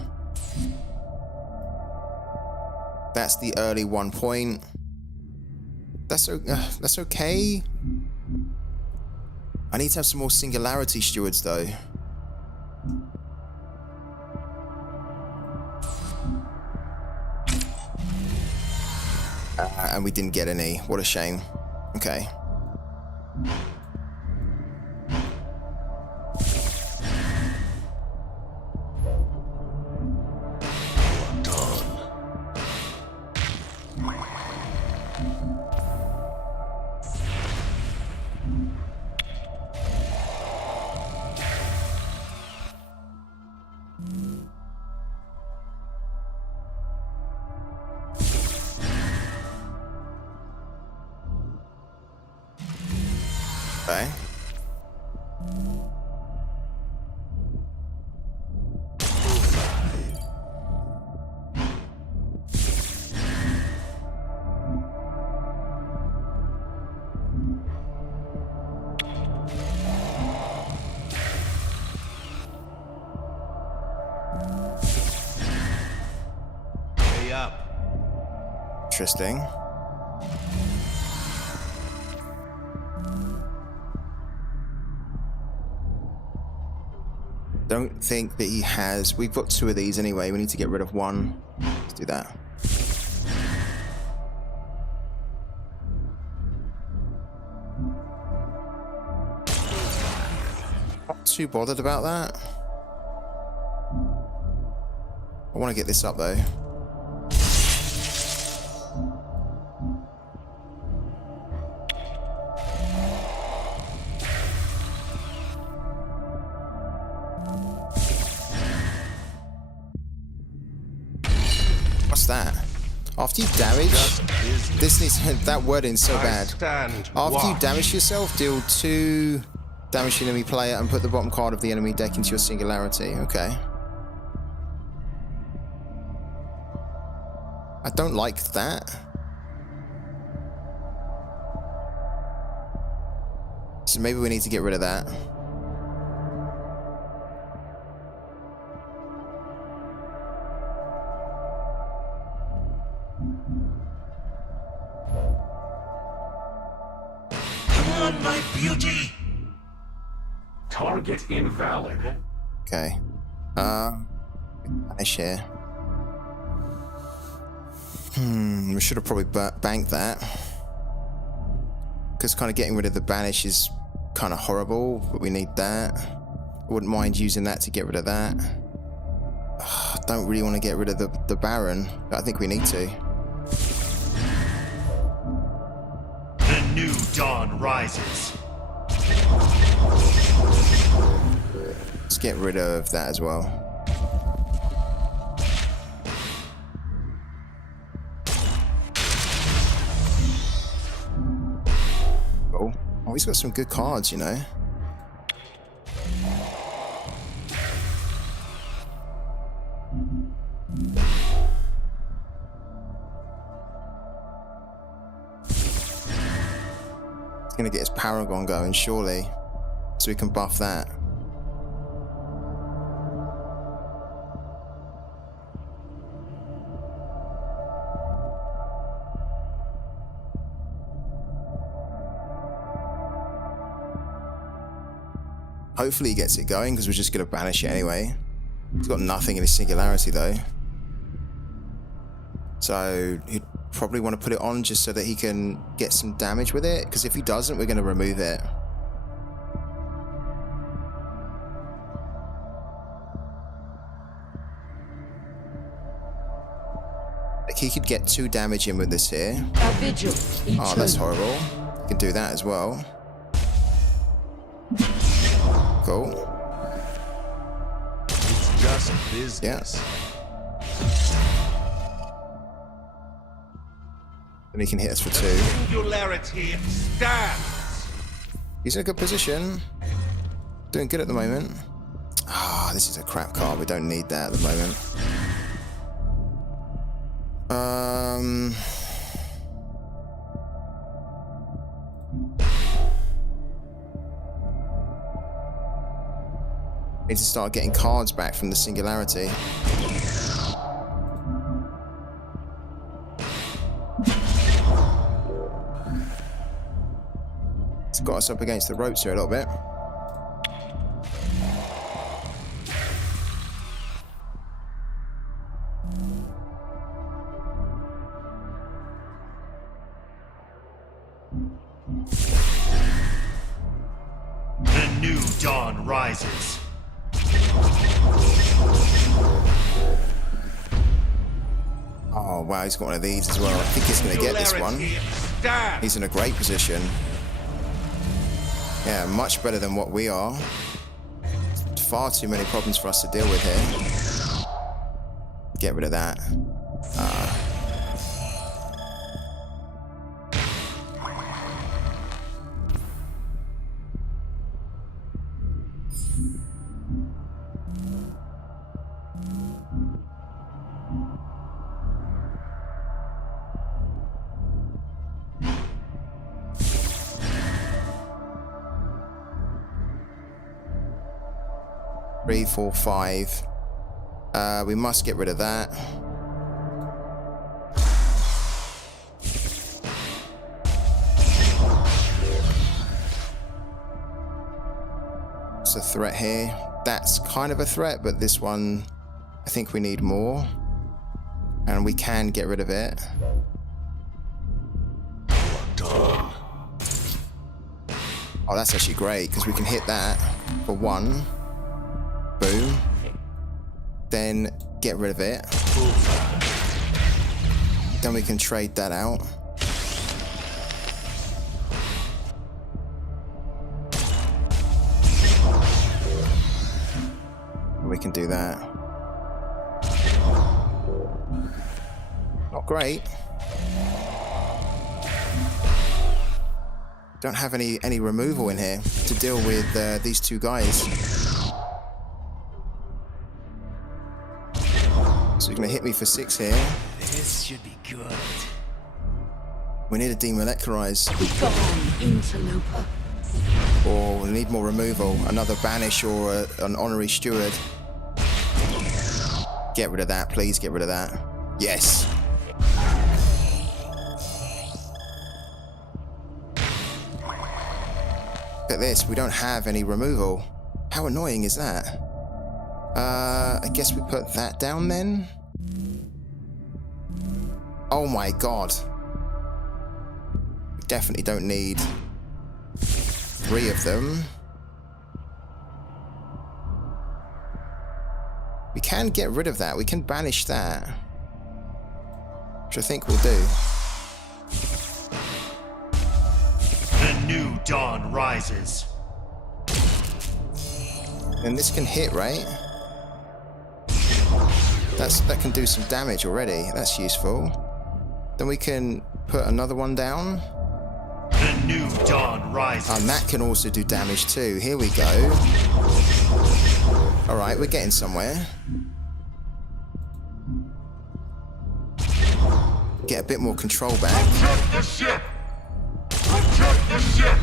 That's the early 1 point. That's okay. I need to have some more singularity stewards though. And we didn't get any. What a shame. Okay. Okay. Pay up. Interesting. Don't think that he has. We've got two of these anyway. We need to get rid of one. Let's do that. Not too bothered about that. I want to get this up though. That after you damage this needs that wording's so bad. After you damage yourself, deal 2 damage to the enemy player and put the bottom card of the enemy deck into your singularity. Okay, I don't like that. So maybe we need to get rid of that. My beauty. Target invalid. Okay. Banish here. We should have probably banked that. Because kind of getting rid of the banish is kind of horrible, but we need that. I wouldn't mind using that to get rid of that. I don't really want to get rid of the Baron, but I think we need to. The new dawn rises. Let's get rid of that as well. Oh, he's got some good cards, you know. He's gonna get his Paragon going, surely. so we can buff that. Hopefully he gets it going, because we're just going to banish it anyway. He's got nothing in his singularity though. So he'd probably want to put it on just so that he can get some damage with it, because if he doesn't, we're going to remove it. Like he could get 2 damage in with this here. A vigil. Oh, that's horrible. You can do that as well. Cool. It's just business. And he can hit us for 2. Singularity stands. He's in a good position. Doing good at the moment. Ah, this is a crap card. We don't need that at the moment. Need to start getting cards back from the singularity. It's got us up against the ropes here a little bit. The new dawn rises. Oh wow, he's got one of these as well. I think he's going to get this one. He's in a great position. Yeah, much better than what we are. Far too many problems for us to deal with here. Get rid of that. Three, 4, 5. We must get rid of that. It's a threat here. That's kind of a threat, but this one, I think we need more. And we can get rid of it. Done. Oh, that's actually great, because we can hit that for 1. Boom. Then get rid of it. Then we can trade that out. We can do that. Not great. Don't have any removal in here to deal with these 2 guys. So you're going to hit me for 6 here. This should be good. We need a demolecularize. Be gone, interloper. Or we need more removal. Another banish or an honorary steward. Get rid of that, please get rid of that. Yes. Look at this, we don't have any removal. How annoying is that? I guess we put that down then? Oh my god. We definitely don't need 3 of them. We can get rid of that. We can banish that. Which I think we'll do. The new dawn rises. And this can hit, right? That can do some damage already. That's useful. Then we can put another one down. The new dawn rises. And that can also do damage too. Here we go. Alright, we're getting somewhere. Get a bit more control back. Protect the ship! Protect the ship!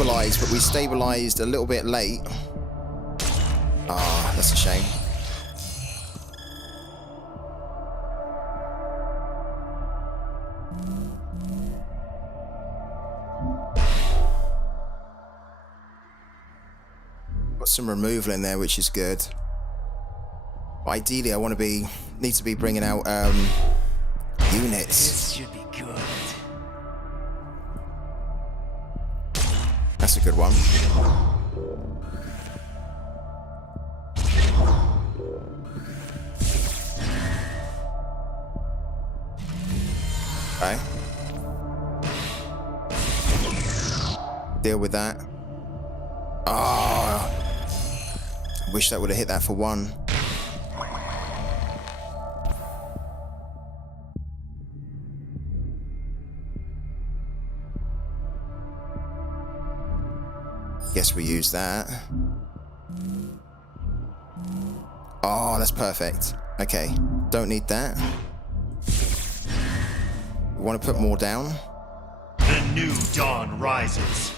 stabilize, but we stabilized a little bit late. Ah, that's a shame. Got some removal in there, which is good. But ideally, I want to need to be bringing out units. This should be good. That's a good one. Okay. Deal with that. Ah, wish that would have hit that for one. Guess we use that. Oh, that's perfect. Okay, don't need that. We want to put more down. The new dawn rises.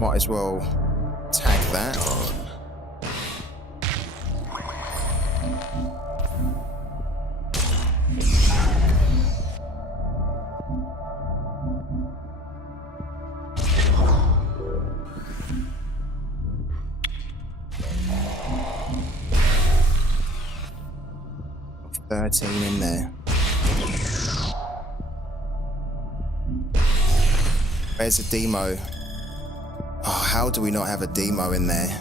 Might as well tag that. In there. Where's the demo? Oh, how do we not have a demo in there?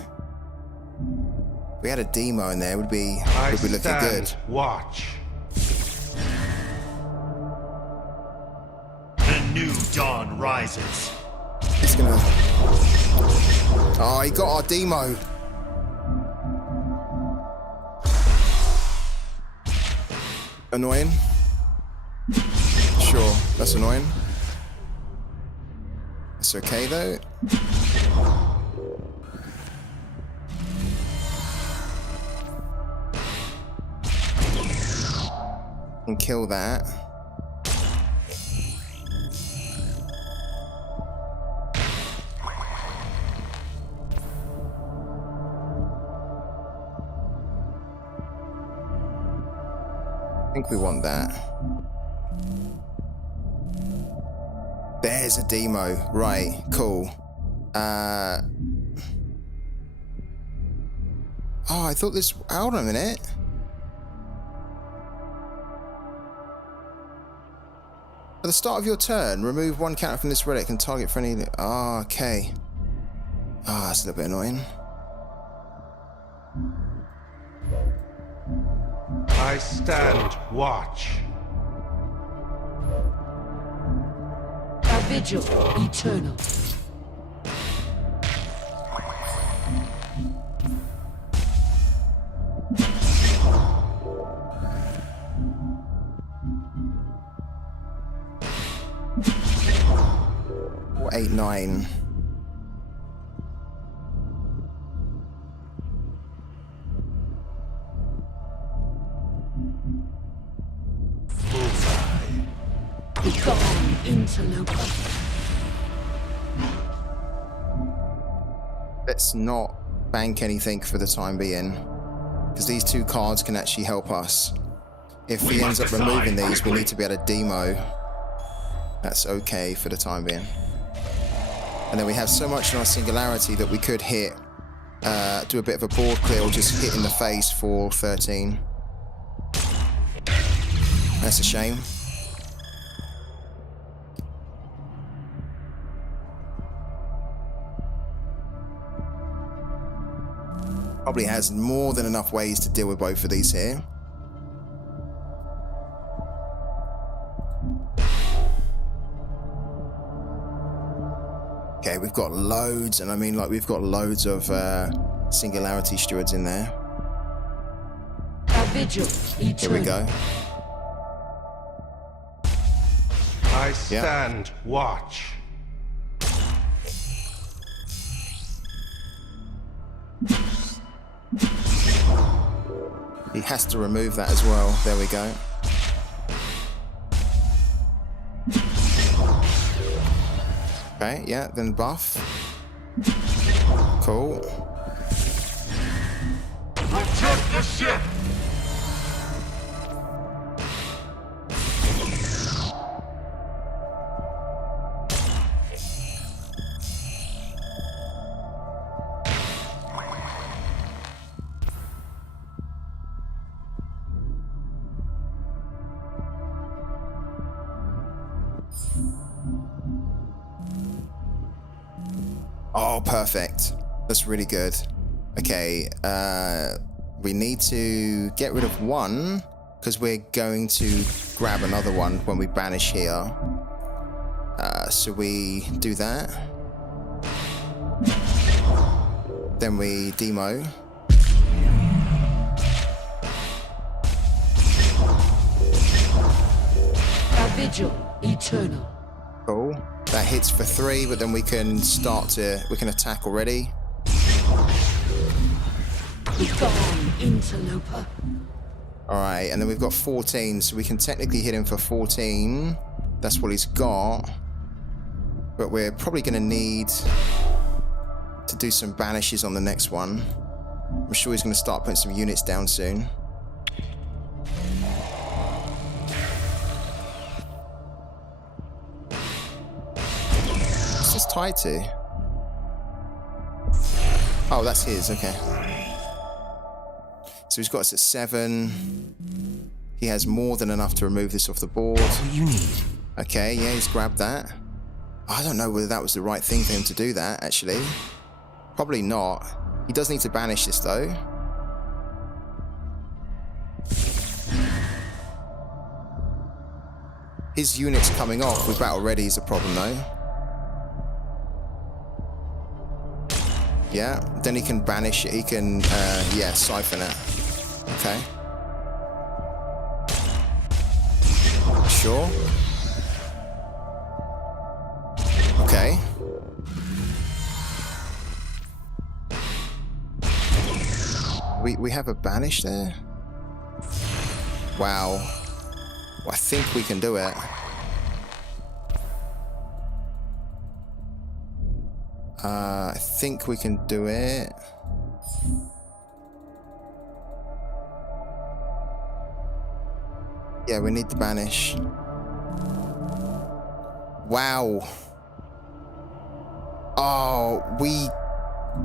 If we had a demo in there, would be looking good. Watch. The new dawn rises. It's gonna. Oh, he got our demo. Annoying. Sure, that's annoying. It's okay though. And kill that. I think we want that. There's a demo. Right, cool. Oh, I thought this... Hold on a minute. At the start of your turn, remove one counter from this relic and target for any... Ah, okay. Ah, that's a little bit annoying. I stand watch. A vigil eternal. Or 8, 9. Begone, interloper. Let's not bank anything for the time being, because these two cards can actually help us. If he ends up removing these, we need to be able to demo. That's okay for the time being. And then we have so much in our singularity that we could hit, do a bit of a board clear or just hit in the face for 13. That's a shame. Probably has more than enough ways to deal with both of these here. Okay, we've got loads, and I mean like we've got loads of singularity stewards in there. A vigil eternal. Here we go. I stand watch. He has to remove that as well. There we go. Okay, yeah, then buff. Cool. Protect the ship! Oh, perfect. That's really good. Okay, we need to get rid of one because we're going to grab another one when we banish here. So we do that. Then we demo. A vigil eternal. Cool. That hits for 3, but then we can attack already. Begone, interloper. Alright, and then we've got 14, so we can technically hit him for 14. That's what he's got. But we're probably going to need to do some banishes on the next one. I'm sure he's going to start putting some units down soon. What's this tied to? Oh, that's his, okay. So he's got us at 7. He has more than enough to remove this off the board. What you need. Okay, yeah, he's grabbed that. I don't know whether that was the right thing for him to do that, actually. Probably not. He does need to banish this, though. His units coming off with battle ready is a problem, though. Yeah, then he can banish it. He can, yeah, siphon it. Okay. Sure. Okay. We have a banish there? Wow. Well, I think we can do it. I think we can do it. Yeah, we need to banish. Wow. Oh, we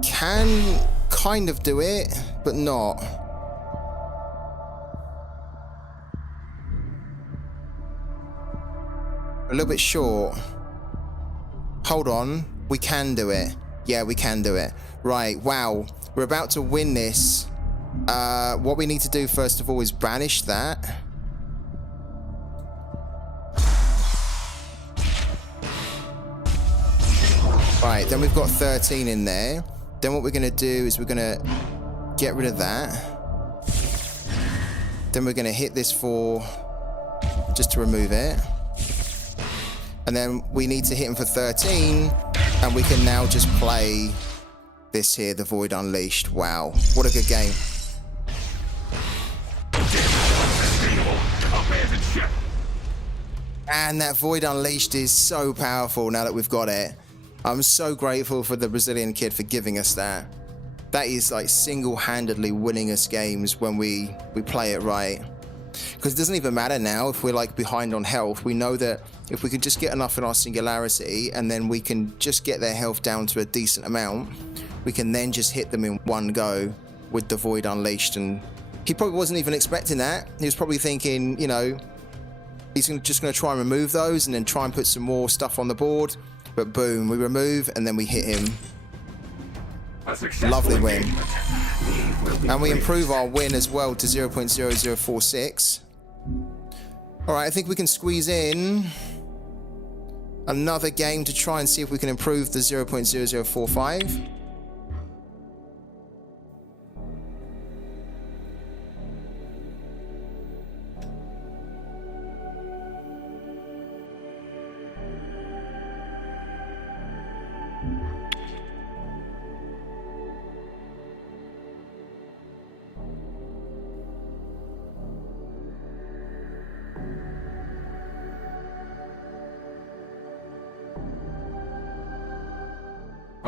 can kind of do it, but not. A little bit short. Hold on. We can do it. Yeah, we can do it. Right, wow. We're about to win this. What we need to do first of all is banish that. Right, then we've got 13 in there. Then what we're going to do is we're going to get rid of that. Then we're going to hit this for just to remove it. And then we need to hit him for 13, and we can now just play this here, the Void Unleashed. Wow, what a good game. And that Void Unleashed is so powerful now that we've got it. I'm so grateful for the Brazilian kid for giving us that. That is like single-handedly winning us games when we play it right. Because it doesn't even matter now if we're like behind on health. We know that if we can just get enough in our singularity and then we can just get their health down to a decent amount, we can then just hit them in one go with the Void Unleashed. And he probably wasn't even expecting that. He was probably thinking, you know, he's just going to try and remove those and then try and put some more stuff on the board. But boom, we remove and then we hit him. Lovely win. And we improve our win as well to 0.0046. Alright, I think we can squeeze in another game to try and see if we can improve the 0.0045.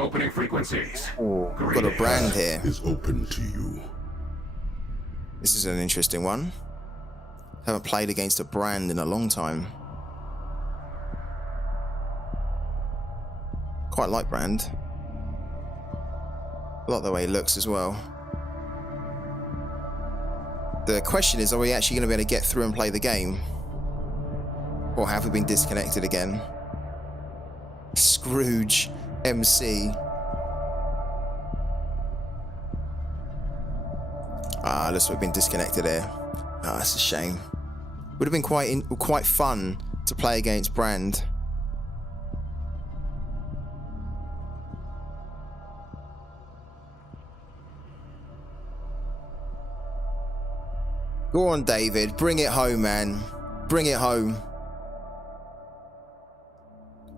Opening frequencies. Oh, got a brand here. Is open to you. This is an interesting one. Haven't played against a brand in a long time. Quite like brand. I like the way he looks as well. The question is, are we actually going to be able to get through and play the game? Or have we been disconnected again? Scrooge MC. Looks like we've been disconnected here. Ah, that's a shame. Would have been quite fun to play against Brand. Go on, David. Bring it home, man. Bring it home.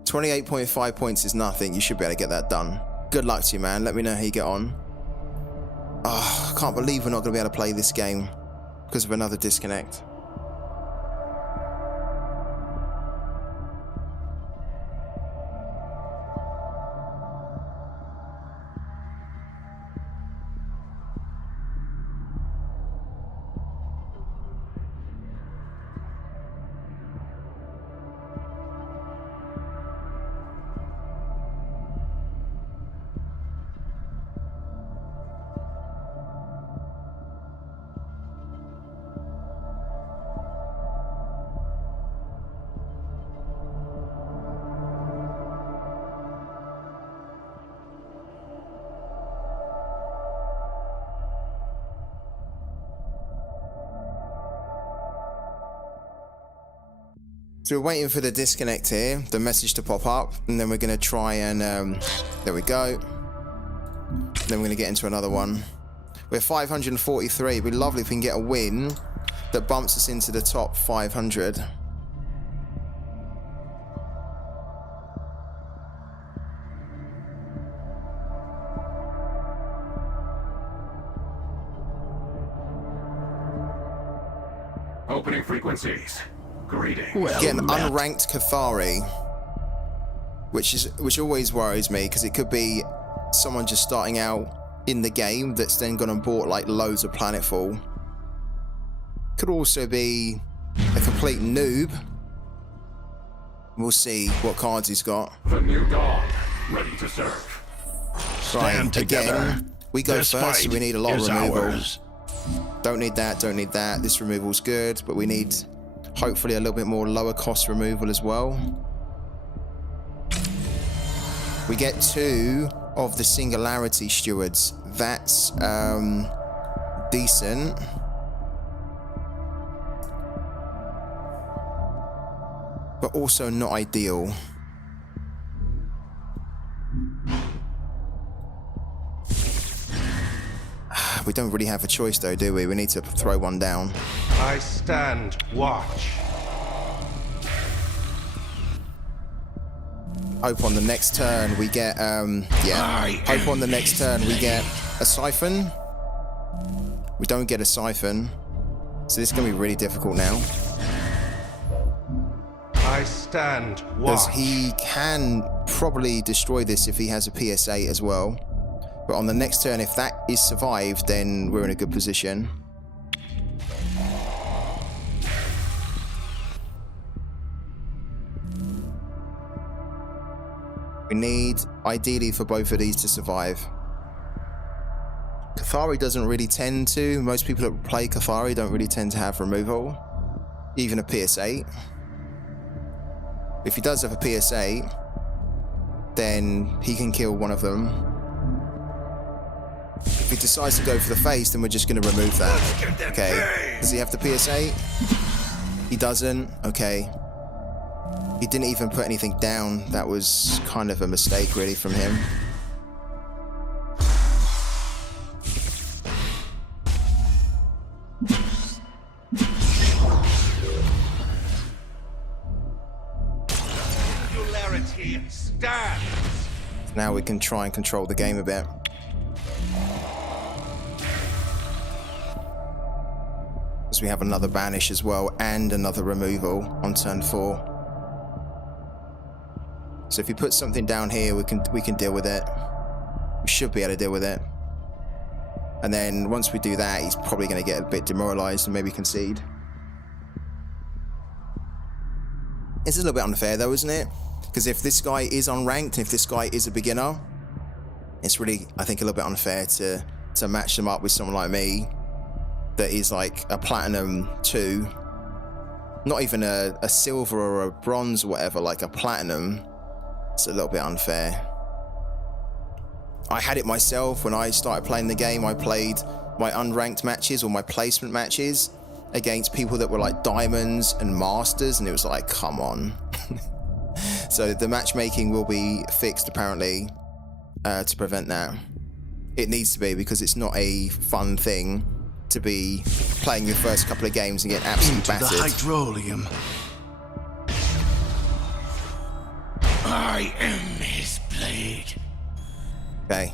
28.5 points is nothing. You should be able to get that done. Good luck to you, man. Let me know how you get on. Oh, I can't believe we're not going to be able to play this game because of another disconnect. So we're waiting for the disconnect here, the message to pop up, and then we're going to try and, there we go. Then we're going to get into another one. We're 543. It'd be lovely if we can get a win that bumps us into the top 500. Opening frequencies. Greetings. Well Get an met. unranked Cathari, which always worries me because it could be someone just starting out in the game that's then gone and bought like loads of Planetfall. Could also be a complete noob. We'll see what cards he's got. The new dawn, ready to serve. Right, together. again, we go This first, so we fight need a lot of is removal. ours. Don't need that, don't need that. This removal's good, but we need hopefully a little bit more lower cost removal as well. We get 2 of the Singularity Stewards. That's decent. But also not ideal. We don't really have a choice though, do we? We need to throw one down. I stand watch. Hope on the next turn we get, hope on the next turn we get a Siphon. We don't get a Siphon. So this is going to be really difficult now. I stand Because watch. he can probably destroy this if he has a PS8 as well. But on the next turn, if that is survived, then we're in a good position. We need, ideally, for both of these to survive. Cathari doesn't really tend to. Most people that play Cathari don't really tend to have removal. Even a PS8. If he does have a PS8, then he can kill one of them. If he decides to go for the face, then we're just going to remove that. Okay. Does he have the PS8? He doesn't. Okay. He didn't even put anything down. That was kind of a mistake, really, from him. Singularity stands. Now we can try and control the game a bit. Because we have another banish as well and another removal on turn 4. So if he puts something down here, we can deal with it. We should be able to deal with it. And then once we do that, he's probably going to get a bit demoralized and maybe concede. It's a little bit unfair though, isn't it? Because if this guy is unranked, and if this guy is a beginner, it's really, I think, a little bit unfair to match them up with someone like me that is like a platinum 2, not even a silver or a bronze or whatever, like a platinum. It's a little bit unfair. I had it myself when I started playing the game. I played my unranked matches or my placement matches against people that were like diamonds and masters, and it was like, come on. So the matchmaking will be fixed apparently to prevent that. It needs to be, because it's not a fun thing to be playing your first couple of games and get absolutely battered. The hydrolium. I am his blade. Okay.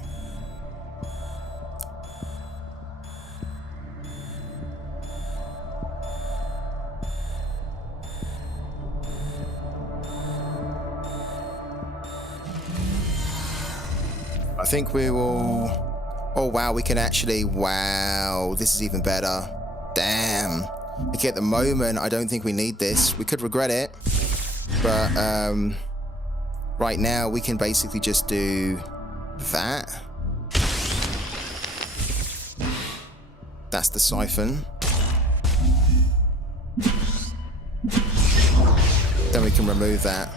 I think we will... Oh wow, we can actually... Wow, this is even better. Damn. Okay, at the moment, I don't think we need this. We could regret it. But right now, we can basically just do that. That's the siphon. Then we can remove that.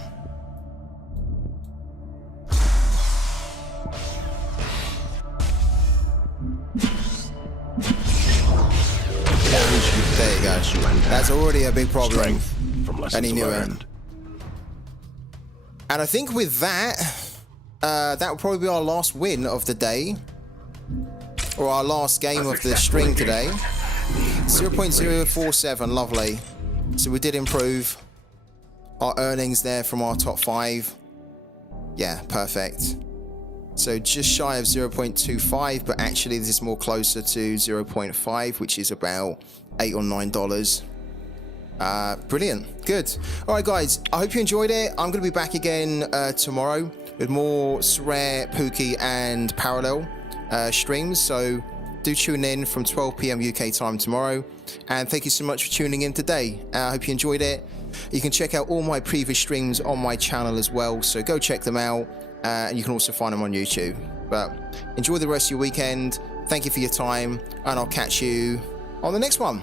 There you go. That's already a big problem. And he knew it. And I think with that, that will probably be our last win of the day. Or our last game of the string today. 0.047, lovely. So we did improve our earnings there from our top 5. Yeah, perfect. So just shy of 0.25, but actually this is more closer to 0.5, which is about $8 or $9. Brilliant, good. All right, guys, I hope you enjoyed it. I'm going to be back again tomorrow with more sorare, pooky, and parallel streams. So do tune in from 12 p.m. UK time tomorrow. And thank you so much for tuning in today. I hope you enjoyed it. You can check out all my previous streams on my channel as well. So go check them out. And you can also find them on YouTube. But enjoy the rest of your weekend. Thank you for your time, and I'll catch you on the next one.